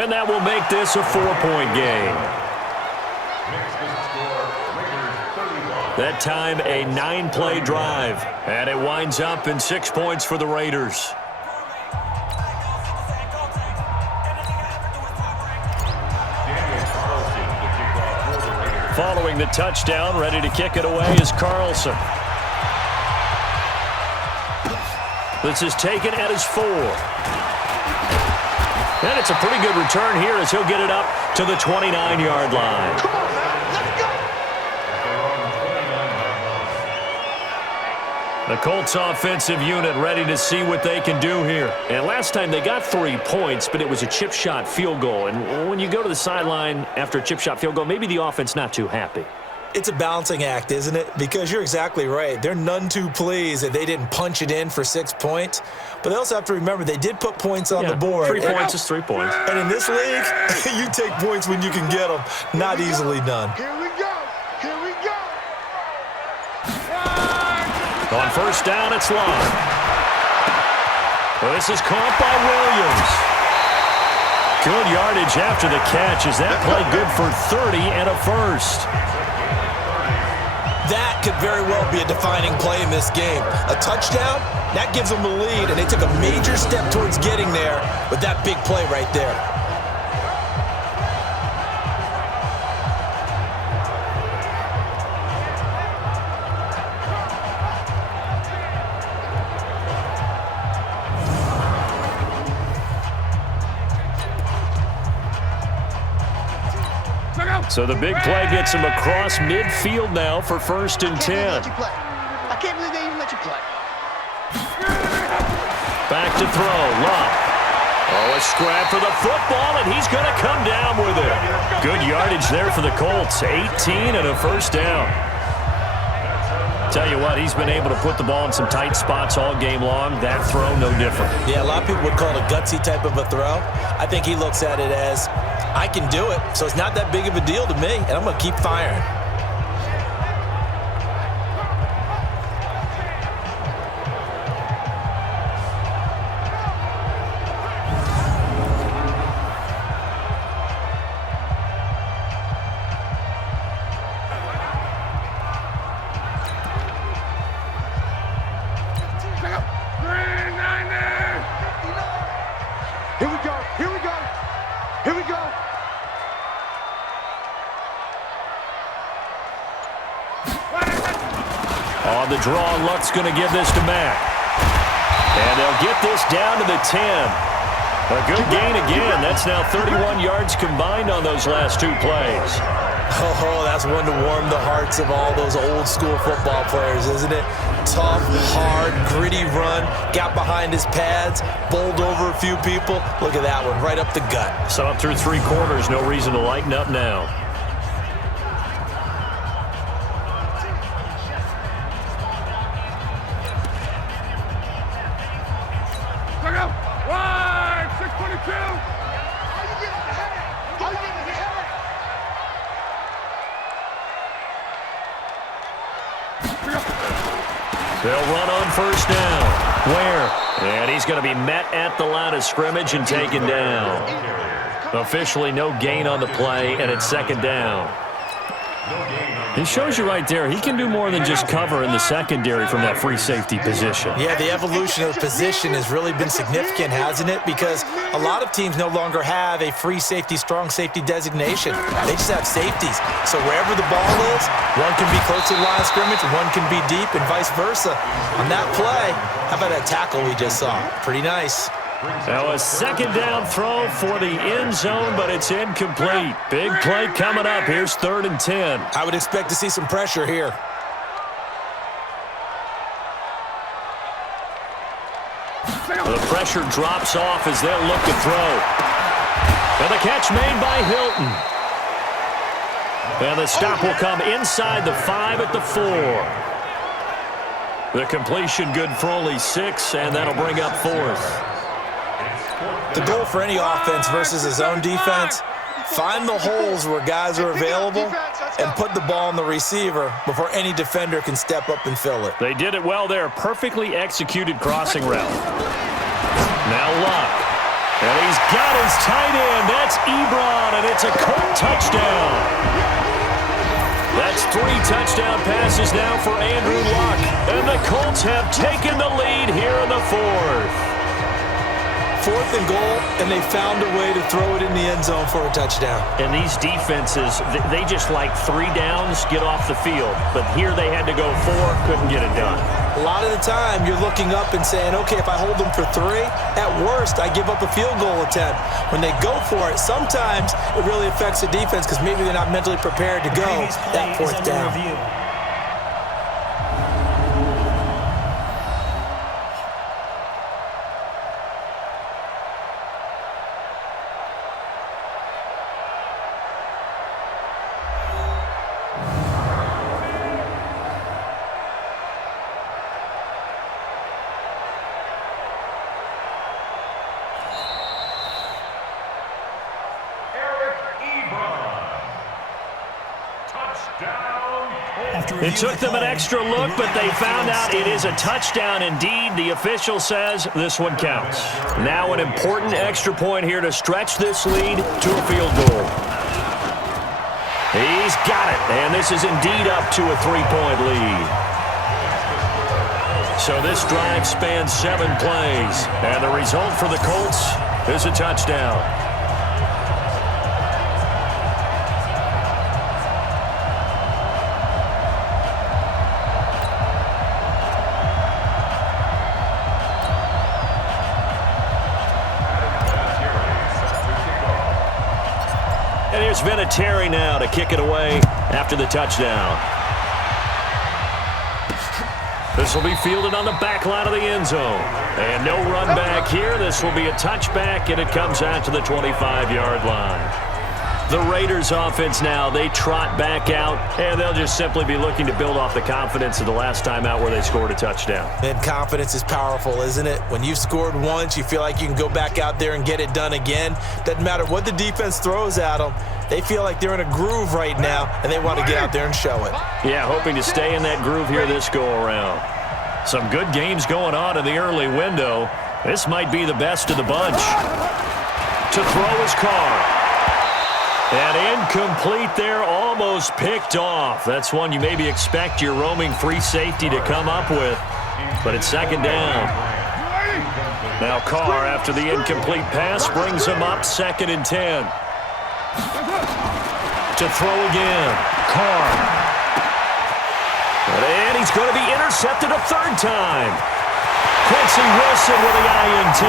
And that will make this a 4-point game. That time a 9-play drive. And it winds up in 6 points for the Raiders. Following the touchdown, ready to kick it away is Carlson. This is taken at his 4. And it's a pretty good return here as he'll get it up to the 29-yard line. Come on, man. Let's go. The Colts offensive unit ready to see what they can do here. And last time they got 3 points, but it was a chip shot field goal. And when you go to the sideline after a chip shot field goal, maybe the offense not too happy. It's a balancing act, isn't it? Because you're exactly right. They're none too pleased that they didn't punch it in for 6 points. But they also have to remember they did put points on the board. 3 points is 3 points. And in this league, you take points when you can get them. Not easily done. Here we go. Here we go. On first down, it's long. Well, this is caught by Williams. Good yardage after the catch. Is that play good for 30 and a first? That could very well be a defining play in this game. A touchdown, that gives them the lead, and they took a major step towards getting there with that big play right there. So the big play gets him across midfield now for 1st and 10. I can't believe they even let you play. Back to throw, Luck. Oh, a scrap for the football, and he's going to come down with it. Good yardage there for the Colts. 18 and a first down. Tell you what, he's been able to put the ball in some tight spots all game long. That throw, no different. Yeah, a lot of people would call it a gutsy type of a throw. I think he looks at it as, I can do it, so it's not that big of a deal to me, and I'm going to keep firing. Here we go. Here we go. Here we go. On the draw, Luck's going to give this to Mack. And they'll get this down to the 10. A good gain again. That's now 31 yards combined on those last 2 plays. Oh, that's one to warm the hearts of all those old school football players, isn't it? Tough, hard, gritty run, got behind his pads, bowled over a few people. Look at that one, right up the gut. So up through 3 quarters, no reason to lighten up now. Right, 622. They'll run on first down. Where? And he's going to be met at the line of scrimmage and taken down. Officially no gain on the play, and it's 2nd down. He shows you right there, he can do more than just cover in the secondary from that free safety position. Yeah, the evolution of the position has really been significant, hasn't it? Because a lot of teams no longer have a free safety, strong safety designation. They just have safeties. So wherever the ball is, one can be close to the line of scrimmage, one can be deep, and vice versa. On that play, how about that tackle we just saw? Pretty nice. Now a 2nd down throw for the end zone, but it's incomplete. Big play coming up. Here's 3rd and 10. I would expect to see some pressure here. The pressure drops off as they'll look to throw. And the catch made by Hilton. And the stop will come inside the 5 at the 4. The completion good for only 6, and that'll bring up 4th. The goal for any offense versus his own defense, find the holes where guys are available and put the ball on the receiver before any defender can step up and fill it. They did it well there. Perfectly executed crossing route. Now Luck. And he's got his tight end. That's Ebron, and it's a Colt touchdown. That's 3 touchdown passes now for Andrew Luck. And the Colts have taken the lead here in the 4th. 4th and goal, and they found a way to throw it in the end zone for a touchdown. And these defenses, they just like 3 downs, get off the field. But here they had to go 4, couldn't get it done. A lot of the time, you're looking up and saying, okay, if I hold them for 3, at worst, I give up a field goal attempt. When they go for it, sometimes it really affects the defense because maybe they're not mentally prepared to go that 4th down. review It took the them an call. extra look, but they found out it is a touchdown indeed. The official says this one counts. Now an important extra point here to stretch this lead to a field goal. He's got it, and this is indeed up to a 3-point lead. So this drive spans 7 plays, and the result for the Colts is a touchdown. And here's Vinatieri now to kick it away after the touchdown. This will be fielded on the back line of the end zone. And no run back here. This will be a touchback, and it comes out to the 25-yard line. The Raiders offense now, they trot back out, and they'll just simply be looking to build off the confidence of the last time out where they scored a touchdown. And confidence is powerful, isn't it? When you've scored once, you feel like you can go back out there and get it done again. Doesn't matter what the defense throws at them. They feel like they're in a groove right now, and they want to get out there and show it. Yeah, hoping to stay in that groove here this go-around. Some good games going on in the early window. This might be the best of the bunch. To throw his car. And incomplete there, almost picked off. That's one you maybe expect your roaming free safety to come up with. But it's second down. Now Carr, after the incomplete pass, brings him up 2nd and 10. To throw again. Carr. And he's going to be intercepted a 3rd time. Quincy Wilson with the INT.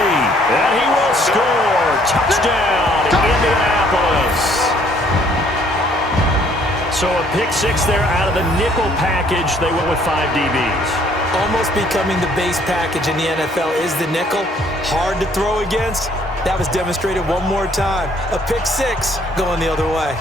And he will score. Touchdown, Indianapolis. So a pick 6 there out of the nickel package. They went with 5 DBs. Almost becoming the base package in the NFL is the nickel. Hard to throw against. That was demonstrated one more time. A pick 6 going the other way.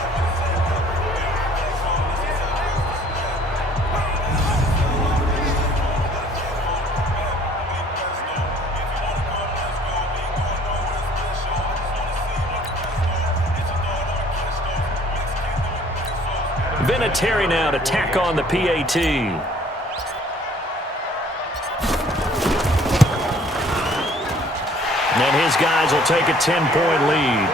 Vinatieri now to tack on the PAT. And his guys will take a 10-point lead.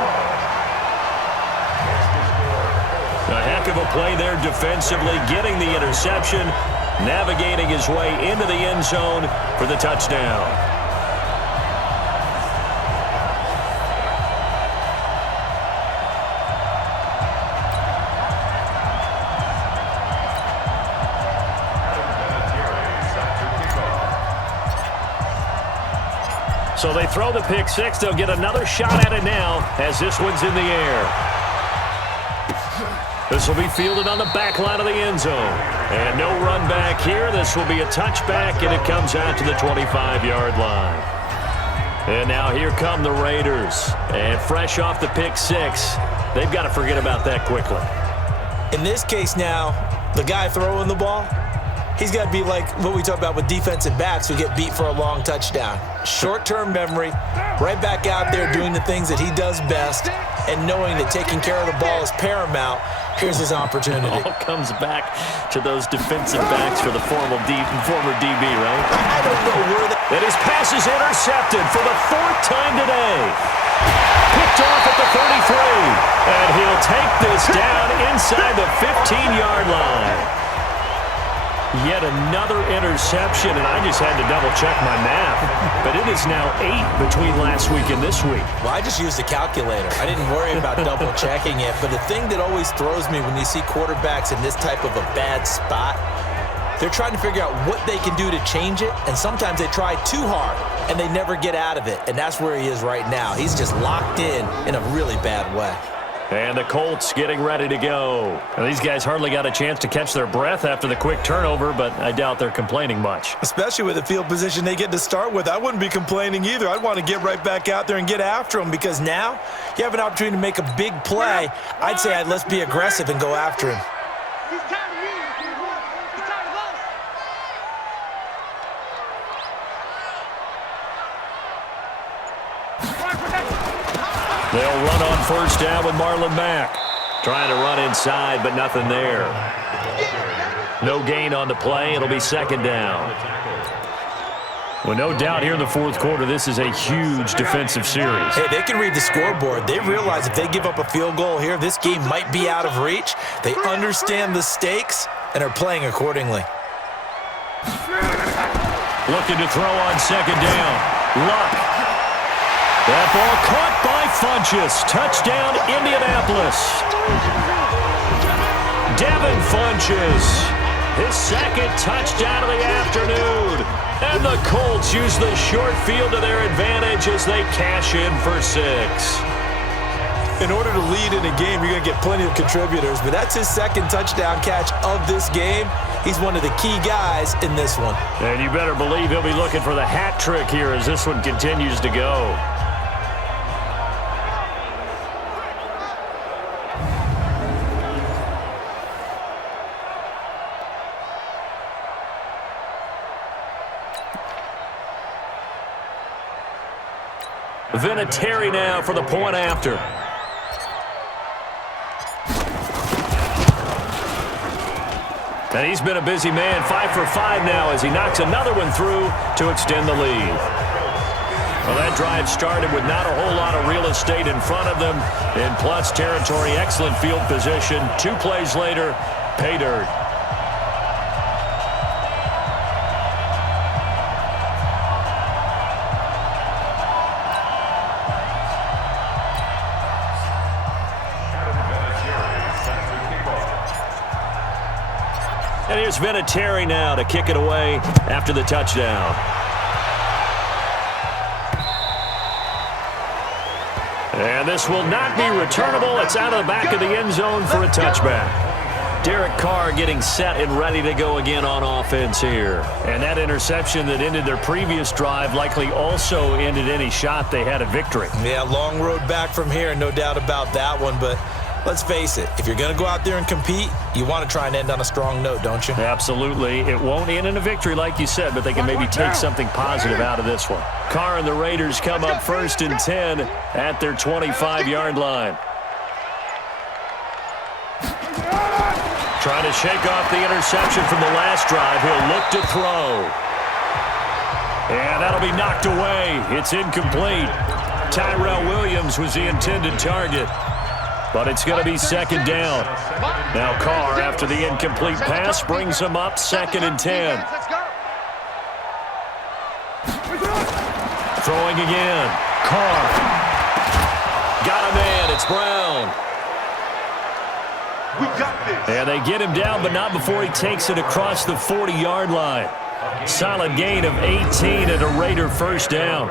A heck of a play there defensively, getting the interception, navigating his way into the end zone for the touchdown. So they throw the pick 6. They'll get another shot at it now as this one's in the air. This will be fielded on the back line of the end zone. And no run back here. This will be a touchback, and it comes out to the 25-yard line. And now here come the Raiders. And fresh off the pick 6, they've got to forget about that quickly. In this case now, the guy throwing the ball, he's got to be like what we talk about with defensive backs who get beat for a long touchdown. Short-term memory, right back out there doing the things that he does best, and knowing that taking care of the ball is paramount. Here's his opportunity. All comes back to those defensive backs for the former DB, right? I don't know where that... And his pass is intercepted for the 4th time today. Picked off at the 33. And he'll take this down inside the 15-yard line. Yet another interception, and I just had to double-check my math. But it is now 8 between last week and this week. Well, I just used a calculator. I didn't worry about double-checking it. But the thing that always throws me when you see quarterbacks in this type of a bad spot, they're trying to figure out what they can do to change it, and sometimes they try too hard, and they never get out of it. And that's where he is right now. He's just locked in a really bad way. And the Colts getting ready to go. Now, these guys hardly got a chance to catch their breath after the quick turnover, but I doubt they're complaining much. Especially with the field position they get to start with. I wouldn't be complaining either. I'd want to get right back out there and get after them, because now you have an opportunity to make a big play. I'd say let's be aggressive and go after him. He's tired of you. He's tired of us. They'll run on 1st down with Marlon Mack. Trying to run inside, but nothing there. No gain on the play. It'll be second down. Well, no doubt here in the fourth quarter, this is a huge defensive series. Hey, they can read the scoreboard. They realize if they give up a field goal here, this game might be out of reach. They understand the stakes and are playing accordingly. Looking to throw on second down. Luck. That ball caught by Funchess. Touchdown, Indianapolis. Devin Funchess, his second touchdown of the afternoon. And the Colts use the short field to their advantage as they cash in for 6. In order to lead in a game, you're going to get plenty of contributors, but that's his second touchdown catch of this game. He's one of the key guys in this one. And you better believe he'll be looking for the hat trick here as this one continues to go. Vinatieri now for the point after. And he's been a busy man, 5 for 5 now as he knocks another one through to extend the lead. Well, that drive started with not a whole lot of real estate in front of them. In plus territory, excellent field position. 2 plays later, pay dirt. And here's Vinatieri now to kick it away after the touchdown. And this will not be returnable. It's out of the back of the end zone for a touchback. Derek Carr getting set and ready to go again on offense here. And that interception that ended their previous drive likely also ended any shot they had at victory. Yeah, long road back from here, no doubt about that one, but let's face it, if you're going to go out there and compete, you want to try and end on a strong note, don't you? Absolutely. It won't end in a victory like you said, but they can maybe take something positive out of this one. Carr and the Raiders come up 1st and 10 at their 25-yard line. Trying to shake off the interception from the last drive. He'll look to throw. And that'll be knocked away. It's incomplete. Tyrell Williams was the intended target. But it's going to be second down. Now Carr, after the incomplete pass, brings him up 2nd and 10. Throwing again. Carr. Got a man. It's Brown. We got this. And they get him down, but not before he takes it across the 40-yard line. Solid gain of 18 and a Raider first down.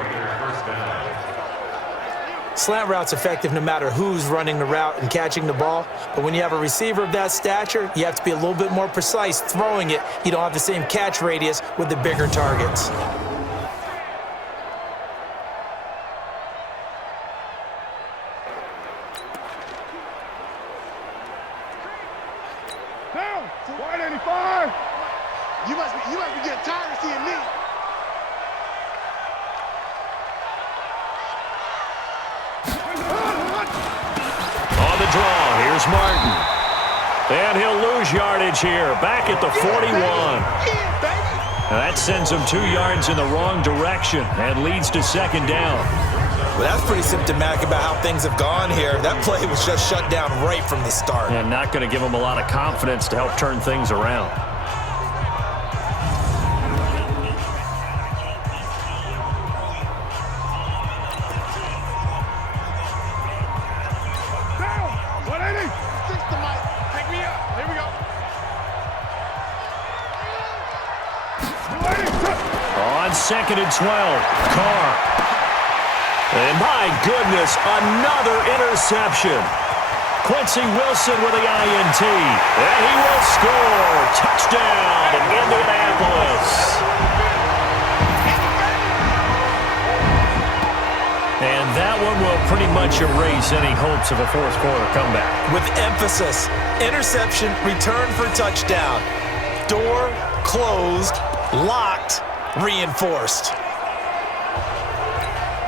Slant route's effective no matter who's running the route and catching the ball. But when you have a receiver of that stature, you have to be a little bit more precise throwing it. You don't have the same catch radius with the bigger targets. Down. 185. You must be getting tired of seeing me. On the draw, here's Martin. And he'll lose yardage here, back at the 41. Now that sends him 2 yards in the wrong direction and leads to second down. Well, that's pretty symptomatic about how things have gone here. That play was just shut down right from the start. And not going to give him a lot of confidence to help turn things around. On 2nd and 12, Carr. And my goodness, another interception. Quincy Wilson with the INT. And he will score. Touchdown in Indianapolis. And that one will pretty much erase any hopes of a fourth quarter comeback. With emphasis, interception, return for touchdown. Door closed, locked, reinforced.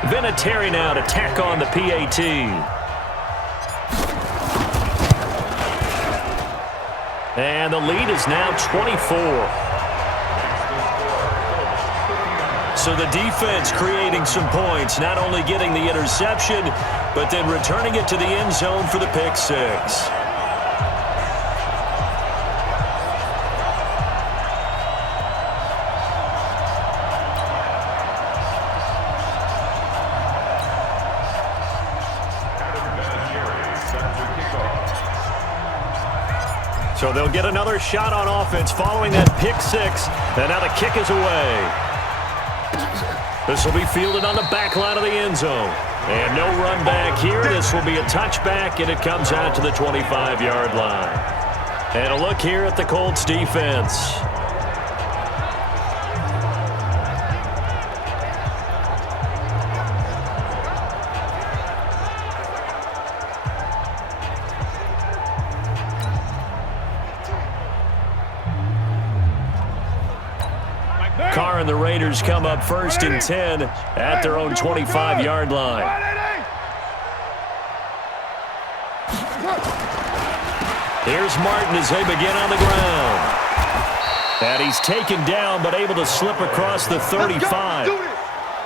Vinatieri now to tack on the PAT. And the lead is now 24. So the defense creating some points, not only getting the interception, but then returning it to the end zone for the pick six. So they'll get another shot on offense following that pick six. And now the kick is away. This will be fielded on the back line of the end zone. And no run back here. This will be a touchback, and it comes out to the 25-yard line. And a look here at the Colts defense. Carr and the Raiders come up 1st and 10 at their own 25-yard line. Here's Martin as they begin on the ground. And he's taken down but able to slip across the 35.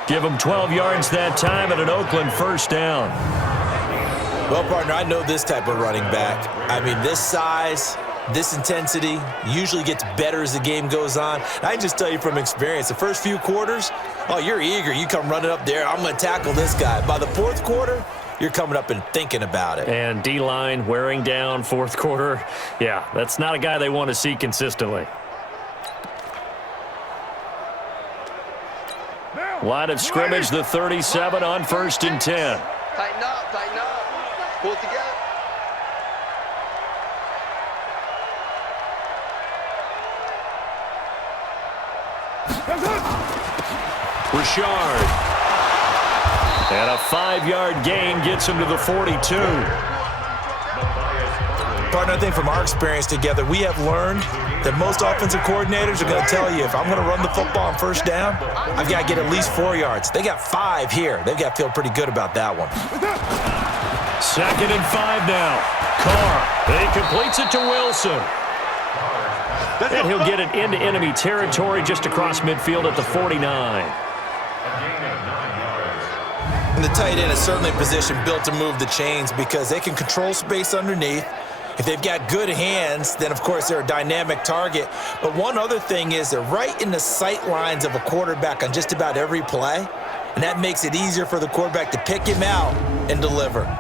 Give him 12 yards that time and an Oakland 1st down. Well, partner, I know this type of running back. I mean, this size, this intensity usually gets better as the game goes on. I can just tell you from experience, the first few quarters, oh, you're eager. You come running up there, I'm going to tackle this guy. By the 4th quarter, you're coming up and thinking about it. And D-line wearing down 4th quarter. Yeah, that's not a guy they want to see consistently. Line of scrimmage, the 37 on 1st and 10. Tighten up. Pull it together. Richard. And a 5-yard gain gets him to the 42. Partner, I think from our experience together, we have learned that most offensive coordinators are going to tell you, if I'm going to run the football on 1st down, I've got to get at least 4 yards. They got 5 here. They've got to feel pretty good about that one. 2nd and 5 now. Carr. And he completes it to Wilson. And he'll get it into enemy territory just across midfield at the 49. And the tight end is certainly a position built to move the chains because they can control space underneath. If they've got good hands, then, of course, they're a dynamic target. But one other thing is they're right in the sight lines of a quarterback on just about every play, and that makes it easier for the quarterback to pick him out and deliver.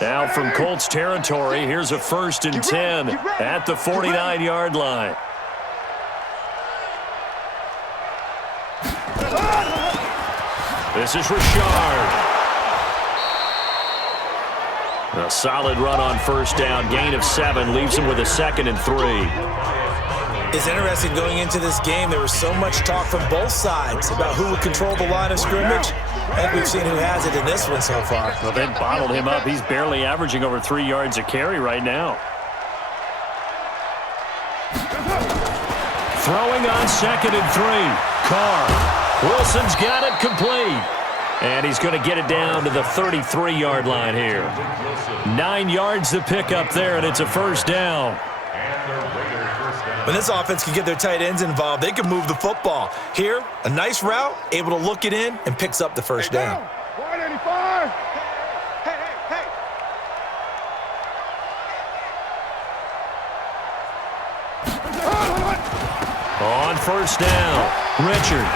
Now from Colts territory, here's a 1st and 10 at the 49-yard line. This is Richard. A solid run on 1st down, gain of 7, leaves him with a 2nd and 3. It's interesting going into this game. There was so much talk from both sides about who would control the line of scrimmage. I think we've seen who has it in this one so far. Well, they've bottled him up. He's barely averaging over 3 yards a carry right now. Throwing on 2nd and 3. Carr. Wilson's got it complete. And he's going to get it down to the 33-yard line here. 9 yards to pick up there, and it's a 1st down. When this offense can get their tight ends involved, they can move the football. Here, a nice route, able to look it in, and picks up the 1st down. 185. Hey. On 1st down, Richard.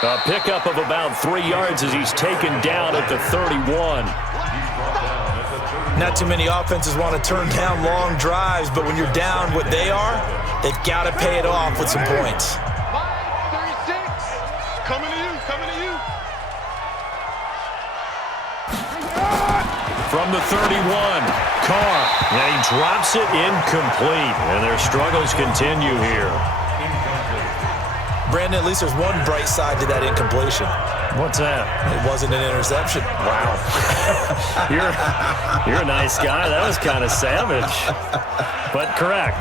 A pickup of about 3 yards as he's taken down at the 31. Not too many offenses want to turn down long drives, but when you're down what they are, they've got to pay it off with some points. 536. Coming to you. From the 31, Carr. And he drops it incomplete. And their struggles continue here. Brandon, at least there's one bright side to that incompletion. What's that? It wasn't an interception. Wow. you're a nice guy. That was kind of savage. But correct.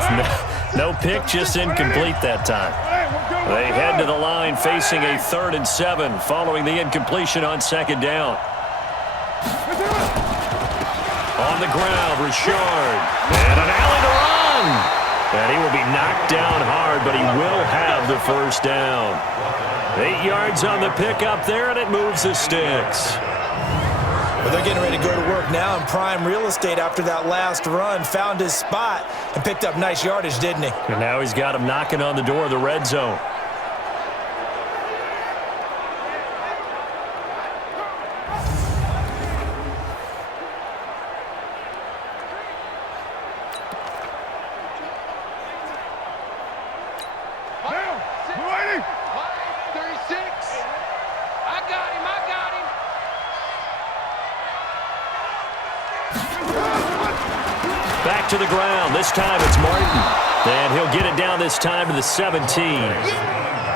No pick, just incomplete that time. They head to the line facing a 3rd and 7 following the incompletion on 2nd down. On the ground, Richard. And an alley to run. And he will be knocked down hard, but he will have the first down. 8 yards on the pickup there, and it moves the sticks. Well, they're getting ready to go to work now in prime real estate after that last run. Found his spot and picked up nice yardage, didn't he? And now he's got him knocking on the door of the red zone. Back to the ground. This time it's Martin. And he'll get it down this time to the 17.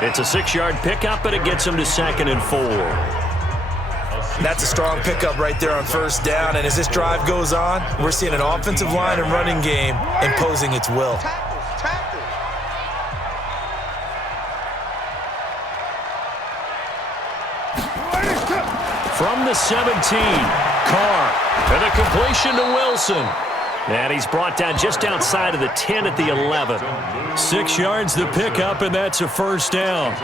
It's a 6-yard pickup, but it gets him to 2nd and 4. That's a strong pickup right there on 1st down. And as this drive goes on, we're seeing an offensive line and running game imposing its will. From the 17, Carr. And a completion to Wilson. And he's brought down just outside of the 10 at the 11. 6 yards the pickup, and that's a 1st down.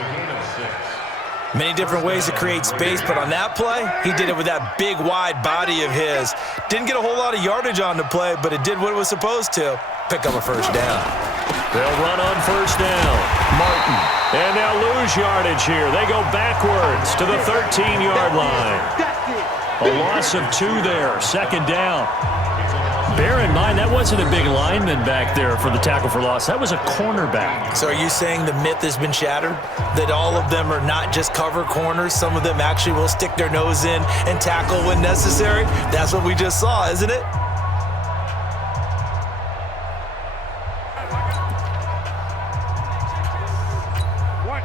Many different ways to create space, but on that play, he did it with that big, wide body of his. Didn't get a whole lot of yardage on the play, but it did what it was supposed to. Pick up a 1st down. They'll run on 1st down. Martin. And they'll lose yardage here. They go backwards to the 13-yard line. A loss of 2 there. 2nd down. Bear in mind, that wasn't a big lineman back there for the tackle for loss. That was a cornerback. So are you saying the myth has been shattered? That all of them are not just cover corners? Some of them actually will stick their nose in and tackle when necessary? That's what we just saw, isn't it?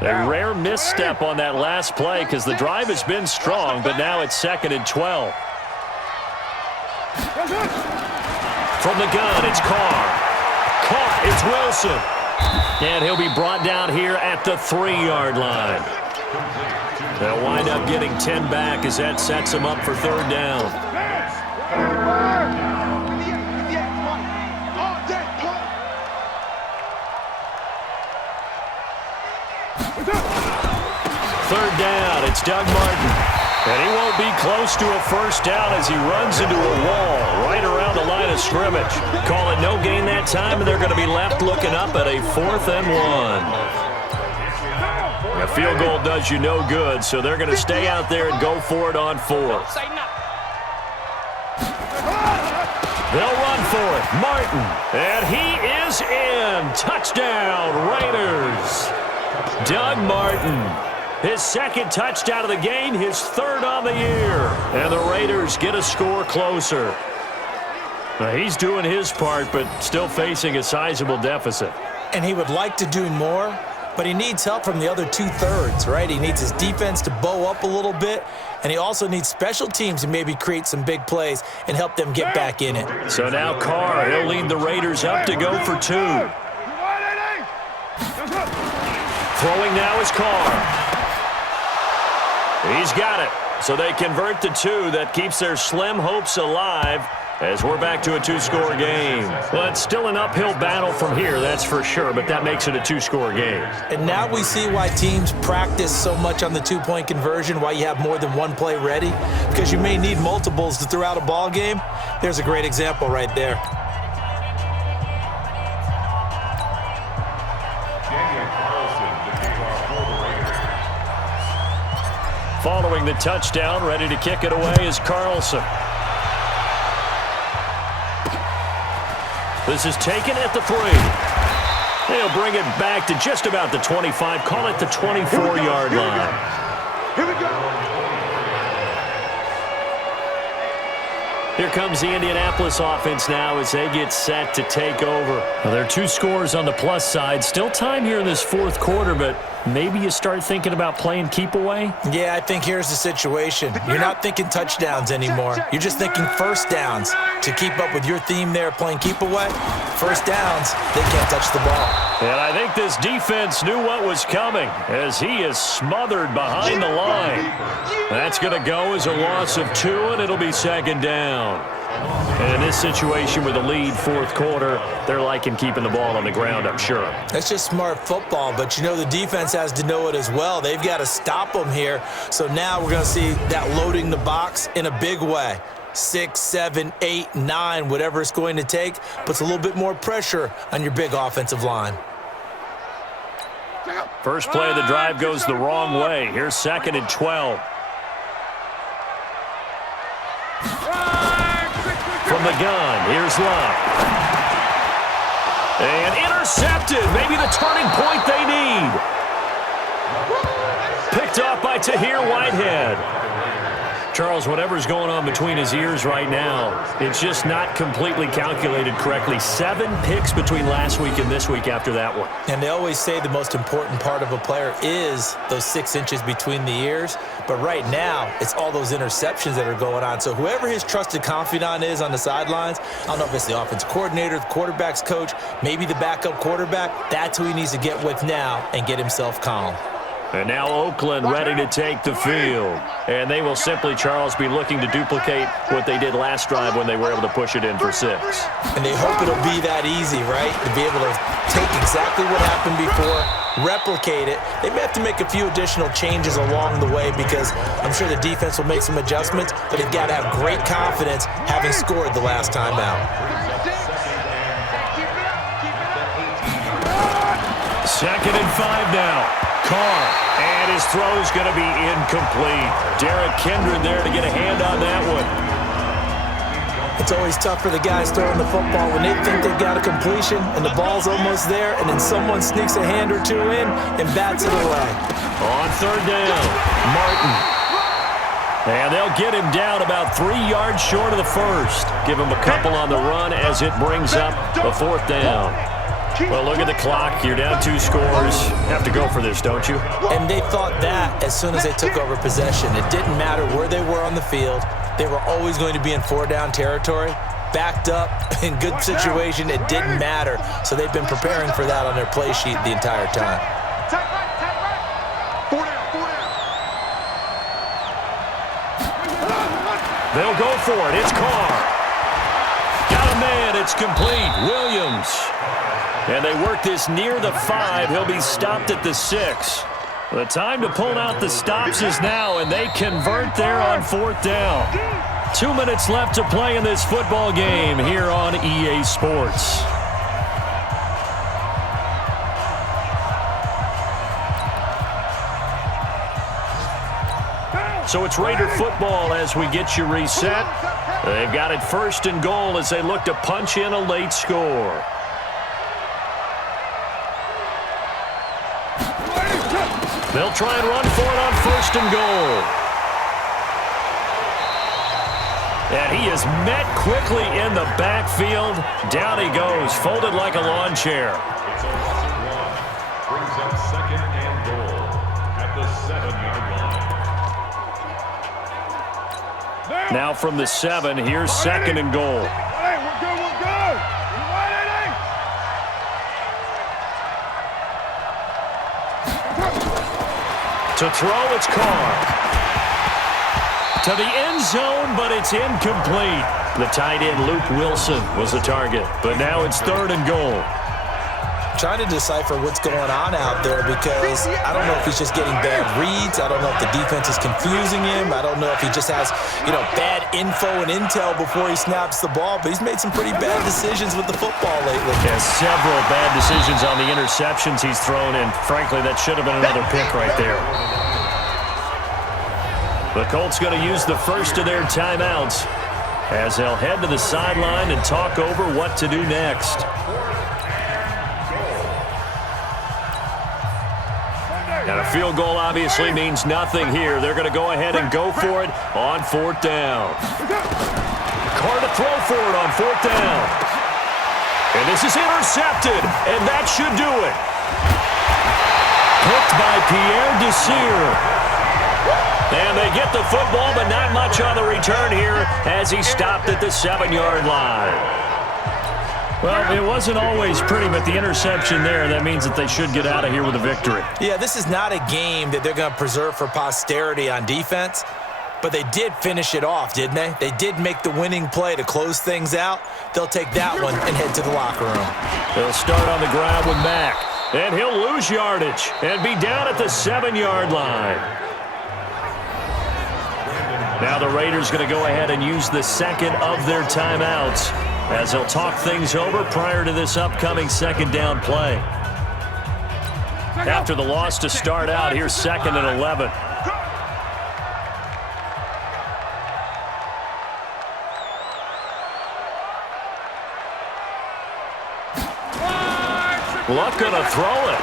A rare misstep on that last play because the drive has been strong, but now it's 2nd and 12. From the gun, it's Carr. Caught, it's Wilson. And he'll be brought down here at the 3-yard line. They'll wind up getting 10 back as that sets them up for 3rd down. Third down, it's Doug Martin. And he won't be close to a 1st down as he runs into a wall right around the line of scrimmage. Call it no gain that time, and they're going to be left looking up at a 4th and 1. A field goal does you no good, so they're going to stay out there and go for it on 4th. They'll run for it. Martin. And he is in. Touchdown, Raiders. Doug Martin. His 2nd touchdown of the game, his 3rd on the year. And the Raiders get a score closer. Now, he's doing his part, but still facing a sizable deficit. And he would like to do more, but he needs help from the other 2/3, right? He needs his defense to bow up a little bit, and he also needs special teams to maybe create some big plays and help them get back in it. So now Carr, he'll lead the Raiders up to go for 2. Throwing now is Carr. He's got it. So they convert the 2. That keeps their slim hopes alive as we're back to a 2-score game. Well, it's still an uphill battle from here, that's for sure, but that makes it a 2-score game. And now we see why teams practice so much on the 2-point conversion, why you have more than one play ready, because you may need multiples to throw out a ball game. There's a great example right there. Following the touchdown, ready to kick it away is Carlson. This is taken at the 3. They'll bring it back to just about the 25. Call it the 24-yard line. Here we go. Here comes the Indianapolis offense now as they get set to take over. Well, there are 2 scores on the plus side. Still time here in this 4th quarter, but maybe you start thinking about playing keep away? Yeah, I think here's the situation. You're not thinking touchdowns anymore. You're just thinking first downs. To keep up with your theme there, playing keep away, first downs, they can't touch the ball. And I think this defense knew what was coming as he is smothered behind the line. That's going to go as a loss of 2, and it'll be second down. And in this situation with the lead fourth quarter, they're liking keeping the ball on the ground, I'm sure. That's just smart football, but you know the defense has to know it as well. They've got to stop them here. So now we're going to see that loading the box in a big way. 6, 7, 8, 9, whatever it's going to take, puts a little bit more pressure on your big offensive line. First play of the drive goes the wrong way. Here's 2nd and 12. From the gun, here's Love. And intercepted. Maybe the turning point they need. Picked off by Tahir Whitehead. Charles, whatever's going on between his ears right now, it's just not completely calculated correctly. 7 picks between last week and this week after that one. And they always say the most important part of a player is those 6 inches between the ears. But right now, it's all those interceptions that are going on. So whoever his trusted confidant is on the sidelines, I don't know if it's the offensive coordinator, the quarterback's coach, maybe the backup quarterback, that's who he needs to get with now and get himself calm. And now Oakland ready to take the field. And they will simply, Charles, be looking to duplicate what they did last drive when they were able to push it in for 6. And they hope it'll be that easy, right? To be able to take exactly what happened before, replicate it. They may have to make a few additional changes along the way because I'm sure the defense will make some adjustments, but they've got to have great confidence having scored the last time out. 2nd and 5 now. Carr, and his throw's going to be incomplete. Derek Kindred there to get a hand on that one. It's always tough for the guys throwing the football when they think they've got a completion and the ball's almost there, and then someone sneaks a hand or 2 in and bats it away. On 3rd down, Martin. And they'll get him down about 3 yards short of the first. Give him a couple on the run as it brings up a 4th down. Well, look at the clock. You're down 2 scores. Have to go for this, don't you? And they thought that as soon as they took over possession. It didn't matter where they were on the field. They were always going to be in 4-down territory. Backed up, in good situation, it didn't matter. So they've been preparing for that on their play sheet the entire time. Tight right. 4 down, 4 down. They'll go for it. It's Carr. Got a man. It's complete. Williams. And they work this near the 5. He'll be stopped at the 6. The time to pull out the stops is now, and they convert there on 4th down. 2 minutes left to play in this football game here on EA Sports. So it's Raider football as we get you reset. They've got it 1st and goal as they look to punch in a late score. They'll try and run for it on 1st and goal. And he is met quickly in the backfield. Down he goes, folded like a lawn chair. It's a loss of 1. Brings up 2nd and goal at the 7-yard line. Now from the 7, here's 2nd and goal. Hey, we're good, we're good. You right, Eddie? To throw, it's Carr. To the end zone, but it's incomplete. The tight end, Luke Wilson, was the target. But now it's 3rd and goal. Trying to decipher what's going on out there because I don't know if he's just getting bad reads. I don't know if the defense is confusing him. I don't know if he just has, bad info and intel before he snaps the ball. But he's made some pretty bad decisions with the football lately. Yeah, several bad decisions on the interceptions he's thrown, and frankly, that should have been another pick right there. The Colts going to use the first of their timeouts as they'll head to the sideline and talk over what to do next. And a field goal obviously means nothing here. They're going to go ahead and go for it on 4th down. Carr to throw for it on 4th down. And this is intercepted, and that should do it. picked by Pierre Desir. And they get the football, but not much on the return here as he stopped at the 7-yard line. Well, it wasn't always pretty, but the interception there, that means that they should get out of here with a victory. Yeah, this is not a game that they're going to preserve for posterity on defense, but they did finish it off, didn't they? They did make the winning play to close things out. They'll take that one and head to the locker room. They'll start on the ground with Mack, and he'll lose yardage and be down at the 7-yard line. Now the Raiders going to go ahead and use the second of their timeouts as they'll talk things over prior to this upcoming second down play. After the loss to start out, here's 2nd and 11. Luck going to throw it.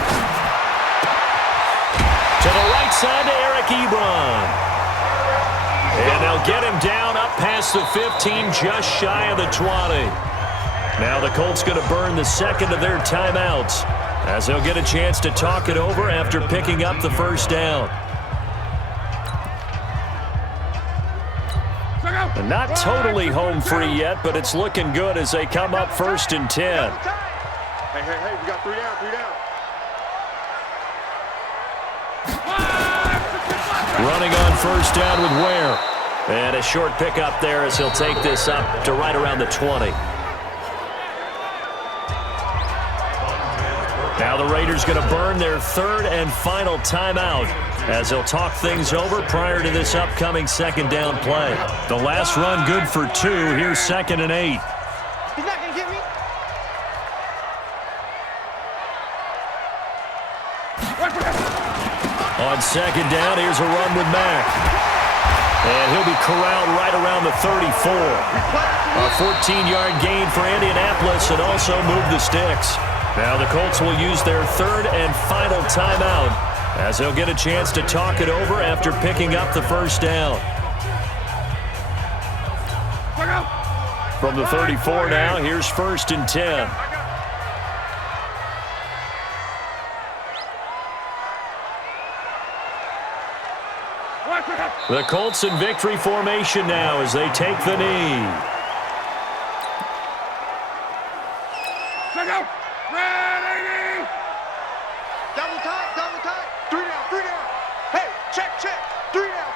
To the right side to Eric Ebron. And they'll get him down up past the 15, just shy of the 20. Now the Colts going to burn the second of their timeouts as they'll get a chance to talk it over after picking up the first down. And not totally home free yet, but it's looking good as they come up 1st and 10. Hey, we got 3 down, 3 down. Running on first down with Ware. And a short pickup there as he'll take this up to right around the 20. Now the Raiders going to burn their 3rd and final timeout as they'll talk things over prior to this upcoming second down play. The last run good for 2. Here's 2nd and 8. He's not going to get me. On 2nd down, here's a run with Mack. And he'll be corralled right around the 34. A 14-yard gain for Indianapolis and also move the sticks. Now the Colts will use their 3rd and final timeout as they'll get a chance to talk it over after picking up the first down. From the 34 now, here's 1st and 10. The Colts in victory formation now as they take the knee. Ready! Double time. 3 down. Hey, check. 3 down.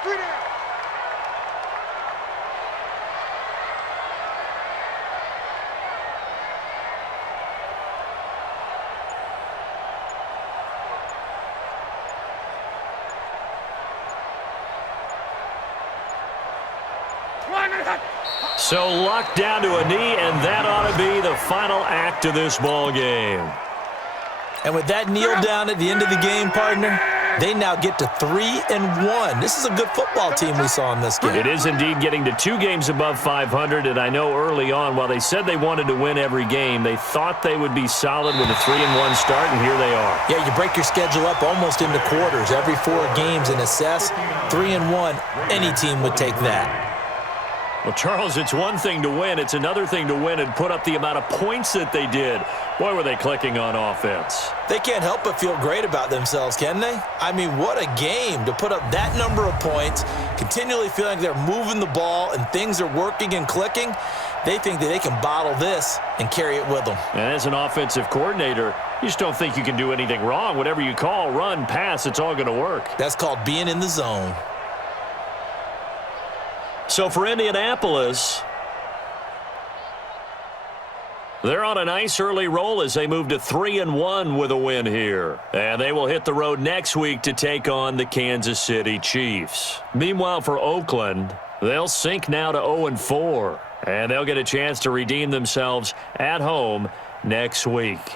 So Luck down to a knee, and that ought to be the final act of this ball game. And with that kneel down at the end of the game, partner, they now get to 3-1. This is a good football team we saw in this game. It is indeed getting to 2 games above 500, and I know early on, while they said they wanted to win every game, they thought they would be solid with a 3-1 start, and here they are. Yeah, you break your schedule up almost into quarters, every 4 games, and assess 3-1. Any team would take that. Well, Charles, it's one thing to win. It's another thing to win and put up the amount of points that they did. Boy, were they clicking on offense. They can't help but feel great about themselves, can they? I mean, what a game to put up that number of points, continually feeling like they're moving the ball and things are working and clicking. They think that they can bottle this and carry it with them. And as an offensive coordinator, you just don't think you can do anything wrong. Whatever you call, run, pass, it's all going to work. That's called being in the zone. So for Indianapolis, they're on a nice early roll as they move to 3-1 with a win here. And they will hit the road next week to take on the Kansas City Chiefs. Meanwhile, for Oakland, they'll sink now to 0-4. And they'll get a chance to redeem themselves at home next week.